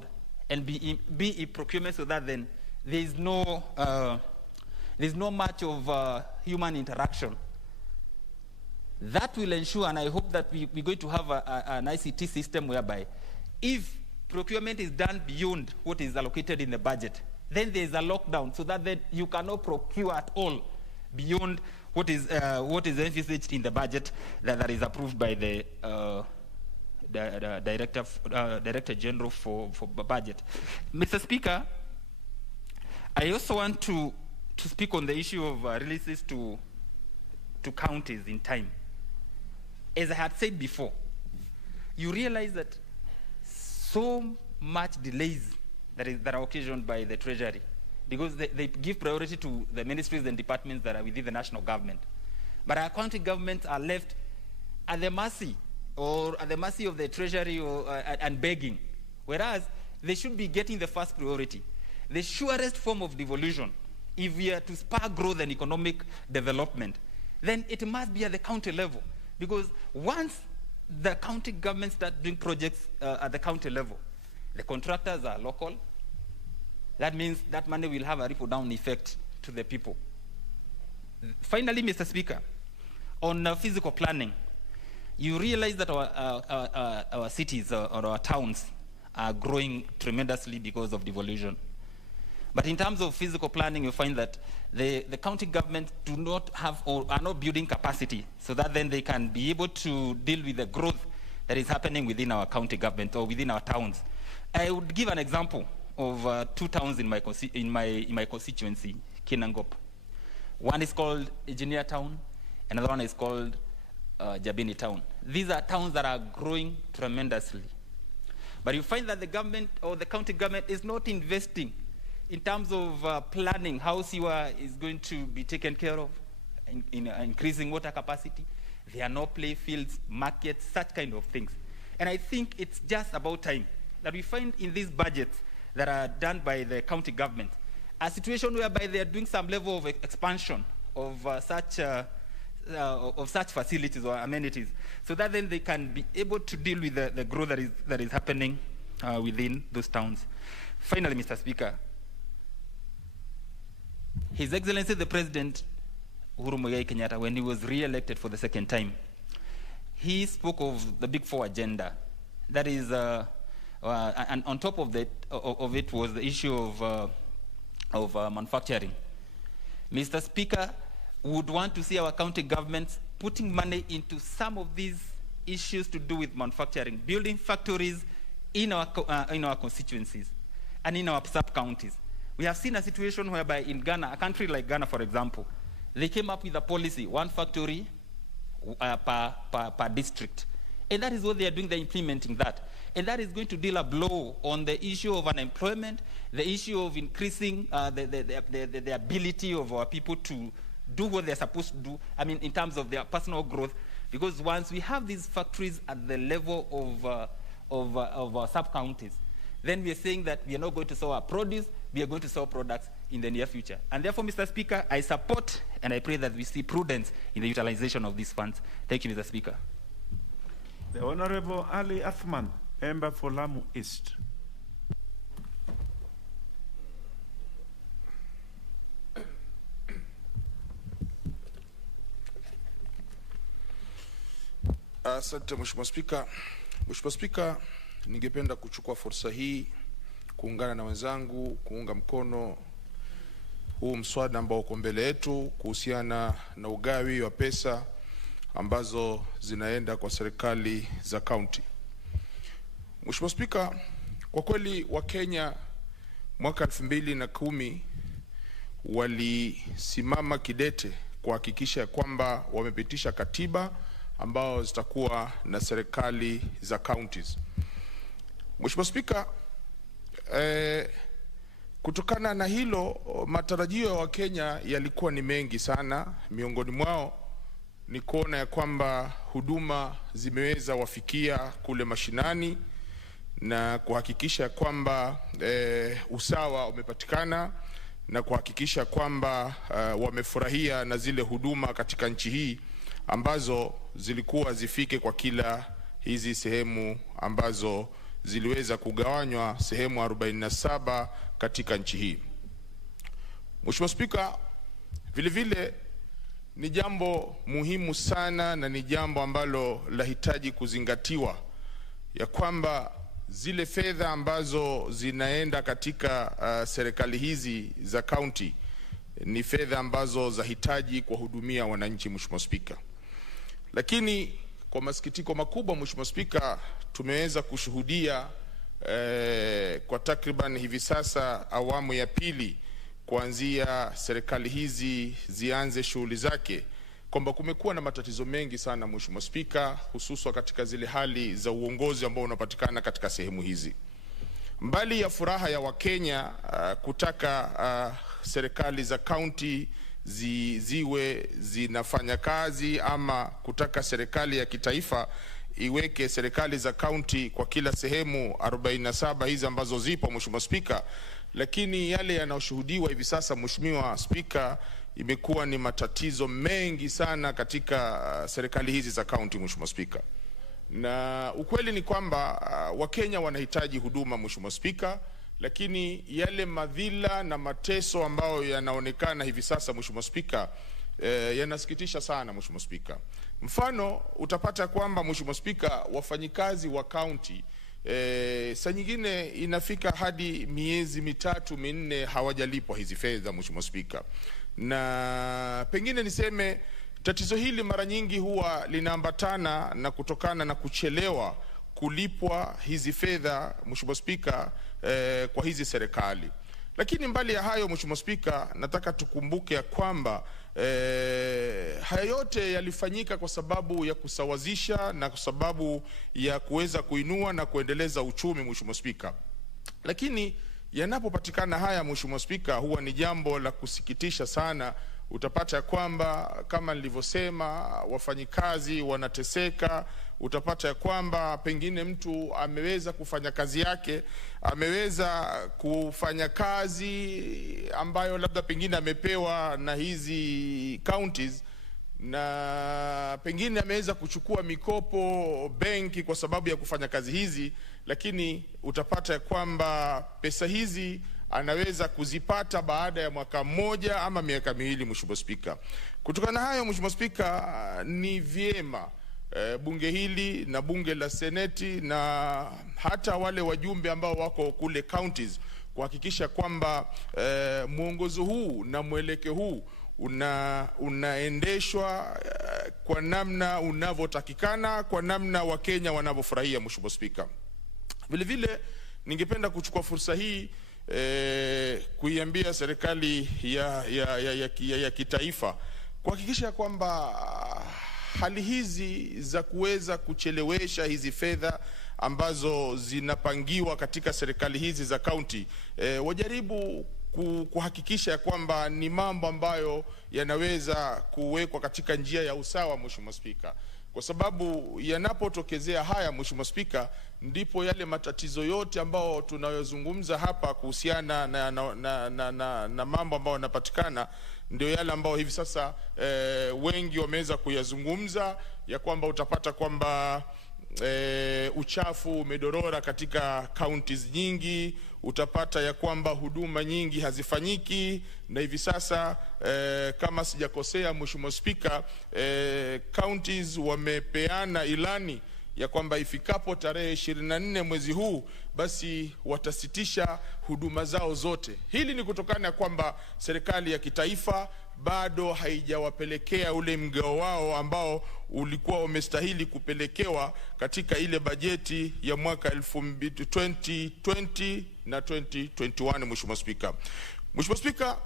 and be a procurement, so that then there is no there's not much of human interaction. That will ensure, and I hope that we're going to have an ICT system whereby if procurement is done beyond what is allocated in the budget, then there's a lockdown so that then you cannot procure at all beyond what is envisaged in the budget that is approved by the Director General for Budget. Mr. Speaker, I also want to speak on the issue of releases to counties in time. As I had said before, you realize that so much delays that are occasioned by the Treasury, because they give priority to the ministries and departments that are within the national government. But our county governments are left at the mercy of the Treasury and begging, whereas they should be getting the first priority. The surest form of devolution, if we are to spur growth and economic development, then it must be at the county level. Because once the county government start doing projects at the county level, the contractors are local. That means that money will have a ripple down effect to the people. Finally, Mr. Speaker, on physical planning, you realize that our cities or our towns are growing tremendously because of devolution. But in terms of physical planning, you find that the county governments do not have or are not building capacity so that then they can be able to deal with the growth that is happening within our county government or within our towns. I would give an example of 2 towns in my constituency, Kinangop. One is called Engineer Town, another one is called Jabini Town. These are towns that are growing tremendously. But you find that the government or the county government is not investing in terms of planning how sewer is going to be taken care of, in increasing water capacity. There are no play fields, markets, such kind of things. And I think it's just about time that we find in these budgets that are done by the county government a situation whereby they are doing some level of expansion of such facilities or amenities, so that then they can be able to deal with the growth that is happening within those towns. Finally, Mr. Speaker, His Excellency the President Uhuru Muigai Kenyatta, when he was re-elected for the second time, he spoke of the Big Four agenda. That is, and on top of that, of it was the issue of manufacturing. Mr. Speaker, would want to see our county governments putting money into some of these issues to do with manufacturing, building factories in our constituencies and in our sub-counties. We have seen a situation whereby in Ghana, a country like Ghana, for example, they came up with a policy, 1 factory per district. And that is what they are doing, they're implementing that. And that is going to deal a blow on the issue of unemployment, the issue of increasing the ability of our people to do what they're supposed to do, I mean, in terms of their personal growth. Because once we have these factories at the level of our sub-counties, then we are saying that we are not going to sell our produce, we are going to sell products in the near future. And therefore, Mr. Speaker, I support and I pray that we see prudence in the utilization of these funds. Thank you, Mr. Speaker. The Honorable Ali Athman, member for Lamu East. Asante Mheshimiwa Spika. Mheshimiwa Spika, ningependa kuchukua fursa hii kuungana na wenzangu kuunga mkono huu mswada ambao uko mbele yetu kuhusiana na ugawi wa pesa ambazo zinaenda kwa serikali za kaunti. Mheshimiwa Spika, kwa kweli Wakenya mwaka 2010 walisimama kidete kuhakikisha kwamba wamepitisha katiba ambao zitakuwa na serikali za counties. Mheshimiwa Spika, kutokana na hilo matarajio ya Wakenya yalikuwa ni mengi sana. Miongoni mwao ni kuona ya kwamba huduma zimeweza wafikia kule mashinani na kuhakikisha kwamba usawa umepatikana na kuhakikisha kwamba wamefurahia na zile huduma katika nchi hii ambazo zilikuwa zifike kwa kila hizi sehemu ambazo ziliweza kugawanywa sehemu 47 katika nchi hii. Mheshimiwa Spika, Vile vile ni jambo muhimu sana na ni jambo ambalo lahitaji kuzingatiwa, ya kwamba zile fedha ambazo zinaenda katika serikali hizi za kaunti ni fedha ambazo zahitaji kuwahudumia wananchi, Mheshimiwa Spika. Lakini kwa masikitiko makubwa, Mheshimiwa Spika, tumeweza kushuhudia kwa takriban hivi sasa awamu ya pili kuanzia serikali hizi zianze shughuli zake, kwamba kumekuwa na matatizo mengi sana, Mheshimiwa Spika, hususan katika zile hali za uongozi ambao unapatikana katika sehemu hizi. Mbali ya furaha ya Wakenya kutaka serikali za kaunti ziwe zinafanya kazi, ama kutaka serikali ya kitaifa iweke serikali za kaunti kwa kila sehemu 47 hizi ambazo zipo, Mheshimiwa Spika, lakini yale yanayoshuhudiwa hivi sasa, Mheshimiwa Spika, imekuwa ni matatizo mengi sana katika serikali hizi za kaunti, Mheshimiwa Spika. Na ukweli ni kwamba Wakenya wanahitaji huduma, Mheshimiwa Spika, lakini yale madhila na mateso ambayo yanaonekana hivi sasa, Mheshimiwa Spika, yanasikitisha sana, Mheshimiwa Spika. Mfano, utapata kwamba, Mheshimiwa Spika, wafanyikazi wa kaunti saa nyingine inafika hadi miezi 3-4 hawajalipwa hizi fedha, Mheshimiwa Spika. Na pengine niseme tatizo hili mara nyingi huwa linaambatana na kutokana na kuchelewa kulipwa hizi fedha, Mheshimiwa Spika, kwa hizi serikali. Lakini mbali ya hayo, Mheshimiwa Spika, nataka tukumbuke ya kwamba haya yote yalifanyika kwa sababu ya kusawazisha na kwa sababu ya kuweza kuinua na kuendeleza uchumi, Mheshimiwa Spika. Lakini yanapopatikana haya, Mheshimiwa Spika, huwa ni jambo la kusikitisha sana. Utapata kwamba kama nilivyosema, wafanyikazi wanateseka. Utapata kwamba pengine mtu ameweza kufanya kazi yake, ameweza kufanya kazi ambayo labda pengine amepewa na hizi counties, na pengine ameweza kuchukua mikopo benki kwa sababu ya kufanya kazi hizi, lakini utapata kwamba pesa hizi anaweza kuzipata baada ya mwaka mmoja ama miaka miwili, Mheshimiwa Spika. Kutokana na hayo, Mheshimiwa Spika, ni vyema bunge hili na bunge la seneti na hata wale wajumbe ambao wako kule counties kuhakikisha kwamba mwongozo huu na mwelekeo huu unaendeshwa kwa namna unavyotakikana, kwa namna Wakenya wanavyofurahia, Mheshimiwa Spika. Vile vile ningependa kuchukua fursa hii kuiambia serikali ya kitaifa kuhakikisha kwamba hali hizi za kuweza kuchelewesha hizi fedha ambazo zinapangiwa katika serikali hizi za kaunti, wajaribu kuhakikisha ya kwamba ni mambo ambayo yanaweza kuwekwa katika njia ya usawa, Mheshimiwa Spika. Kwa sababu yanapotokezea haya, Mheshimiwa Spika, ndipo yale matatizo yote ambao tunayozungumza hapa kuhusiana na mambo ambayo yanapatikana, ndio yale ambao hivi sasa wengi wameweza kuyazungumza, ya kwamba utapata kwamba uchafu umedorora katika counties nyingi. Utapata ya kwamba huduma nyingi hazifanyiki, na hivi sasa kama sijakosea, Mheshimiwa Spika, counties wamepeana ilani ya kwamba ifikapo tarehe 24 mwezi huu basi watasitisha huduma zao zote. Hili ni kutokana kwamba serikali ya kitaifa bado haijawapelekea ule mgao wao ambao ulikuwa umestahili kupelekewa katika ile bajeti ya mwaka 2020 na 2021, Mheshimiwa Spika. Mheshimiwa Spika,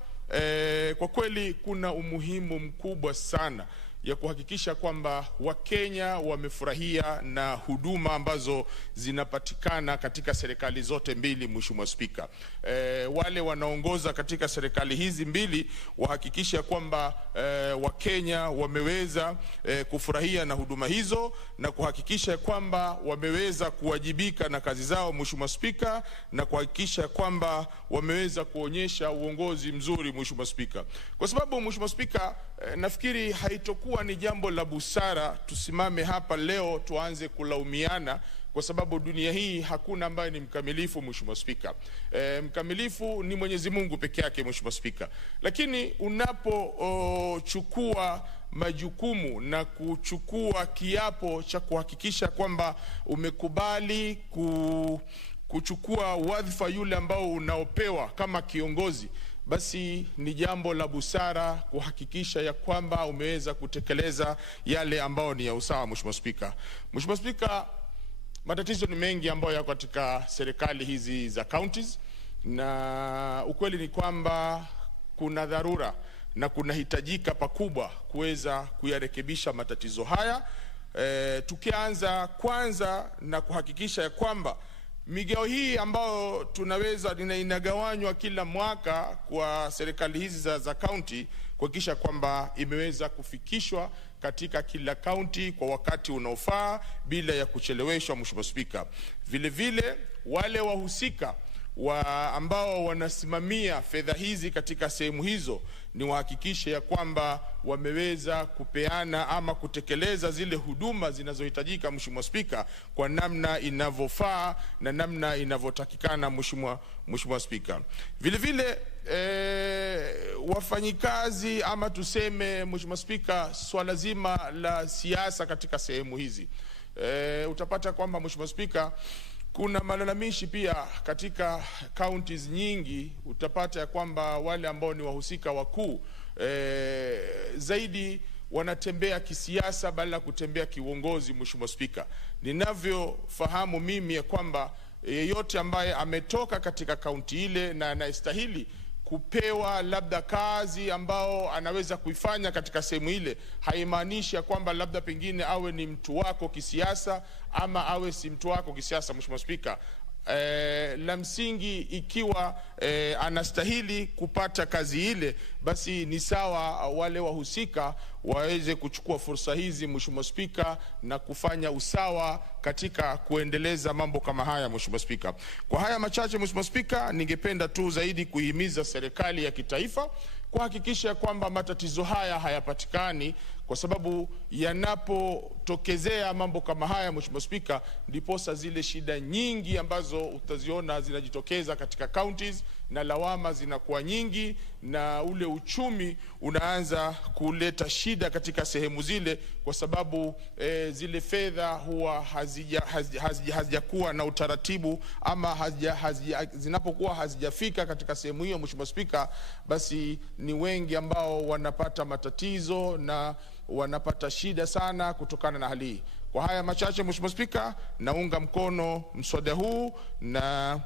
kwa kweli kuna umuhimu mkubwa sana ya kuhakikisha kwamba Wakenya wamefurahia na huduma ambazo zinapatikana katika serikali zote mbili, Mheshimiwa Spika. Wale wanaongoza katika serikali hizi mbili wahakikisha kwamba Wakenya wameweza kufurahia na huduma hizo na kuhakikisha kwamba wameweza kuwajibika na kazi zao, Mheshimiwa Spika, na kuhakikisha kwamba wameweza kuonyesha uongozi mzuri, Mheshimiwa Spika. Kwa sababu, Mheshimiwa Spika, nafikiri haitokuwa ni jambo la busara tusimame hapa leo tuanze kulaumiana kwa sababu dunia hii hakuna ambaye ni mkamilifu, Mheshimiwa Spika. Mkamilifu ni Mwenyezi Mungu peke yake, Mheshimiwa Spika. Lakini unapochukua majukumu na kuchukua kiapo cha kuhakikisha kwamba umekubali kuchukua wadhifa yule ambao unaopewa kama kiongozi, basi ni jambo la busara kuhakikisha ya kwamba umeweza kutekeleza yale ambao ni ya usawa, Mheshimiwa Spika. Mheshimiwa Spika, matatizo ni mengi ambayo yako katika serikali hizi za counties, na ukweli ni kwamba kuna dharura na kunahitajika pakubwa kuweza kuyarekebisha matatizo haya. Tukianza kwanza na kuhakikisha ya kwamba migao hii ambayo tunaweza inagawanywa kila mwaka kwa serikali hizi za county, kuhakikisha kwamba imeweza kufikishwa katika kila county kwa wakati unaofaa bila ya kucheleweshwa, Mheshimiwa Spika. Vile vile wale wahusika ambao wanasimamia fedha hizi katika sehemu hizo ni wahakikishe ya kwamba wameweza kupeana ama kutekeleza zile huduma zinazohitajika, Mheshimiwa Spika, kwa namna inavyofaa na namna inavyotakikana, Mheshimiwa Spika. Vile vile wafanyikazi ama tuseme, Mheshimiwa Spika, swala zima la siasa katika sehemu hizi, utapata kwamba, Mheshimiwa Spika, kuna malalamishi pia katika counties nyingi. Utapata ya kwamba wale ambao ni wahusika wakuu zaidi wanatembea kisiasa badala ya kutembea kiuongozi, Mheshimiwa Spika. Ninavyofahamu mimi ya kwamba yeyote ambaye ametoka katika kaunti ile na anastahili kupewa labda kazi ambao anaweza kuifanya katika sehemu ile, haimaanishi ya kwamba labda pengine awe ni mtu wako kisiasa ama awe si mtu wako kisiasa, Mheshimiwa Spika. La msingi ikiwa anastahili kupata kazi ile, basi ni sawa wale wahusika waweze kuchukua fursa hizi, Mheshimiwa Spika, na kufanya usawa katika kuendeleza mambo kama haya, Mheshimiwa Spika. Kwa haya machache, Mheshimiwa Spika, ningependa tu zaidi kuhimiza serikali ya kitaifa kuhakikisha kwamba matatizo haya hayapatikani, kwa sababu yanapotokezea mambo kama haya, Mheshimiwa Spika, ndiposa zile shida nyingi ambazo utaziona zinajitokeza katika counties na lawama zinakuwa nyingi, na ule uchumi unaanza kuleta shida katika sehemu zile, kwa sababu zile fedha huwa hazijakuwa na utaratibu ama zinapokuwa hazijafika katika sehemu hiyo, Mheshimiwa Spika, basi ni wengi ambao wanapata matatizo na wanapata shida sana kutokana na hali hii. Kwa haya machache, Mheshimiwa Spika, naunga mkono mswada huu na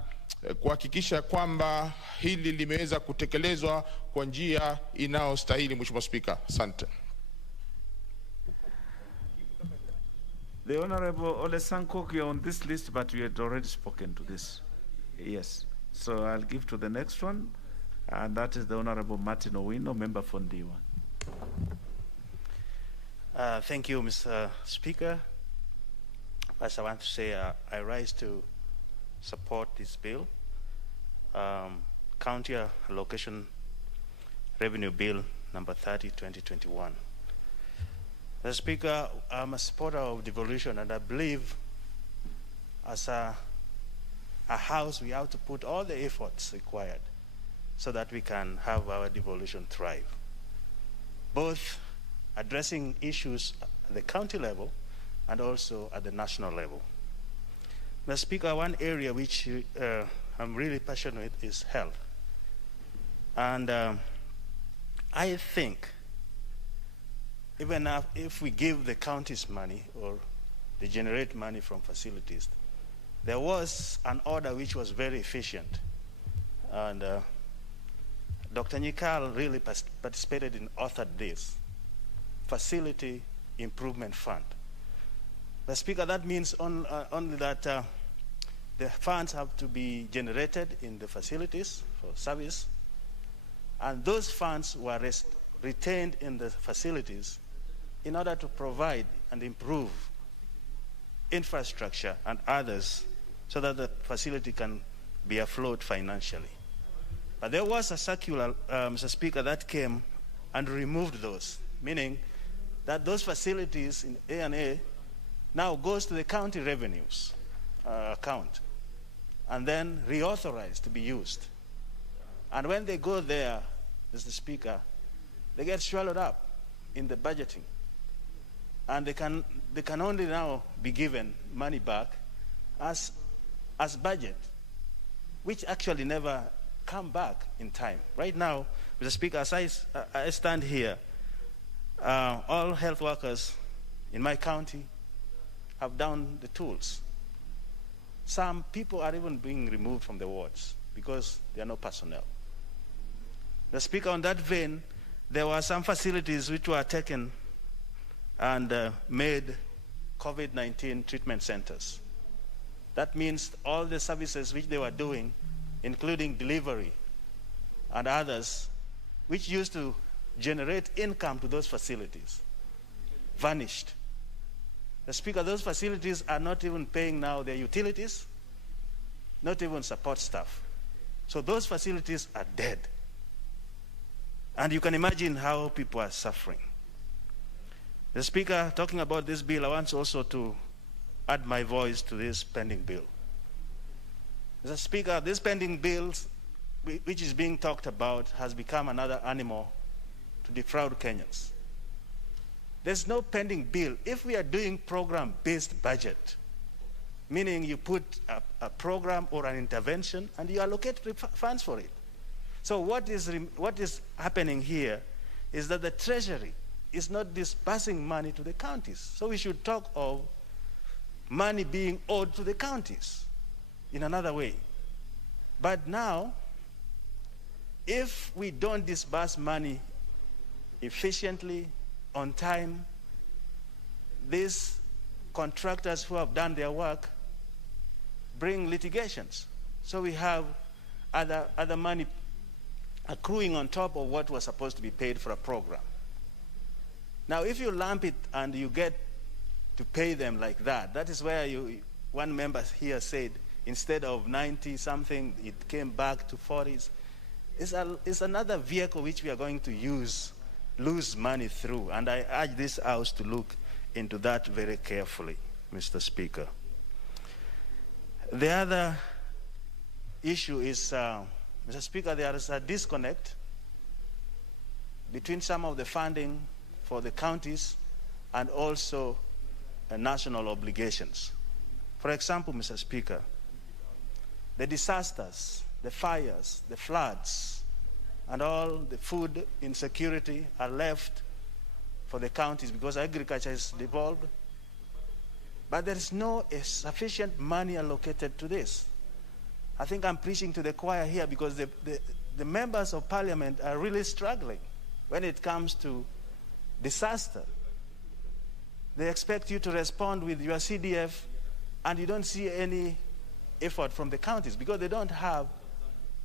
kuhakikisha kwamba hili limeweza kutekelezwa kwa njia inayostahili, Mheshimiwa Spika. Asante. The Honorable Ole Sankok, you're on this list, but you had already spoken to this. Yes. So I'll give to the next one, and that is the Honorable Martin Owino, member for Ndiwa. Thank you, Mr. Speaker. First, I want to say I rise to support this bill, County Allocation Revenue Bill number 30, 2021. Mr. Speaker, I'm a supporter of devolution, and I believe as a house we have to put all the efforts required so that we can have our devolution thrive, both addressing issues at the county level and also at the national level. Mr. Speaker, one area which I'm really passionate with is health. And I think even if we give the counties money or they generate money from facilities, there was an order which was very efficient. And Dr. Nyikal really participated in authored this Facility Improvement Fund. The Speaker, that means only that the funds have to be generated in the facilities for service, and those funds were retained in the facilities in order to provide and improve infrastructure and others so that the facility can be afloat financially. But there was a circular, Mr. Speaker, that came and removed those, meaning that those facilities in A&A now goes to the county revenues. account and then reauthorized to be used. And when they go there, Mr. Speaker, they get swallowed up in the budgeting. And they can only now be given money back as budget, which actually never come back in time. Right now, Mr. Speaker, as I stand here, all health workers in my county have down the tools. Some people are even being removed from the wards because there are no personnel. The Speaker, on that vein, there were some facilities which were taken and made COVID-19 treatment centers. That means all the services which they were doing, including delivery and others, which used to generate income to those facilities, vanished. The Speaker, those facilities are not even paying now their utilities, not even support staff. So those facilities are dead. And you can imagine how people are suffering. The Speaker, talking about this bill, I want also to add my voice to this pending bill. Mr. Speaker, this pending bill, which is being talked about, has become another animal to defraud Kenyans. There's no pending bill. If we are doing program-based budget, meaning you put a program or an intervention and you allocate funds for it. So what is happening here is that the Treasury is not disbursing money to the counties. So we should talk of money being owed to the counties in another way. But now, if we don't disburse money efficiently, on time, these contractors who have done their work bring litigations. So we have other money accruing on top of what was supposed to be paid for a program. Now, if you lump it and you get to pay them like that, that is where one member here said, instead of 90-something, it came back to 40s. It's another vehicle which we are going to lose money through. And I urge this House to look into that very carefully, Mr. Speaker. The other issue is, Mr. Speaker, there is a disconnect between some of the funding for the counties and also national obligations. For example, Mr. Speaker, the disasters, the fires, the floods, and all the food insecurity are left for the counties because agriculture is devolved. But there is no sufficient money allocated to this. I think I'm preaching to the choir here because the members of parliament are really struggling when it comes to disaster. They expect you to respond with your CDF, and you don't see any effort from the counties because they don't have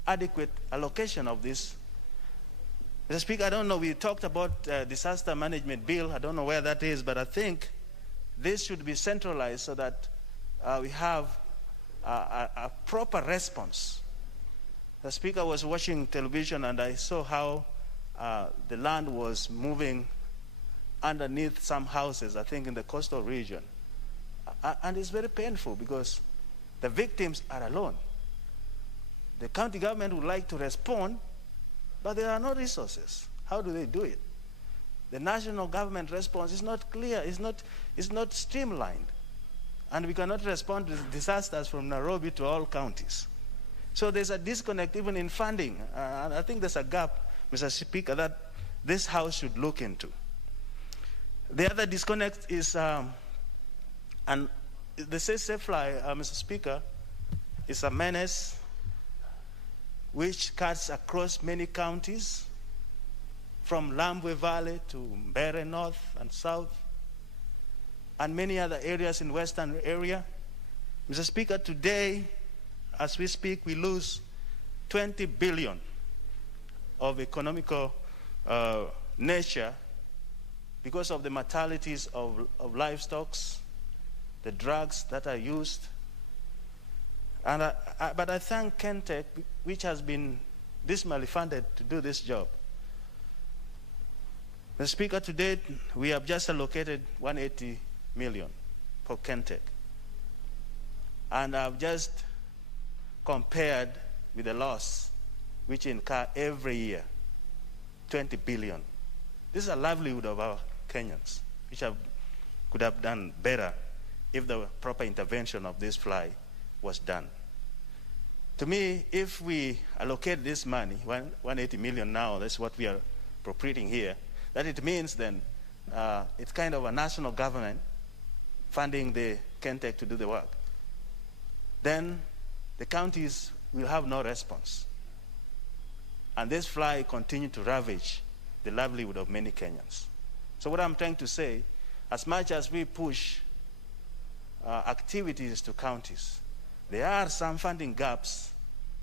adequate allocation of this. Mr. Speaker, I don't know, we talked about disaster management bill. I don't know where that is, but I think this should be centralized so that we have a proper response. The Speaker was watching television and I saw how the land was moving underneath some houses, I think in the coastal region. And it's very painful because the victims are alone. The county government would like to respond, but there are no resources. How do they do it? The national government response is not clear, it's not streamlined. And we cannot respond to disasters from Nairobi to all counties. So there's a disconnect even in funding. And I think there's a gap, Mr. Speaker, that this House should look into. The other disconnect is, and the safe fly, Mr. Speaker, is a menace which cuts across many counties, from Lambwe Valley to Mbeere North and South, and many other areas in Western area. Mr. Speaker, today, as we speak, we lose 20 billion of economical nature because of the mortalities of livestock, the drugs that are used. And but I thank Kentech, which has been dismally funded to do this job. Mr. Speaker, to date, we have just allocated 180 million for Kentech. And I've just compared with the loss which incur every year, 20 billion. This is a livelihood of our Kenyans, which could have done better if the proper intervention of this fly was done. To me, if we allocate this money, 180 million now, that's what we are appropriating here, that it means then it's kind of a national government funding the Kentech to do the work. Then the counties will have no response. And this fly continue to ravage the livelihood of many Kenyans. So what I'm trying to say, as much as we push activities to counties, there are some funding gaps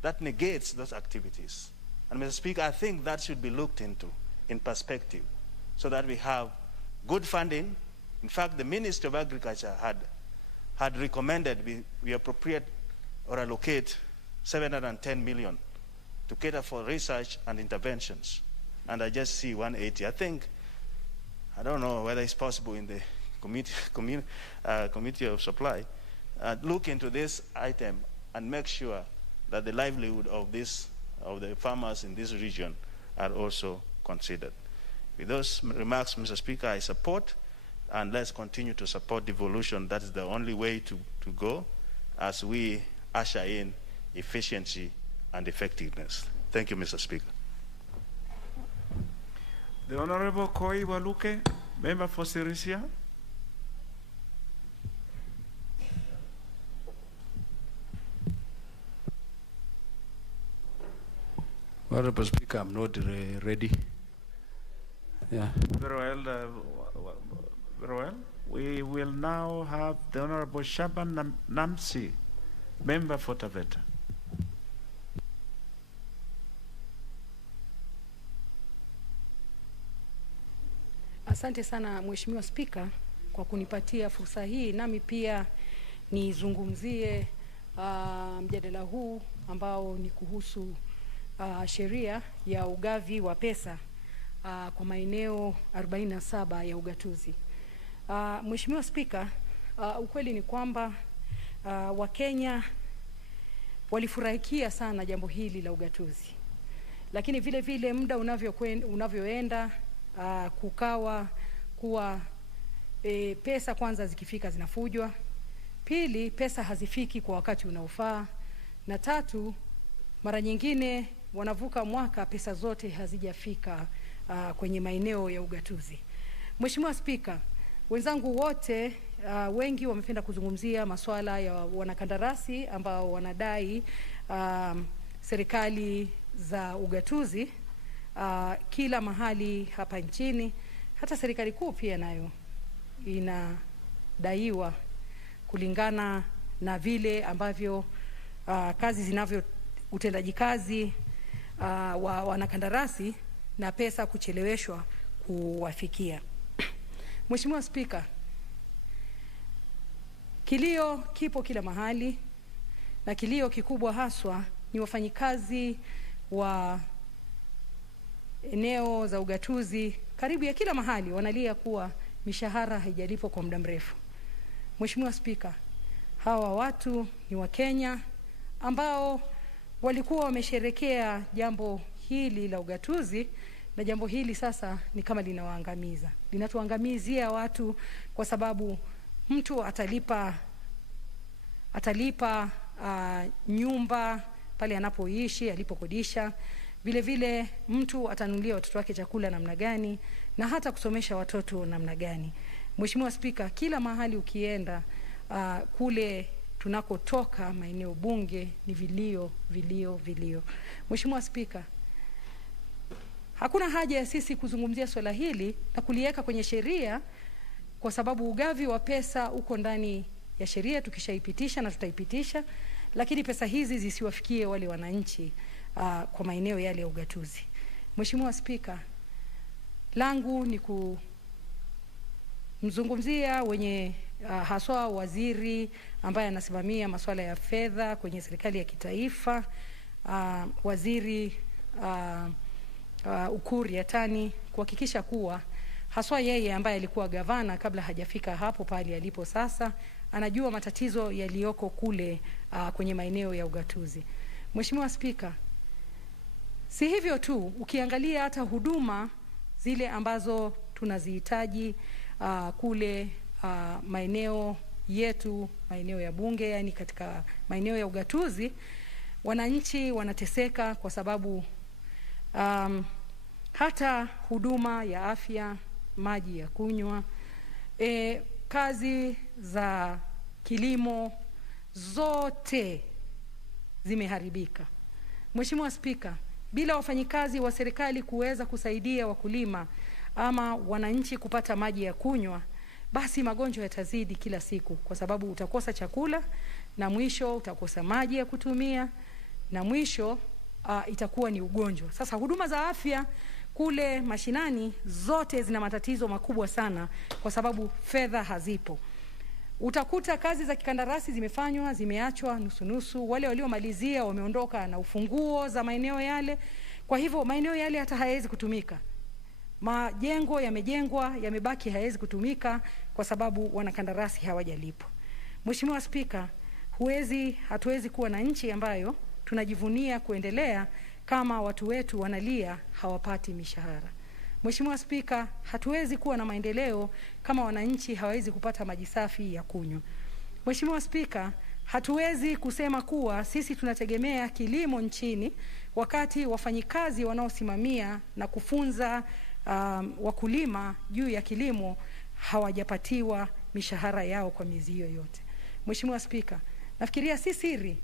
that negates those activities. And Mr. Speaker, I think that should be looked into in perspective so that we have good funding. In fact, the Ministry of Agriculture had recommended we appropriate or allocate 710 million to cater for research and interventions. And I just see 180. I think, I don't know whether it's possible in the Committee of Supply, look into this item and make sure that the livelihood of the farmers in this region are also considered. With those remarks, Mr. Speaker, I support, and let's continue to support devolution. That is the only way to go as we usher in efficiency and effectiveness. Thank you, Mr. Speaker. The Honorable Koi Waluke, member for Sirisia. Honorable Speaker, I'm not ready. Yeah. Very well. Very well. We will now have the Honorable Shaban Namsi, member for Taveta. Asante sana Mheshimiwa Spika kwa kunipatia fursa hii, nami pia nizungumzie mjadala huu ambao ni kuhusu sheria ya ugavi wa pesa kwa maeneo 47 ya ugatuzi. Mheshimiwa Spika, ukweli ni kwamba Wakenya walifurahikia sana jambo hili la ugatuzi. Lakini vile vile muda unavyoenda kukawa kuwa pesa kwanza zikifika zinafujwa, pili pesa hazifiki kwa wakati unaofaa, na tatu mara nyingine wanavuka mwaka pesa zote hazijafika kwenye maeneo ya ugatuzi. Mheshimiwa Spika, wenzangu wote wengi wamependa kuzungumzia masuala ya wanakandarasi ambao wanadai serikali za ugatuzi kila mahali hapa nchini. Hata serikali kuu pia nayo inadaiwa kulingana na vile ambavyo kazi zinavyo, utendaji kazi wa wanakandarasi na pesa kucheleweshwa kuwafikia. Mheshimiwa Spika, kilio kipo kila mahali, na kilio kikubwa haswa ni wafanyikazi wa eneo za ugatuzi karibu ya kila mahali wanalia kuwa mishahara haijalipwa kwa muda mrefu. Mheshimiwa Spika, hawa watu ni Wakenya ambao walikuwa wamesherekea jambo hili la ugatuzi, na jambo hili sasa ni kama linawaangamiza. Linatuangamizia watu kwa sababu mtu atalipa nyumba pale anapoishi, alipokodisha. Vile vile mtu atanunulia watoto wake chakula namna gani, na hata kusomesha watoto namna gani. Mheshimiwa Spika, kila mahali ukienda kule tunakotoka maeneo bunge ni vilio. Mheshimiwa Spika, hakuna haja ya sisi kuzungumzia swala hili na kuliweka kwenye sheria, kwa sababu ugavi wa pesa uko ndani ya sheria, tukishaipitisha na tutaipitisha, lakini pesa hizi zisiwafikie wale wananchi kwa maeneo yale ya ugatuzi. Mheshimiwa Spika, langu ni kumzungumzia wenye haswa waziri ambaye anasimamia masuala ya fedha kwenye serikali ya kitaifa, waziri Ukur Yatani, kuhakikisha kuwa haswa yeye ambaye alikuwa gavana kabla hajafika hapo pale alipo sasa, anajua matatizo yaliyoko kule kwenye maeneo ya ugatuzi. Mheshimiwa Spika, si hivyo tu, ukiangalia hata huduma zile ambazo tunazihitaji kule maeneo yetu, maeneo ya bunge, yani katika maeneo ya ugatuzi, wananchi wanateseka kwa sababu hata huduma ya afya, maji ya kunywa, kazi za kilimo zote zimeharibika. Mheshimiwa Spika, bila wafanyikazi wa serikali kuweza kusaidia wakulima ama wananchi kupata maji ya kunywa, basi magonjwa yatazidi kila siku, kwa sababu utakosa chakula na mwisho utakosa maji ya kutumia na mwisho itakuwa ni ugonjwa. Sasa huduma za afya kule mashinani zote zina matatizo makubwa sana kwa sababu fedha hazipo. Utakuta kazi za kikandarasi zimefanywa, zimeachwa nusu, wale waliomalizia wameondoka na ufunguo za maeneo yale. Kwa hivyo maeneo yale hata hayawezi kutumika. Majengo yamejengwa, yamebaki hayawezi kutumika kwa sababu wanakandarasi hawajalipwa. Mheshimiwa Spika, hatuwezi kuwa na nchi ambayo tunajivunia kuendelea kama watu wetu wanalia hawapati mishahara. Mheshimiwa Spika, hatuwezi kuwa na maendeleo kama wananchi hawawezi kupata maji safi ya kunywa. Mheshimiwa Spika, hatuwezi kusema kuwa sisi tunategemea kilimo nchini wakati wafanyikazi wanaosimamia na kufunza wakulima juu ya kilimo hawajapatiwa mishahara yao kwa miezi hiyo yote. Mheshimiwa Spika, nafikiria si siri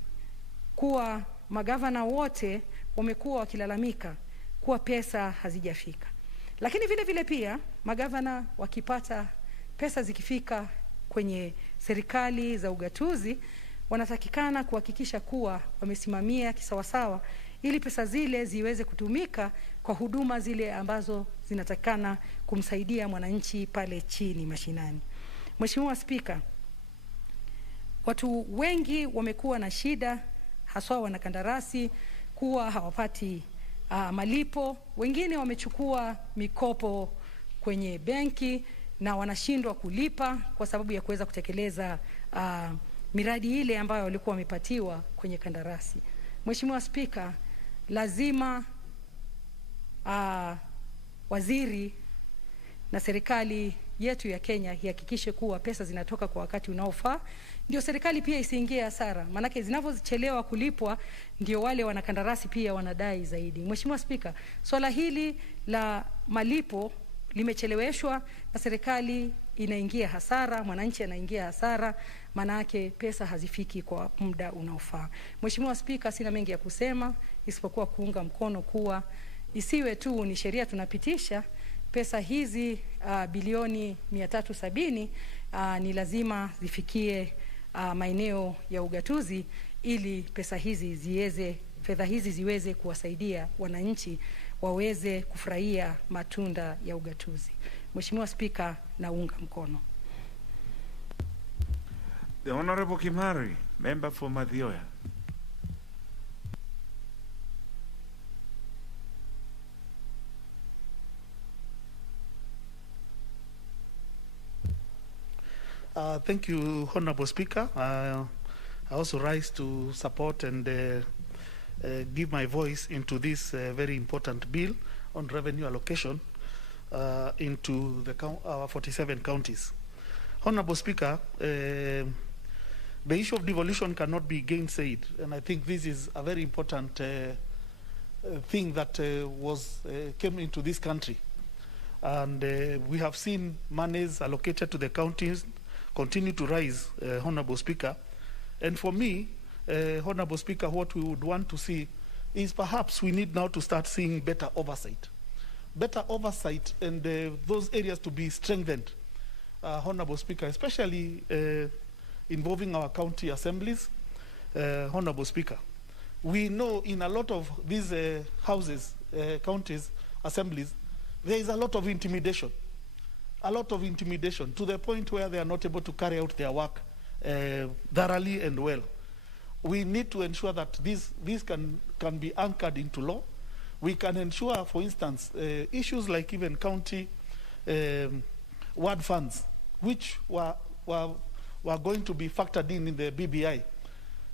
kuwa magavana wote wamekuwa wakilalamika kuwa pesa hazijafika. Lakini vile vile pia magavana wakipata pesa zikifika kwenye serikali za ugatuzi, wanatakikana kuhakikisha kuwa wamesimamia kisawasawa ili pesa zile ziweze kutumika kwa huduma zile ambazo zinatakana kumsaidia mwananchi pale chini mashinani. Mheshimiwa Spika, watu wengi wamekuwa na shida, haswa wanakandarasi, kuwa hawapati malipo. Wengine wamechukua mikopo kwenye benki na wanashindwa kulipa kwa sababu ya kuweza kutekeleza miradi ile ambayo walikuwa wamepatiwa kwenye kandarasi. Mheshimiwa Spika, lazima waziri na serikali yetu ya Kenya ihakikishe kuwa pesa zinatoka kwa wakati unaofaa, ndio serikali pia isiingie hasara. Manake zinavyochelewa kulipwa ndio wale wanakandarasi pia wanadai zaidi. Mheshimiwa Spika, swala hili la malipo limecheleweshwa na serikali inaingia hasara, mwananchi anaingia hasara, manake pesa hazifiki kwa muda unaofaa. Mheshimiwa Spika, sina mengi ya kusema isipokuwa kuunga mkono kuwa isiwe tu ni sheria tunapitisha, pesa hizi bilioni 370 ni lazima zifikie maeneo ya ugatuzi ili fedha hizi ziweze kuwasaidia wananchi waweze kufurahia matunda ya ugatuzi. Mheshimiwa Spika, naunga mkono. The Honorable Kimari, member for Mathioya. Thank you, Honorable Speaker. I also rise to support and give my voice into this very important bill on revenue allocation into the 47 counties. Honorable Speaker, the issue of devolution cannot be gainsaid, and I think this is a very important thing that came into this country. And we have seen monies allocated to the counties continue to rise, Honorable Speaker. And for me, Honorable Speaker, what we would want to see is perhaps we need now to start seeing better oversight. Better oversight and those areas to be strengthened, Honorable Speaker, especially involving our county assemblies, Honorable Speaker. We know in a lot of these houses, counties, assemblies, there is a lot of intimidation to the point where they are not able to carry out their work thoroughly and well. We need to ensure that this can be anchored into law. We can ensure, for instance, issues like even county ward funds, which were were going to be factored in the BBI.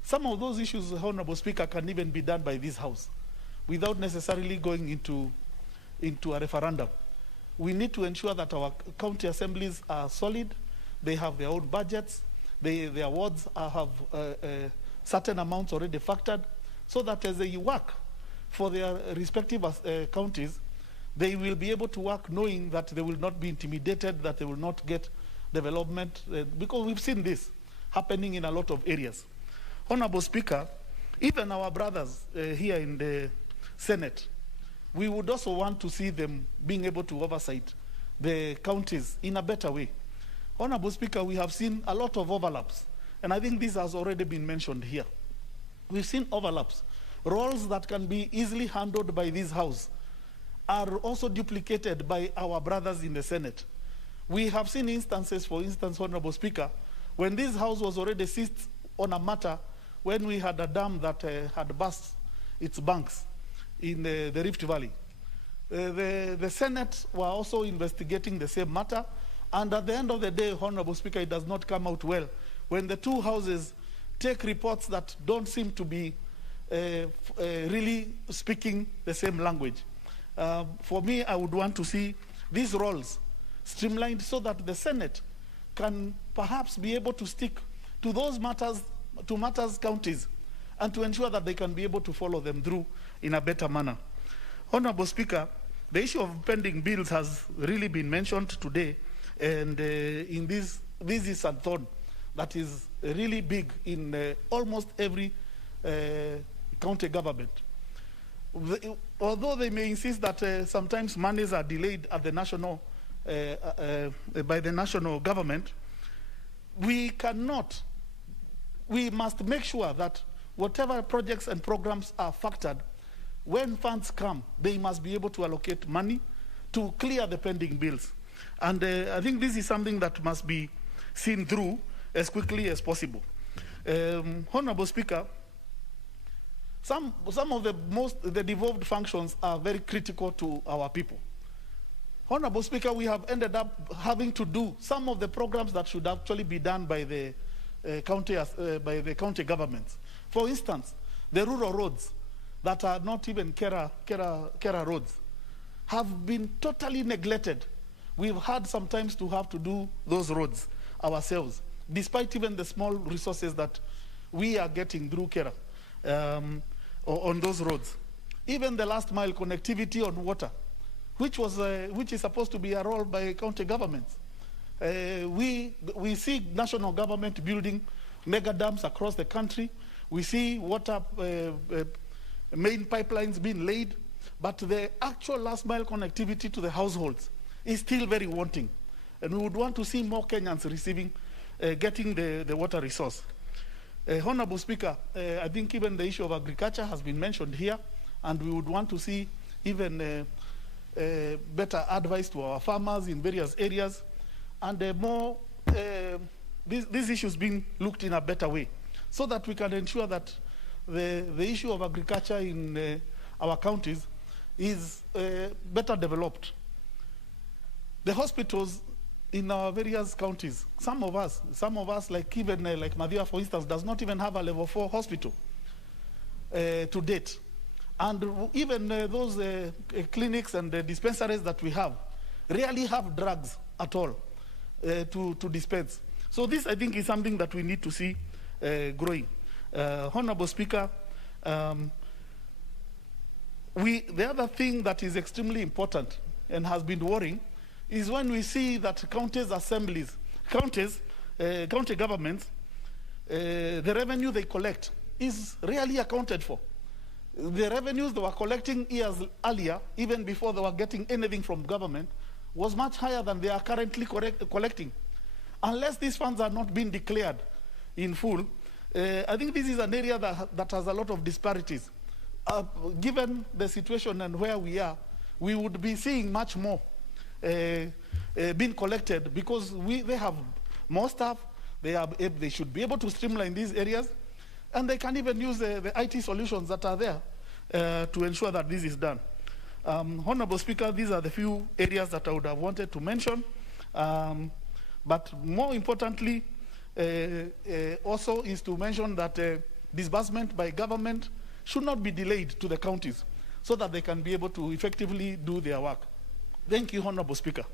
Some of those issues, Honorable Speaker, can even be done by this House without necessarily going into a referendum. We need to ensure that our county assemblies are solid, they have their own budgets, their wards have certain amounts already factored, so that as they work for their respective counties, they will be able to work knowing that they will not be intimidated, that they will not get development, because we've seen this happening in a lot of areas. Honorable Speaker, even our brothers here in the Senate, we would also want to see them being able to oversight the counties in a better way. Honorable Speaker, we have seen a lot of overlaps, and I think this has already been mentioned here. We've seen overlaps. Roles that can be easily handled by this House are also duplicated by our brothers in the Senate. We have seen instances, for instance, Honorable Speaker, when this House was already seized on a matter when we had a dam that had burst its banks in the Rift Valley. The Senate were also investigating the same matter, and at the end of the day, Honorable Speaker, it does not come out well when the two houses take reports that don't seem to be really speaking the same language. For me, I would want to see these roles streamlined so that the Senate can perhaps be able to stick to those matters, counties, and to ensure that they can be able to follow them through in a better manner. Honorable Speaker, the issue of pending bills has really been mentioned today, and in this is a thorn that is really big in almost every county government. Although they may insist that sometimes monies are delayed at the national, by the national government, we must make sure that whatever projects and programs are factored, when funds come, they must be able to allocate money to clear the pending bills. And I think this is something that must be seen through as quickly as possible. Honorable Speaker, some of the devolved functions are very critical to our people. Honorable Speaker, we have ended up having to do some of the programs that should actually be done by the county governments. For instance, the rural roads that are not even Kera roads have been totally neglected. We've had sometimes to have to do those roads ourselves, despite even the small resources that we are getting through Kera on those roads. Even the last mile connectivity on water, which is supposed to be a role by county governments. We see national government building mega dams across the country. We see water main pipelines being laid, but the actual last mile connectivity to the households is still very wanting. And we would want to see more Kenyans getting the water resource. Honorable Speaker, I think even the issue of agriculture has been mentioned here, and we would want to see even better advice to our farmers in various areas, and these issues being looked in a better way, so that we can ensure that the issue of agriculture in our counties is better developed. The hospitals in our various counties, some of us, like even like Madhya, for instance, does not even have a level 4 hospital to date. And even those clinics and dispensaries that we have rarely have drugs at all to dispense. So this, I think, is something that we need to see growing. Honorable Speaker, the other thing that is extremely important and has been worrying is when we see that county governments, the revenue they collect is rarely accounted for. The revenues they were collecting years earlier, even before they were getting anything from government, was much higher than they are currently collecting. Unless these funds are not being declared in full, I think this is an area that has a lot of disparities. Given the situation and where we are, we would be seeing much more being collected, because they have more staff, they should be able to streamline these areas, and they can even use the IT solutions that are there to ensure that this is done. Honorable Speaker, these are the few areas that I would have wanted to mention. But more importantly, also is to mention that disbursement by government should not be delayed to the counties so that they can be able to effectively do their work. Thank you, Honorable Speaker.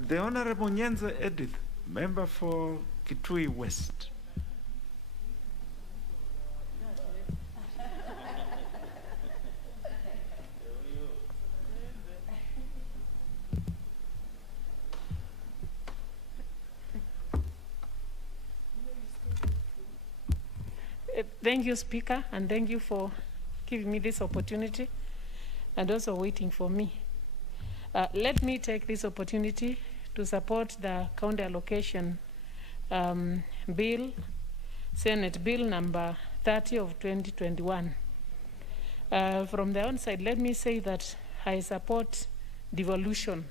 The Honorable Nyanza Edith, member for Kitui West. Thank you, Speaker, and thank you for giving me this opportunity and also waiting for me. Let me take this opportunity to support the county allocation bill, Senate Bill number 30 of 2021. From the onset, let me say that I support devolution.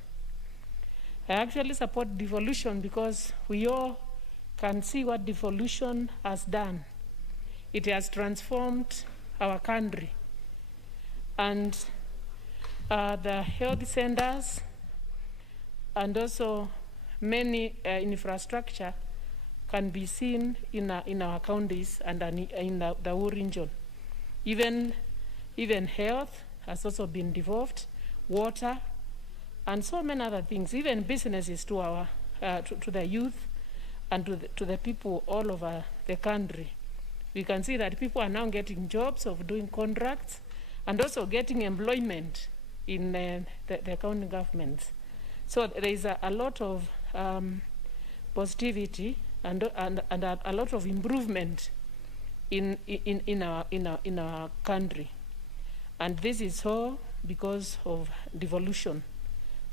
I actually support devolution because we all can see what devolution has done. It has transformed our country. And the health centers and also many infrastructure can be seen in our counties and in the whole region. Even health has also been devolved, water, and so many other things, even businesses to our to the youth and to the people all over the country. We can see that people are now getting jobs of doing contracts and also getting employment in the county governments. So there is a lot of positivity and a lot of improvement in our country. And this is all because of devolution.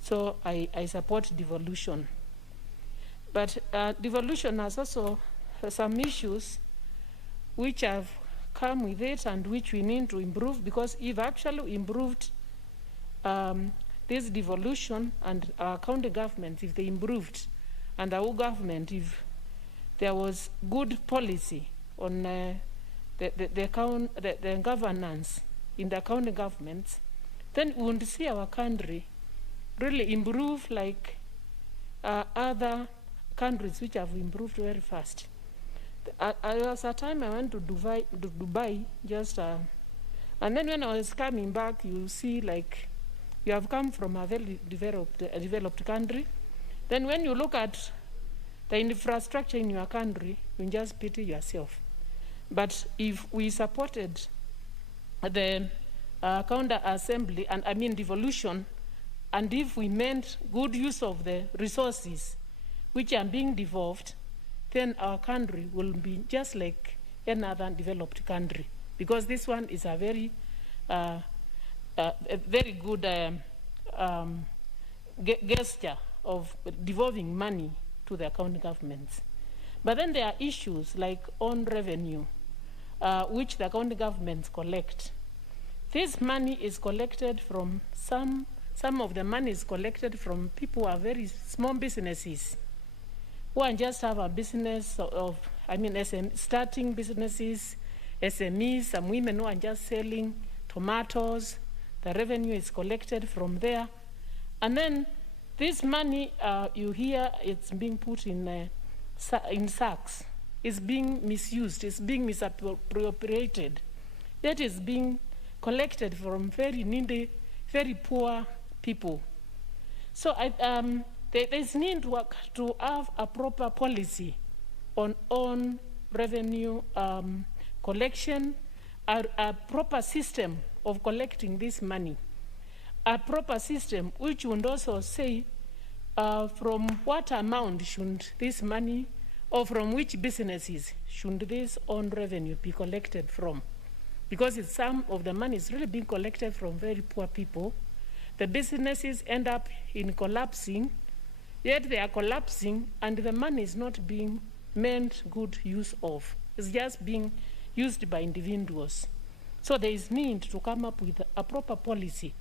So I support devolution. But devolution has also some issues which have come with it and which we need to improve, because if actually improved this devolution and our county governments, if they improved, and our government, if there was good policy on the governance in the county governments, then we would see our country really improve like other countries which have improved very fast. There was a time I went to Dubai just, and then when I was coming back, you see like you have come from a very developed country. Then when you look at the infrastructure in your country, you just pity yourself. But if we supported the counter assembly, and I mean devolution, and if we meant good use of the resources which are being devolved, then our country will be just like another developed country, because this one is a very good gesture of devolving money to the county governments. But then there are issues like own revenue, which the county governments collect. This money is collected from some of the money is collected from people who are very small businesses, who just have a business starting businesses, SMEs, some women who are just selling tomatoes. The revenue is collected from there. And then this money, you hear it's being put in sacks. It's being misused. It's being misappropriated. That is being collected from very needy, very poor people. So there's need to have a proper policy on revenue collection, a proper system of collecting this money, a proper system which would also say from what amount should this money, or from which businesses should this own revenue be collected from. Because some of the money is really being collected from very poor people. The businesses end up in collapsing, yet they are collapsing and the money is not being meant good use of. It's just being used by individuals. So there is need to come up with a proper policy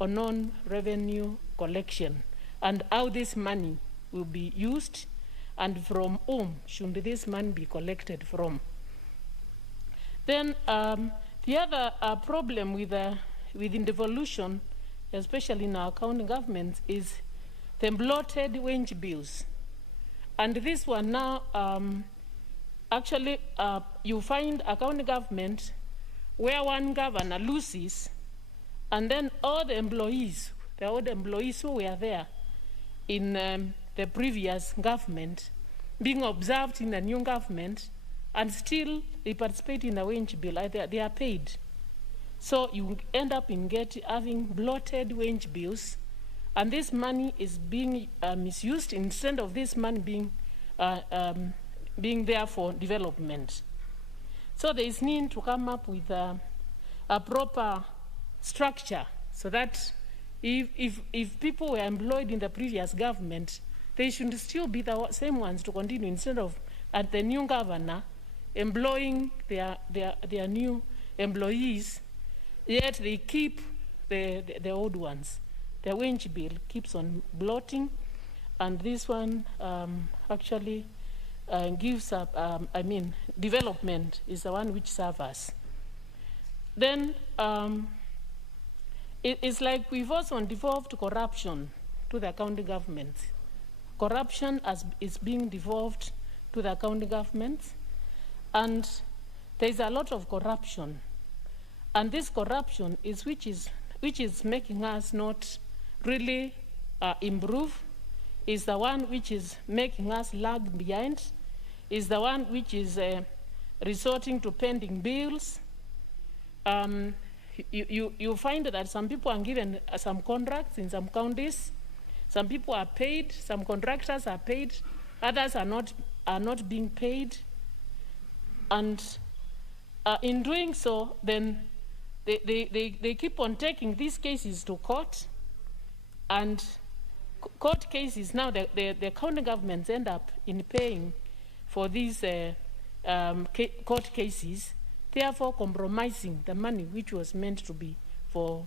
on non-revenue collection and how this money will be used and from whom should this money be collected from. Then the other problem within devolution especially in our county governments, is the bloated wage bills. And this one now, you find a county government where one governor loses, and then all the employees, the old employees who were there in the previous government, being observed in the new government, and still they participate in the wage bill, they are paid. So you end up in having bloated wage bills, and this money is being misused instead of this money being there for development. So there is need to come up with a proper structure so that if people were employed in the previous government, they should still be the same ones to continue, instead of at the new governor employing their new employees, yet they keep the old ones. The wage bill keeps on bloating, and this one actually gives up, development is the one which serves us. Then it's like we've also devolved corruption to the county government. Corruption is being devolved to the county government, and there's a lot of corruption. And this corruption is which is making us not really improve, is the one which is making us lag behind, is the one which is resorting to pending bills. You find that some people are given some contracts in some counties. Some people are paid, some contractors are paid, others are not being paid. And in doing so, then they keep on taking these cases to court, and court cases now, the county governments end up in paying for these court cases, therefore compromising the money which was meant to be for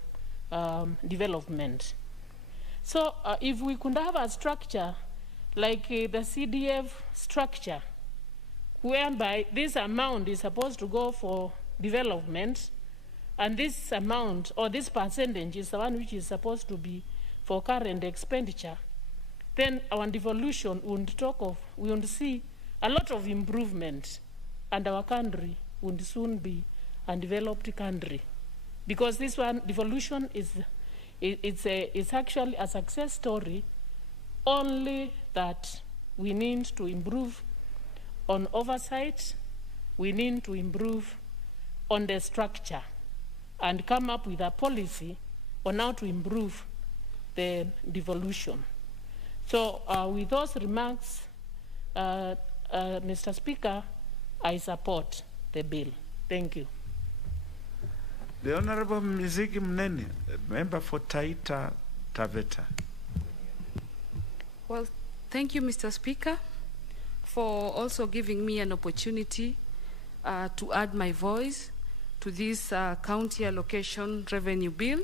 development. So if we could have a structure like the CDF structure, whereby this amount is supposed to go for development, and this amount or this percentage is the one which is supposed to be for current expenditure, then our devolution would see a lot of improvement, and our country would soon be a developed country. Because this one, devolution, it's actually a success story, only that we need to improve on oversight, we need to improve on the structure, and come up with a policy on how to improve the devolution. So with those remarks, Mr. Speaker, I support the bill. Thank you. The Honorable Mzigi Mnene, member for Taita Taveta. Well, thank you, Mr. Speaker, for also giving me an opportunity to add my voice to this county allocation revenue bill,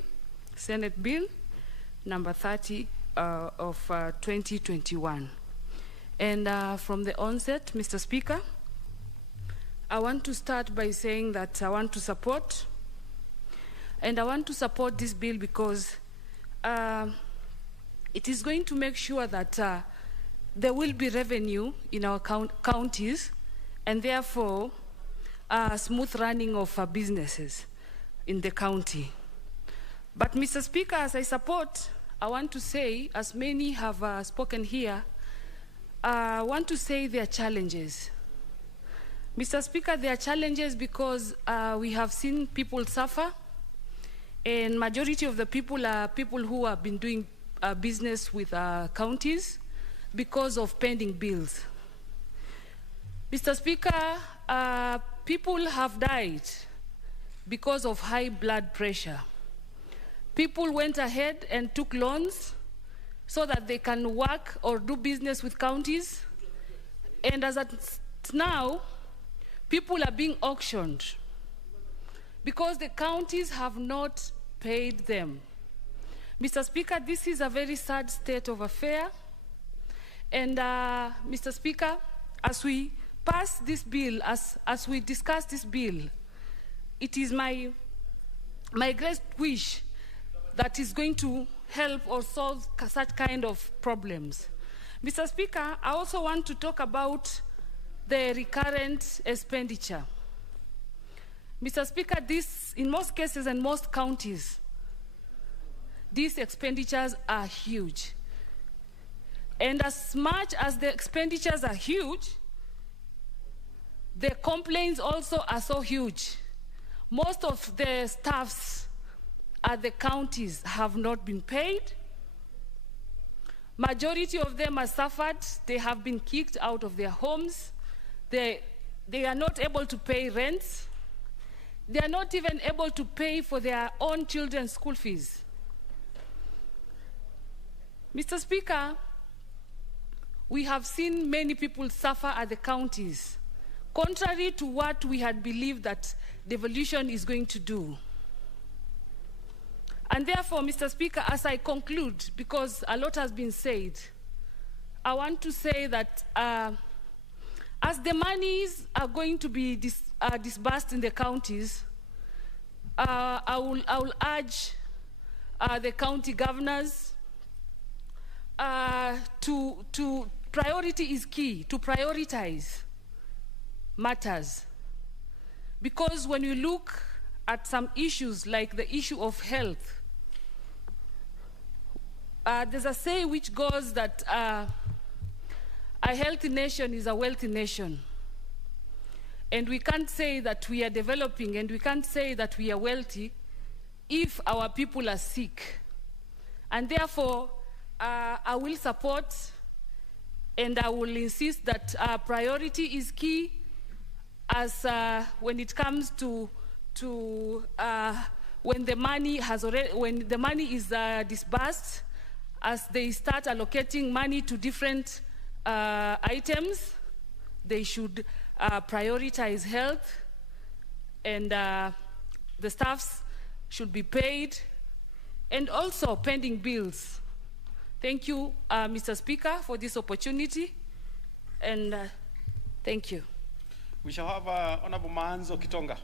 Senate Bill number 30 of 2021. And from the onset, Mr. Speaker, I want to start by saying that I want to support, and I want to support this bill because it is going to make sure that there will be revenue in our counties, and therefore smooth running of businesses in the county. But Mr. Speaker, as I support, I want to say, as many have spoken here, I want to say there are challenges. Mr. Speaker, there are challenges because we have seen people suffer, and majority of the people are people who have been doing business with counties because of pending bills. Mr. Speaker, people have died because of high blood pressure. People went ahead and took loans so that they can work or do business with counties. And as at now, people are being auctioned because the counties have not paid them. Mr. Speaker, this is a very sad state of affair. And Mr. Speaker, as we pass this bill, as we discuss this bill, it is my great wish that is going to help or solve such kind of problems. Mr. Speaker, I also want to talk about the recurrent expenditure. Mr. Speaker, this, in most cases and most counties, these expenditures are huge. And as much as the expenditures are huge, the complaints also are so huge. Most of the staffs at the counties have not been paid. Majority of them have suffered. They have been kicked out of their homes. They are not able to pay rents. They are not even able to pay for their own children's school fees. Mr. Speaker, we have seen many people suffer at the counties, contrary to what we had believed that devolution is going to do. And therefore, Mr. Speaker, as I conclude, because a lot has been said, I want to say that as the monies are going to be disbursed in the counties, I will urge the county governors to priority is key, to prioritize matters. Because when you look at some issues like the issue of health, there's a saying which goes that a healthy nation is a wealthy nation. And we can't say that we are developing and we can't say that we are wealthy if our people are sick. And therefore, I will support and I will insist that priority is key as when it comes to when the money is disbursed, as they start allocating money to different items, they should prioritize health, and the staffs should be paid, and also pending bills. Thank you, Mr. Speaker, for this opportunity, and thank you. We shall have Honorable Manzo Kitonga.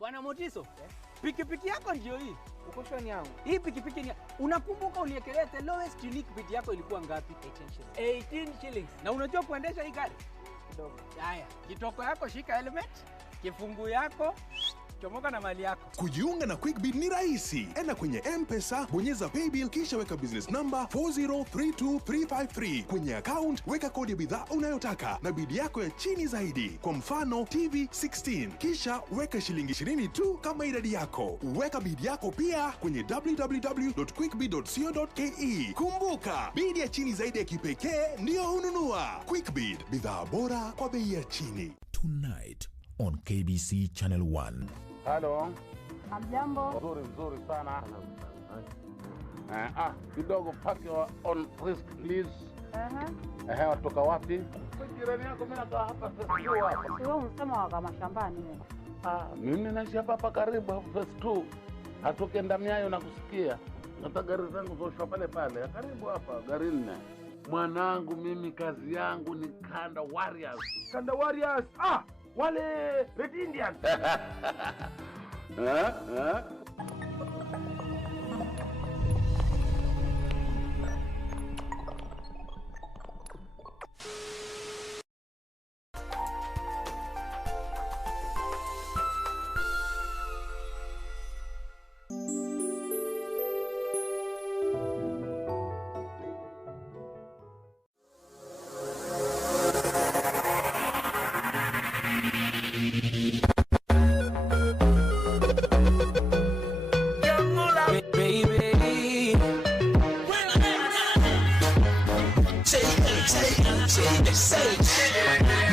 Bwana Motiso, pikipiki yako ndio hii. Uko shoni yangu. Hii pikipiki ni unakumbuka uniekelea the lowest unique bid yako ilikuwa ngapi? 18 shillings. Na unajua kuendesha hii gari? Kidogo. Haya, kitoko yako shika helmet, kifungu yako chomoka na mali yako. Kujiunga na QuickBid ni rahisi. Enda kwenye M-Pesa, bonyeza paybill kisha weka business number 4032353. Kwenye account weka kodi ya bidhaa unayotaka na bid yako ya chini zaidi. Kwa mfano TV 16. Kisha weka shilingi 20 tu kama idadi yako. Weka bid yako pia kwenye www.quickbid.co.ke. Kumbuka, bid ya chini zaidi ya kipekee ndio hununua. QuickBid, bidhaa bora kwa bei ya chini. Tonight on KBC Channel 1. Hello. Hamjambo. Nzuri sana. Kidogo park on risk please. Watoka wapi? Jirani yako mimi nakaa hapa phase 2 hapa. Wewe unasema waka mashambani wewe. Mimi naishi hapa karibu phase 2. Hatoke ndani yayo na kusikia. Nataka gari zangu zoshwa pale pale. Karibu hapa gari 4. Mwanangu mimi kazi yangu ni Kanda Warriors. Kanda Warriors. Wale Red Indian. sage.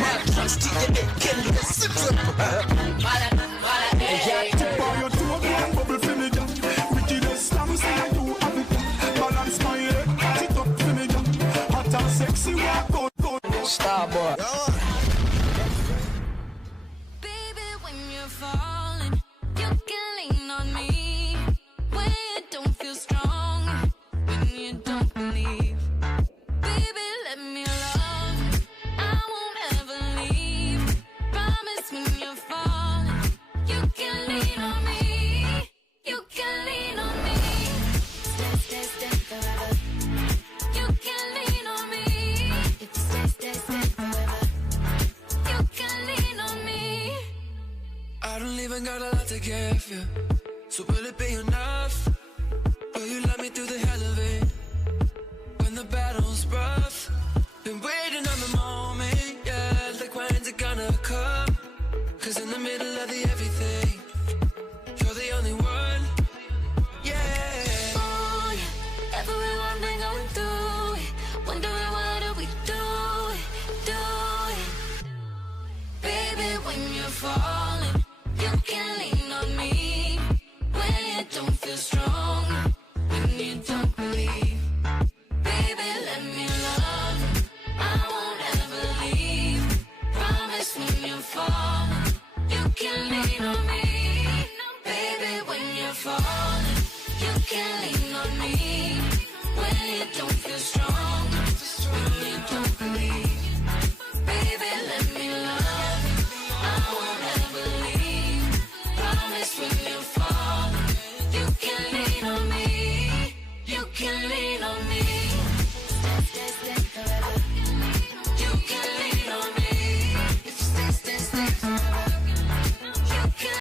My trust to your neck can listen to Your two grand bubble for me, yeah. Wickedest slam say I do have it. Balance my head, cut it up for me, yeah. Hot and sexy, walk out. Starboy. Baby, when you're falling, you can lean on me. When you don't feel strong, when you don't believe. Baby, let me love you. I won't ever leave. Promise when you're falling, you can lean on me. You can lean on me. Stay, stay, stay forever. You can lean on me. If you stay, stay, stay forever. You can lean on me. I don't even got a lot to give you. So will it